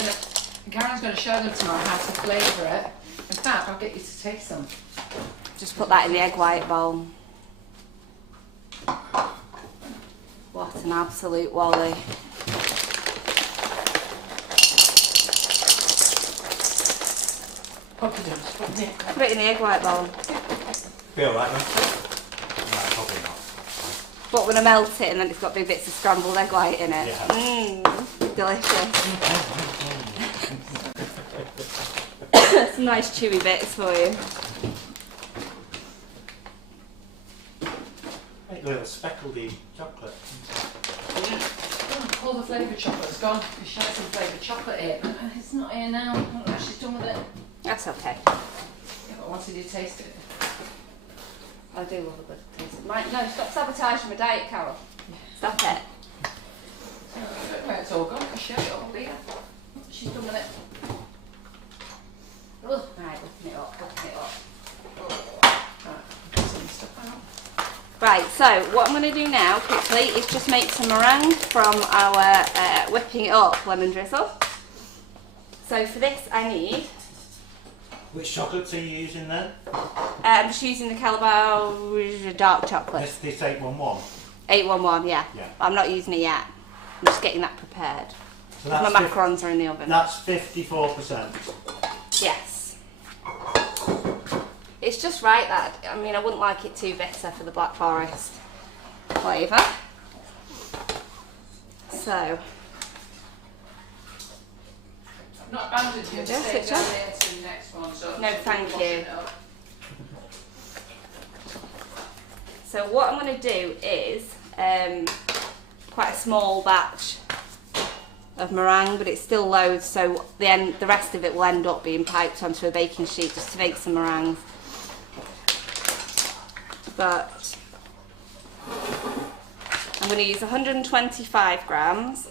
And Karen's going to show them tomorrow how to flavour it. In fact, I'll get you to taste them. Just put that in the egg white bowl. What an absolute wally. What do you do? Put it in. Put it in the egg white bowl. Be alright, then? No, probably not. But when I melt it and then it's got big bits of scrambled egg white in it. Yeah. Delicious. Some nice chewy bits for you. Make a little speckledy chocolate. Oh, all the flavoured chocolate's gone. We shared some flavoured chocolate here, but it's not here now. I don't know what she's done with it. That's okay. Yeah, but I wanted you to taste it. I do love a good taste. No, stop sabotaging my diet, Carol. Stop it. So, I don't know where it's all gone. I shared it all here. What she's done with it. Ugh. Right, lifting it up. Right, get some stuff out. Right, so what I'm going to do now quickly is just make some meringue from our whipping it up lemon drizzle. So for this I need... Which chocolates are you using then? I'm just using the Calabao dark chocolate. This 811? 811, yeah. Yeah. I'm not using it yet. I'm just getting that prepared. So My macarons are in the oven. That's 54%. Yes. It's just right that, I mean, I wouldn't like it too bitter for the Black Forest flavour. So. I've not abandoned you. Yes, Stay it's down just- there to the next one. So No, thank wash you. it up. So what I'm going to do is quite a small batch of meringue, but it's still loads, so the rest of it will end up being piped onto a baking sheet just to make some meringues. But I'm going to use 125 grams.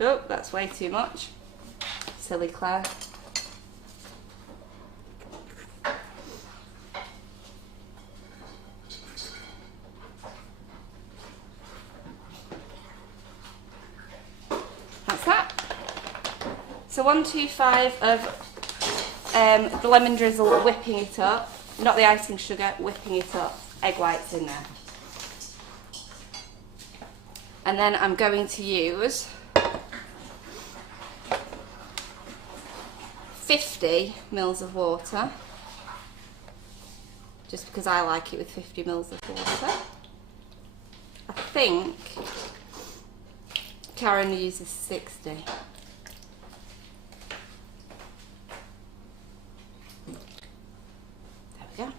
Oh, that's way too much. Silly Claire. That's that. So 125 of the lemon drizzle, whipping it up. Not the icing sugar, whipping it up. Egg whites in there. And then I'm going to use 50 mils of water, just because I like it with 50 mils of water. I think Karen uses 60. There we go.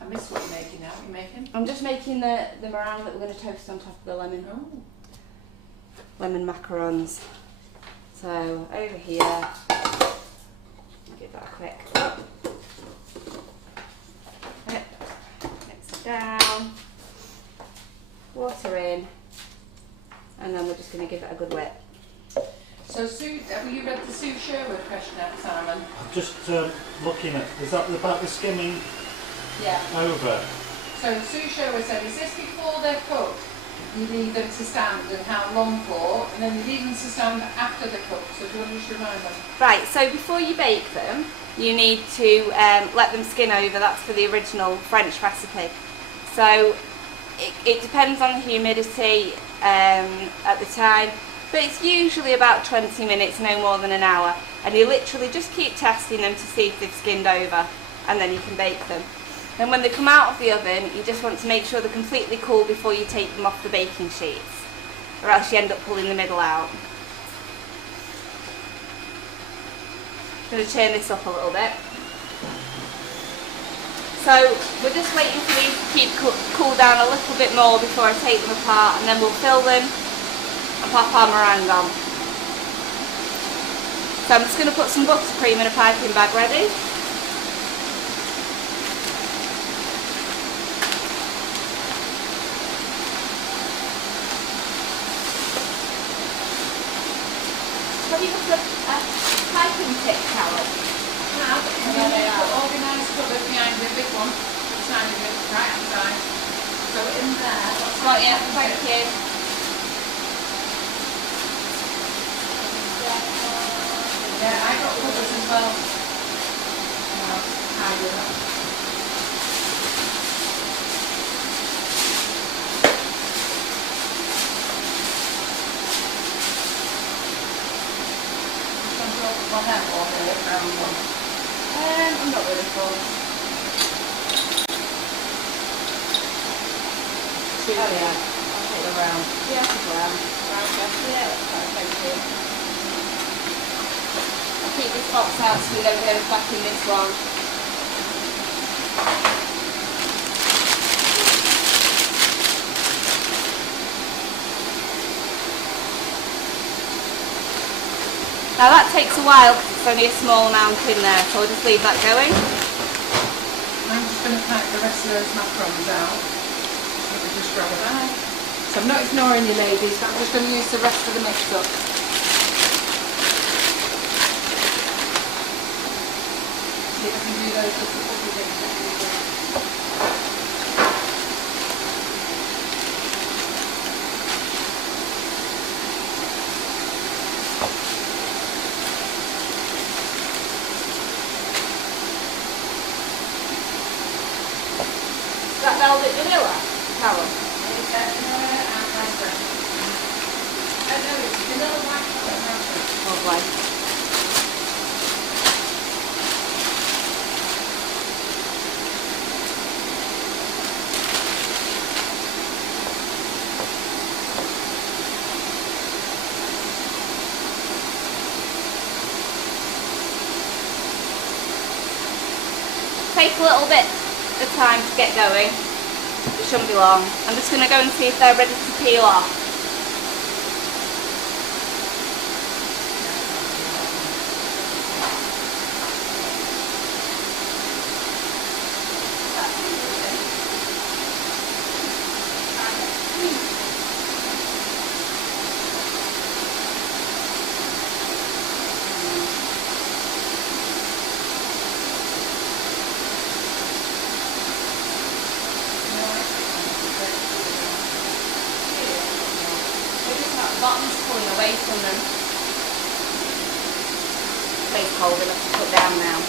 I missed what you're making now. What are you making? I'm just making the meringue that we're going to toast on top of the lemon. Oh. Lemon macarons. So over here, give that a quick mix it down, water in, and then we're just going to give it a good whip. So Sue, have you read the Sue Sherwood question out, Simon? I'm just looking at, is that about the skimming Yeah. over? So Sue Sherwood said, is this before they're cooked? You leave them to stand and how long for, and then you leave them to stand after they're cooked. So do you want to just remind them? Right, so before you bake them, you need to let them skin over. That's for the original French recipe. So it depends on the humidity at the time, but it's usually about 20 minutes, no more than an hour. And you literally just keep testing them to see if they've skinned over, and then you can bake them. And when they come out of the oven, you just want to make sure they're completely cool before you take them off the baking sheets, or else you end up pulling the middle out. I'm going to turn this up a little bit. So we're just waiting for these to keep cool down a little bit more before I take them apart, and then we'll fill them and pop our meringue on. So I'm just going to put some buttercream in a piping bag ready. Have you got a piping tip, Karen? Now, and then they are organised cupboard behind the big one, beside the right hand side. So in there, that's Right, yeah, thank you. Yeah, I got cupboards as well. I do that. What happened or the brown one? I'm not really full. Two, Oh, yeah. I'll take the round. Yeah, it's brown. Yeah, that's fine, thank you. I'll keep this box out so we don't go back in this one. Now that takes a while because it's only a small amount in there, so I'll just leave that going. I'm just going to pack the rest of those macarons out. Let me just grab a bag. So I'm not ignoring you ladies, but I'm just going to use the rest of the mix up. can do those just a couple of things. Is that velvet vanilla, Carol? It's vanilla and raspberry. No, it's vanilla white chocolate and raspberry. Lovely. Take a little bit of time to get going. It shouldn't be long. I'm just going to go and see if they're ready to peel off. Bottom's pulling away from them. Place holder, let's put down now.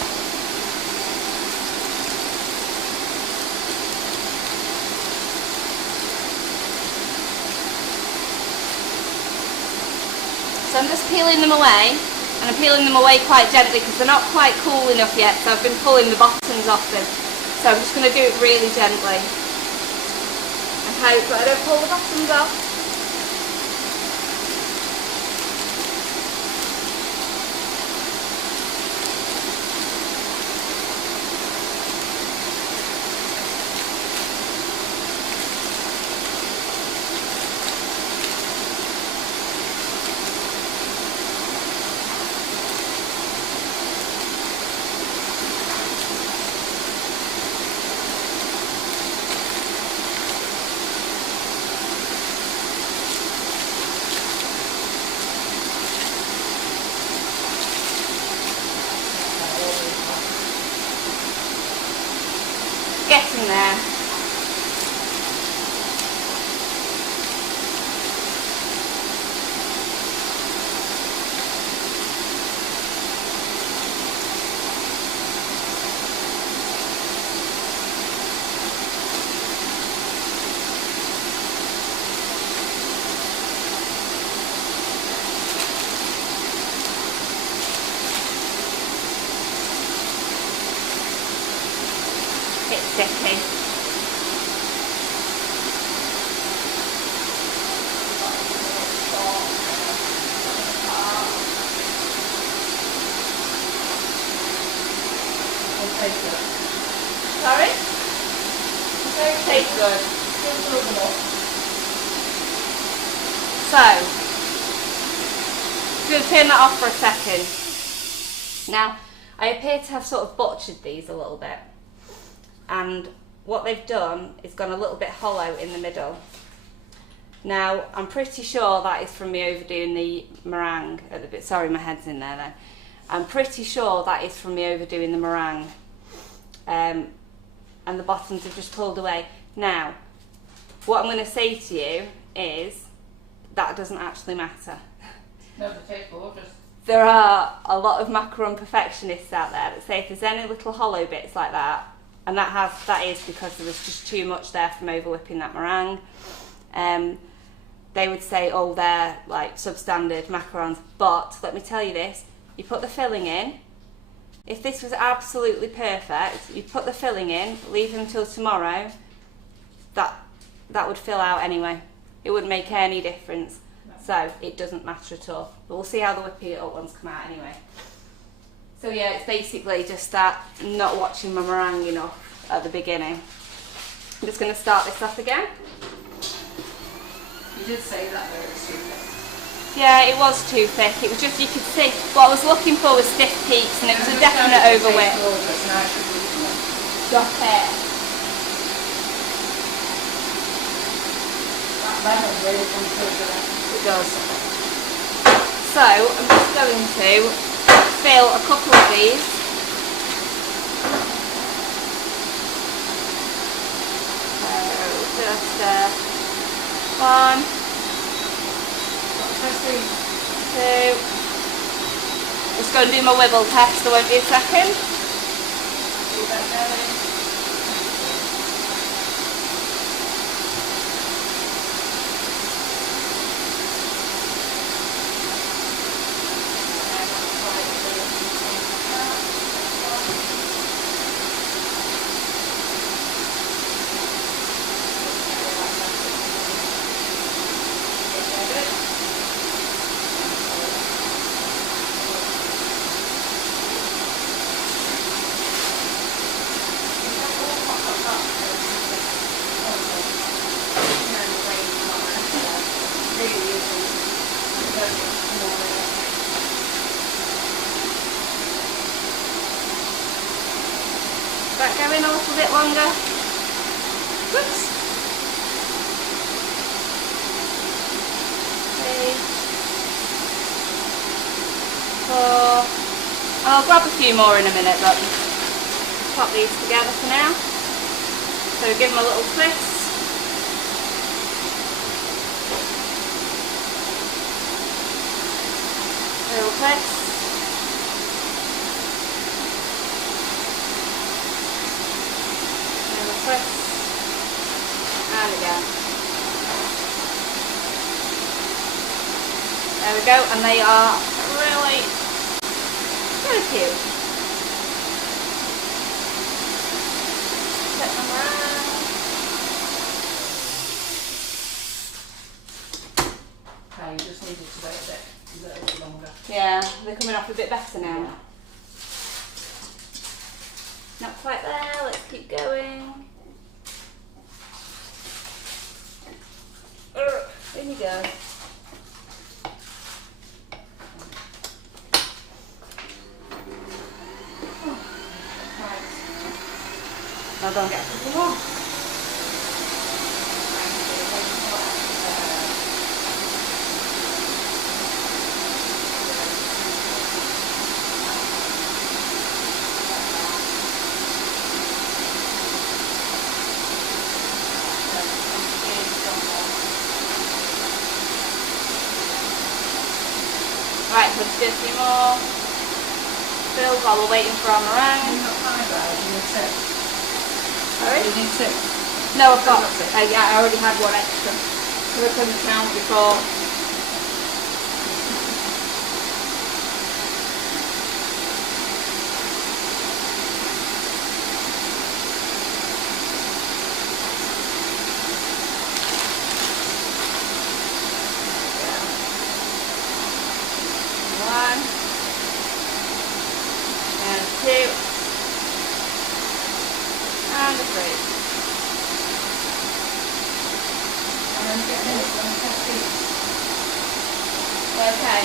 So I'm just peeling them away, and I'm peeling them away quite gently because they're not quite cool enough yet, so I've been pulling the bottoms off them. So I'm just going to do it really gently. Okay, so I don't pull the bottoms off. Getting there. It's sticky. Sorry? Tastes good. So, I'm going to turn that off for a second. Now, I appear to have sort of butchered these a little bit. And what they've done is gone a little bit hollow in the middle. Now, I'm pretty sure that is from me overdoing the meringue at the bit. Sorry, my head's in there then. I'm pretty sure that is from me overdoing the meringue. And the bottoms have just pulled away. Now, what I'm going to say to you is that doesn't actually matter. No, they taste gorgeous. There are a lot of macaron perfectionists out there that say if there's any little hollow bits like that, and that is because there was just too much there from over whipping that meringue. They would say, oh, they're like substandard macarons. But let me tell you this: you put the filling in. If this was absolutely perfect, you'd put the filling in, leave them until tomorrow. That would fill out anyway. It wouldn't make any difference. No. So it doesn't matter at all. But we'll see how the whipping it up ones come out anyway. So yeah, it's basically just that not watching my meringue enough at the beginning. I'm just going to start this off again. You did say that though, it was too thick. Yeah, it was too thick. It was just, you could see, what I was looking for was stiff peaks, and it was a definite overwhip. Stop it. That lemon really comes through, doesn't it? It does. So, I'm just going to fill a couple of these. Just 1, 2. Just going to do my wibble test, there won't be a second. That going a little bit longer. Whoops. 3, 4. I'll grab a few more in a minute, but pop these together for now. So give them a little twist. A little twist. Twist, and again. There we go, and they are really cute. Set them around. Okay, you just need it to wait a bit longer. Yeah, they're coming off a bit better now. Yeah. Not quite there, let's keep going. In you go. Now go and get a couple more. Right, let's do a few more fills while we're waiting for our meringue. You've got 5 hours, you need 6. Sorry? You need 6. No, I've got You've got 6. yeah, I already had one extra. So I couldn't count before. One and 2 and a 3. And then get this and test these. Okay.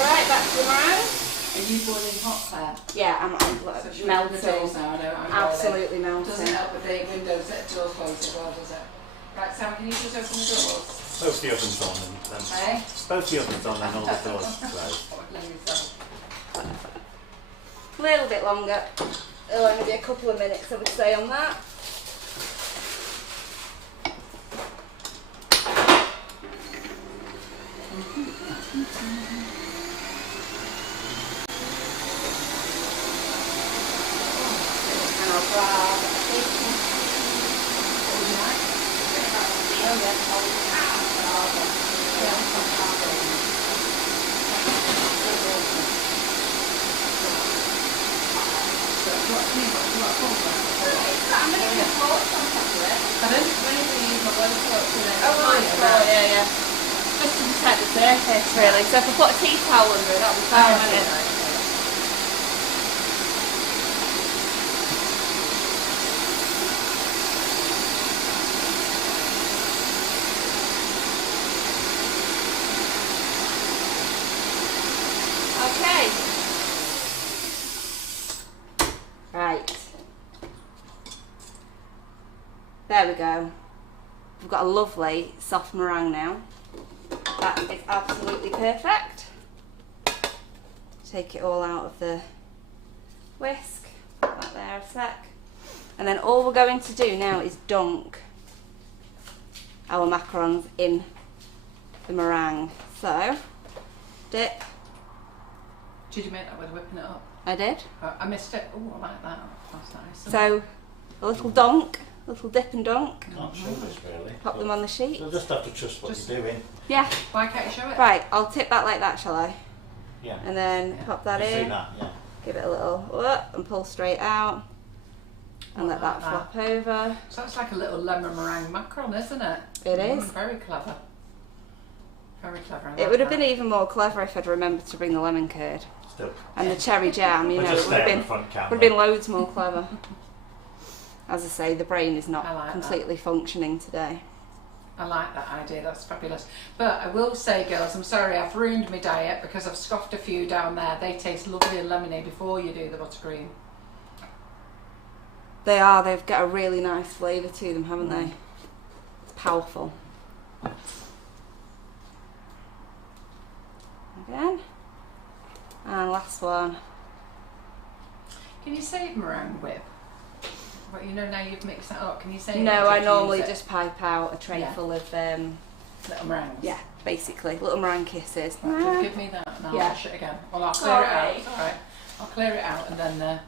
Right, back to the meringue. Are you boiling hot, Claire? Yeah, I'm So should we open the doors melting. now? I don't mind Absolutely boiling. Doesn't melting. help with the windows that doors closed as well, does it? Right, Sam, can you just open the doors? Both the ovens on and then Hey? both the ovens on and all the doors closed. A little bit longer. It'll only be a couple of minutes, I would say, on that. And I'll grab a bacon. What would you like? Oh, I'm going to put torch on top of it. Pardon? When is it used? I'm going to torch in it. Oh, right, right. Yeah. Just to protect the surface, really. So if I put a tea towel under it, that'll be fine, won't it? Okay. Right. There we go. we've got a lovely soft meringue now. That is absolutely perfect. Take it all out of the whisk, put that there a sec. And then all we're going to do now is dunk our macarons in the meringue. So, dip. Did you make that with whipping it up? I did. I missed it. Oh, I like that. That's nice. So, a little dunk, a little dip and dunk. Can't show this really. Pop them on the sheet. You'll just have to trust what you're doing. Yeah. Why can't you show it? Right, I'll tip that like that, shall I? Yeah. And then pop that You see in. that? Yeah. Give it a little whoop and pull straight out. And let that like flop over. So that's like a little lemon meringue macaron, isn't it? It is. Very clever. Very clever. I It like would have that. been even more clever if I'd remembered to bring the lemon curd Still. and the cherry jam. You Or know, just it would have stay on been the front camera. would have been loads more clever. As I say, the brain is not I like completely functioning today. I like that idea, that's fabulous. But I will say, girls, I'm sorry, I've ruined my diet because I've scoffed a few down there. They taste lovely and lemony before you do the buttercream. They are. They've got a really nice flavour to them, haven't they? It's powerful. Again. And last one. Can you save meringue whip? But you know, now you've mixed that up, can you save it? No, or I just normally use it? just pipe out a tray Yeah. full of, Little meringues. yeah, basically, little meringue kisses. Right, give me that and I'll Yeah. wash it again. Well, I'll clear it out. Sorry. It's all right. I'll clear it out and then...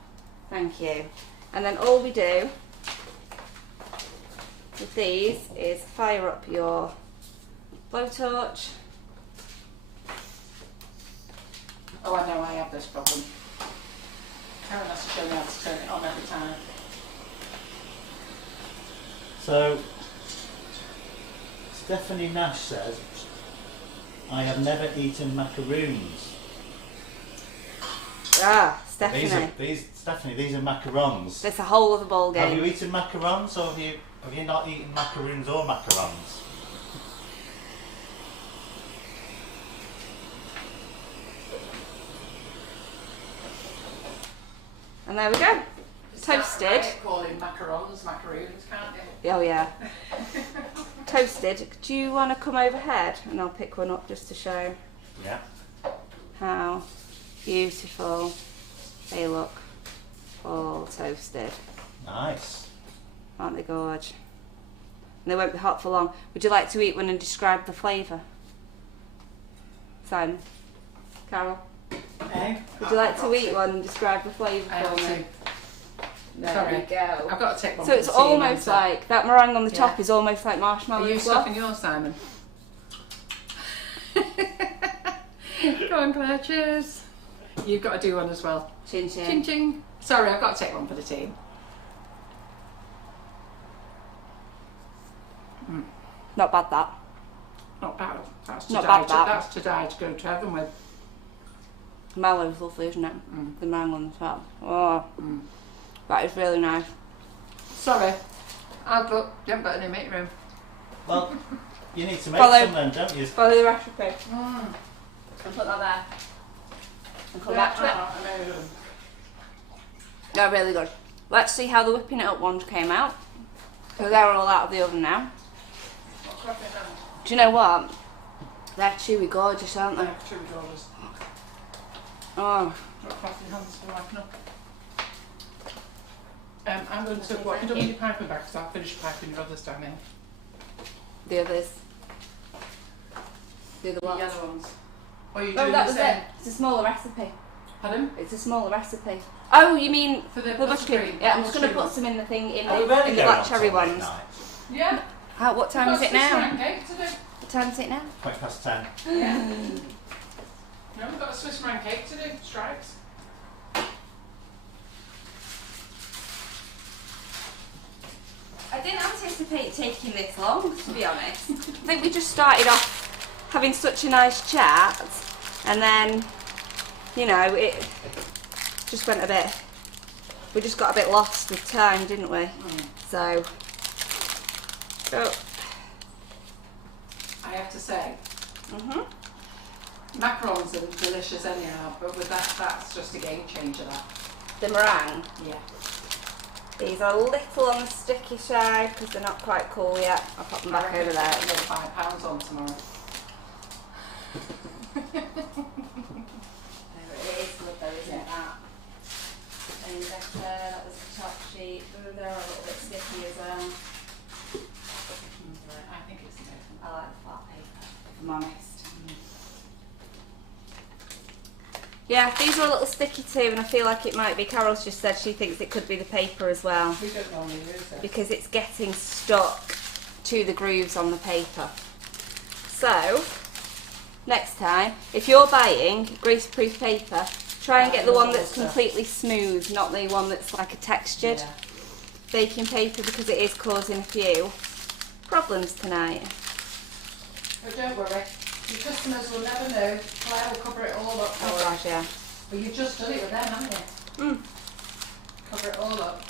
Thank you. And then all we do with these is fire up your blowtorch. Oh, I know I have this problem. Karen has to show me how to turn it on every time. So, Stephanie Nash says, I have never eaten macaroons. Ah, Stephanie. Stephanie, these are macarons. It's a whole other ball Have you game. eaten macarons or have you not eaten macaroons or macarons? And there we go. Toasted. Right, calling macarons, macaroons, can't you? Oh yeah. Toasted. Do you want to come overhead and I'll pick one up just to show Yeah. how beautiful they look, all toasted. Nice. Aren't they gorge? And they won't be hot for long. Would you like to eat one and describe the flavour? Simon? Carol? Eh? Would you like to eat one and describe the flavour I for have me? to. There Sorry. we go. I've got to take one So for it's the team, almost haven't I? like, that meringue on the top Yeah. is almost like marshmallow Are you fluff. stuffing yours, Simon? Go on, Claire, cheers. You've got to do one as well. Chin chin. Ching ching. Sorry, I've got to take one for the team. Not bad that. Not bad. That's to Not die. bad, that. That's to die to go to heaven with. Mellow's lovely, isn't it? Mm. The meringue on the top. Oh, Mm. that is really nice. Sorry, I've got. You haven't got any meat room. Well, you need to make Follow- some then, don't you? Follow the recipe. Mm. And put that there. And come back to it. Amazing. They're really good. Let's see how the whipping it up ones came out. So they're all out of the oven now. Do you know what? They're chewy gorgeous, aren't they? Two dollars. Oh, Drop off your hands for wiping up. I'm going to. What have you done with your piping back? Because I'll finish piping your others down here. the others. The other The ones. yellow ones. Or are you Oh, doing that the was same? it. It's a smaller recipe. Pardon? It's a smaller recipe. Oh, you mean For the buttercream? buttercream. Yeah, I'm just going to Buttercream. put some in the thing in Are we the, really in the going black on cherry till late ones. night? Yeah. What time is it We've got now? Swiss meringue cake to do. What time is it now? 10:20. Yeah. No, we've got a Swiss meringue cake to do. Stripes. I didn't anticipate taking this long, to be honest. I think we just started off having such a nice chat, and then, you know, it just went a bit. We just got a bit lost with time, didn't we? So I have to say, mhm. macarons are delicious anyhow, but with that, that's just a game changer. That. The meringue. Yeah. These are a little on the sticky side because they're not quite cool yet. I'll pop them back over there. I'll get £5 on tomorrow. It is good though, isn't that? And better, that was the top sheet. They're a little bit sticky as well. I think it's different. I like the flat paper, if I'm honest. Yeah, these are a little sticky too, and I feel like it might be. Carol's just said she thinks it could be the paper as well. We don't normally use it. Because it's getting stuck to the grooves on the paper. So, next time, if you're buying greaseproof paper, try and get the one that's completely smooth, not the one that's like a textured baking paper, because it is causing a few problems tonight. But don't worry, your customers will never know. Claire will cover it all up. Oh gosh, yeah. But you've just done it with them, haven't you? Mm. Cover it all up.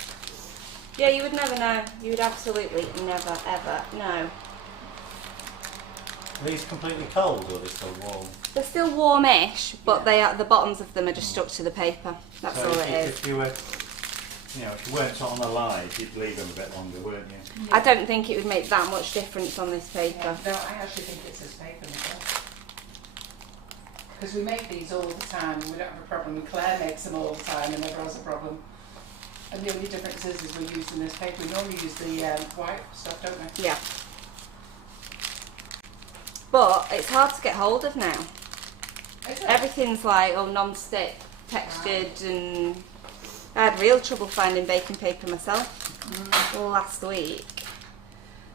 Yeah, you would never know. You would absolutely never, ever know. Are these completely cold or are they still warm? They're still warmish, but they are, the bottoms of them are just stuck to the paper. That's So all it is. If you were, if you weren't on the live, you'd leave them a bit longer, wouldn't you? I don't think it would make that much difference on this paper. No, I actually think it's this paper myself. Because we make these all the time and we don't have a problem. Claire makes them all the time and never has a problem. And the only difference is we're using this paper. We normally use the white stuff, don't we? Yeah. But it's hard to get hold of now. Is it? Everything's like non-stick, textured, and I had real trouble finding baking paper myself last week.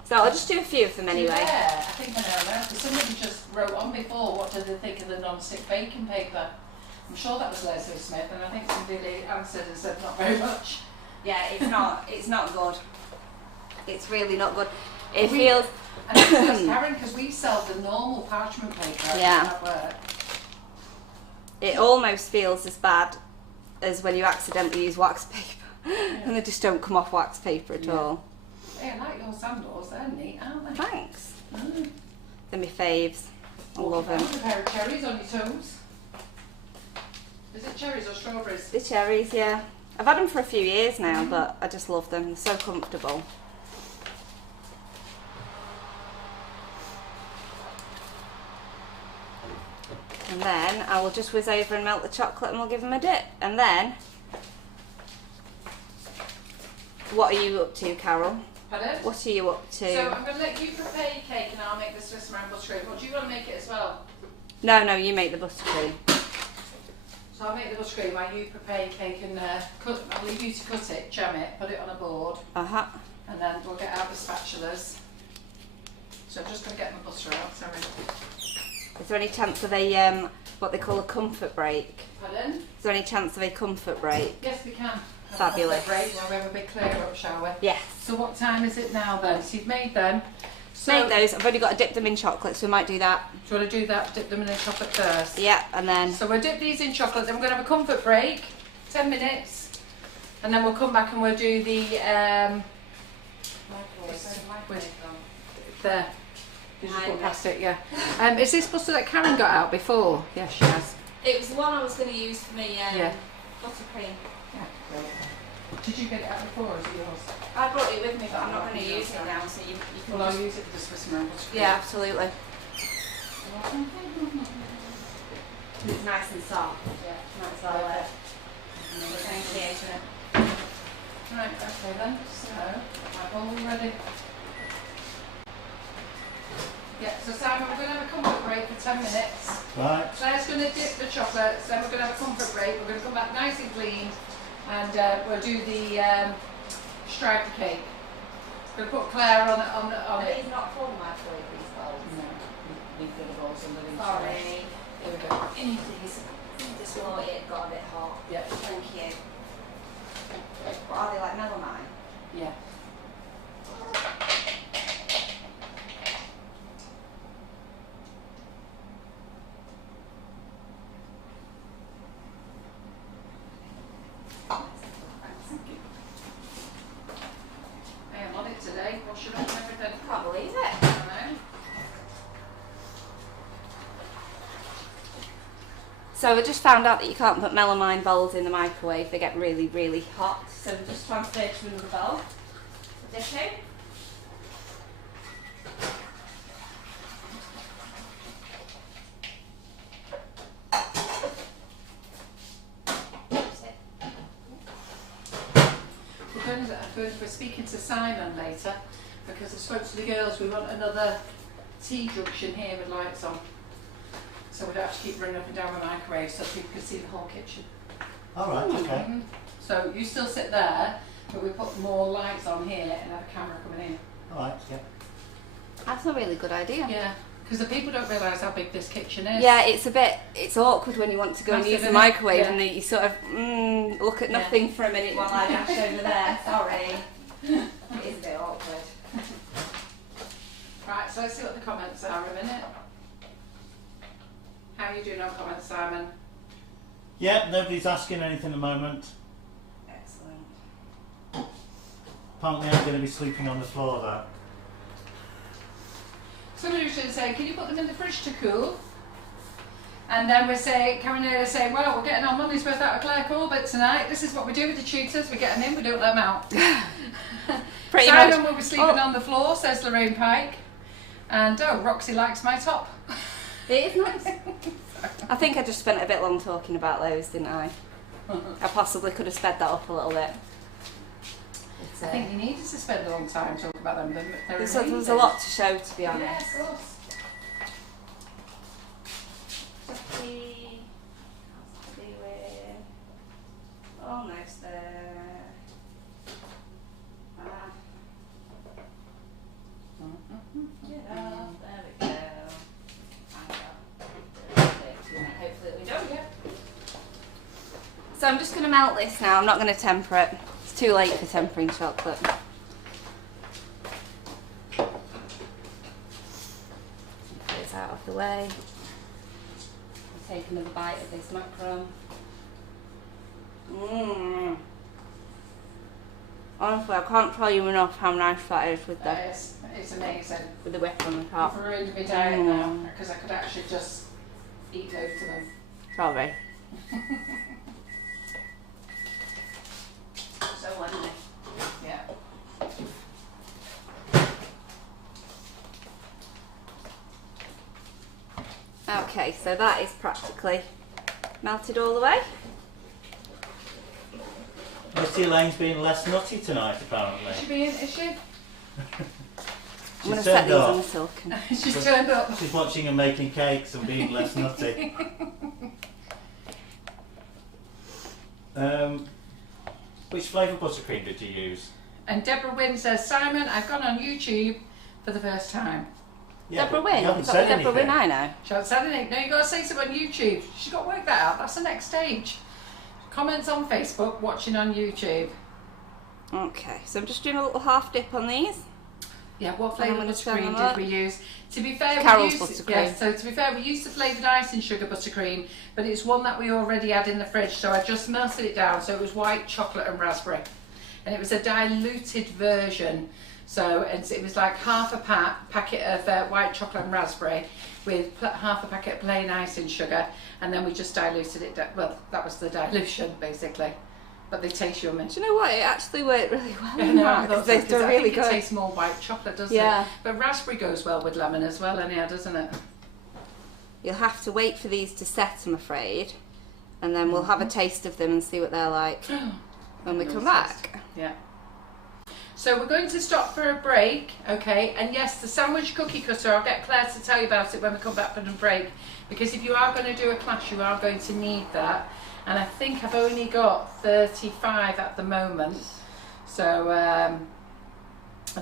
So I'll just do a few of them anyway. Yeah, I think I know now. Because somebody just wrote on before, what do they think of the non-stick baking paper? I'm sure that was Leslie Smith, and I think somebody answered and said not very much. Yeah, it's not. It's not good. It's really not good. It feels. And it's Karen, because we sell the normal parchment paper. Yeah. At work. It almost feels as bad as when you accidentally use wax paper, and they just don't come off wax paper at all. Hey, I like your sandals. They're neat, aren't they? Thanks. Mm. They're my faves. I love them. A pair of cherries on your toes. Is it cherries or strawberries? The cherries, yeah. I've had them for a few years now, but I just love them. They're so comfortable. And then I will just whiz over and melt the chocolate and we'll give them a dip. And then, what are you up to, Carol? Pardon? What are you up to? So I'm going to let you prepare your cake and I'll make the Swiss meringue buttercream. Or do you want to make it as well? No, you make the buttercream. So I'll make the buttercream while you prepare your cake and I'll leave you to cut it, jam it, put it on a board, Uh-huh. and then we'll get out the spatulas. So I'm just going to get my butter out, sorry. Is there any chance of a, what they call a comfort break? Pardon? Is there any chance of a comfort break? Yes, we can. Fabulous. Great, well, we have a big clear up, shall we? Yes. So what time is it now then? So you've made them. So Make those. I've only got to dip them in chocolate, so we might do that. Do you want to do that? Dip them in chocolate first? Yeah, and then... So we'll dip these in chocolate, then we're going to have a comfort break, 10 minutes, and then we'll come back and we'll do the... there. You just walk past it, yeah. Is this butter that Karen got out before? Yes, she has. It was the one I was going to use for me Yeah. buttercream. Yeah. Did you get it out before, or is it yours? I brought it with me, but I'm not going to use it now, so you can Well, I'll just... use it for the Swiss meringue buttercream. Yeah, absolutely. It's nice and soft. Yeah. That's all it. Thank you. Right, okay then. So, I'm all ready. Yeah, so Simon, we're going to have a comfort break for 10 minutes. Right. Claire's going to dip the chocolate, so then we're going to have a comfort break. We're going to come back nice and clean, and we'll do the striped cake. We're going to put Claire on it. These not full microwave, these bowls. No, leave the balls under the Sorry. There we go. Please. This will it got a bit hot. Yeah. Thank you. What are they, like melamine? Yeah. I am on it today, washing up and everything. Can't believe it. I know. So I just found out that you can't put melamine bowls in the microwave. They get really, really hot. So we just transfer to another bowl. Dip in. We're speaking to Simon later because I spoke to the girls. We want another tea junction here with lights on, so we don't have to keep running up and down the microwave, so people can see the whole kitchen. All right, okay. So you still sit there, but we put more lights on here and have a camera coming in. All right, yeah. That's a really good idea. Yeah, because the people don't realise how big this kitchen is. Yeah, it's awkward when you want to go and use the microwave and you sort of look at nothing for a minute while I dash over there. Sorry. It is a bit awkward. Right, so let's see what the comments are in a minute. How are you doing on comments, Simon? Yeah, nobody's asking anything at the moment. Excellent. Apparently I'm going to be sleeping on the floor though. Somebody was going to say, can you put them in the fridge to cool? And then we say, Macaronage say, well, we're getting our money's worth out of Claire Corbett tonight. This is what we do with the tutors. We get them in, we don't let them out. Simon will be sleeping on the floor, says Lorraine Pike. And Roxy likes my top. It is nice. I think I just spent a bit long talking about those, didn't I? I possibly could have sped that up a little bit. I think you needed to spend a long time talking about them. There's a lot to show, to be honest. Yeah, of course. Almost there. Get up, there we go. Hopefully we don't get. So I'm just going to melt this now. I'm not going to temper it. It's too late for tempering chocolate. Put this out of the way. I'll take another bite of this macaron. Honestly, I can't tell you enough how nice that is with the It's amazing. with the whip on the top. I've ruined me down now because I could actually just eat loads of them. Sorry. So wonderful. Yeah. Okay, so that is practically melted all the way. Missy Elaine's being less nutty tonight, apparently. Is she being, is she? I'm going to set these on the silken. She's turned up. She's watching her making cakes and being less nutty. Which flavour buttercream did you use? And Deborah Wynn says, Simon, I've gone on YouTube for the first time. Yeah, Deborah Wynn? You haven't said Deborah anything. Wynn, I know. She hasn't said anything. No, you've got to say something on YouTube. She's got to work that out. That's the next stage. Comments on Facebook, watching on YouTube. Okay, so I'm just doing a little half dip on these. Yeah, what flavour buttercream them did we use? To be fair, Carol's we used, buttercream. yes, so to be fair, we used the flavoured icing sugar buttercream, but it's one that we already had in the fridge, so I just melted it down, so it was white chocolate and raspberry. And it was a diluted version, so it was like half a packet of white chocolate and raspberry with half a packet of plain icing sugar, and then we just diluted it down. Well, that was the dilution, basically. But they taste yummy. Do you know what? It actually worked really well. No, They're really good. It tastes more white chocolate, doesn't it? But raspberry goes well with lemon as well, anyhow, doesn't it? You'll have to wait for these to set, I'm afraid, and then we'll have a taste of them and see what they're like when we come back. Yeah. So we're going to stop for a break, okay? And yes, the sandwich cookie cutter, I'll get Claire to tell you about it when we come back from the break, because if you are going to do a class, you are going to need that. And I think I've only got 35 at the moment, so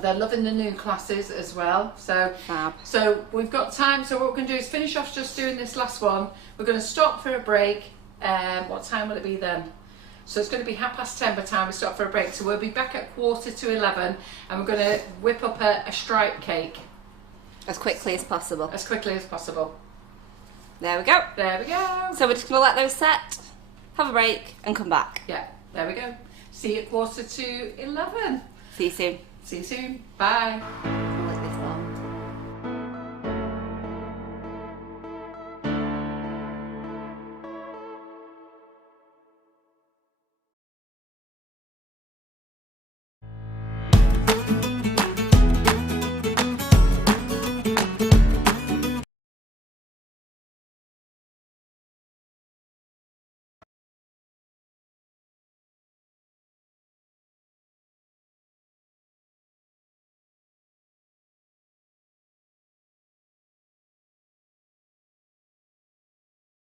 they're loving the new classes as well. So, Fab. So we've got time. So what we're going to do is finish off just doing this last one. We're going to stop for a break. What time will it be then? So it's going to be 10:30 by the time we stop for a break. So we'll be back at 11:45, and we're going to whip up a stripe cake As quickly as possible. as quickly as possible. There we go. There we go. So we're just going to let those set, have a break, and come back. Yeah, there we go. See you at 11:45. See you soon. See you soon. Bye.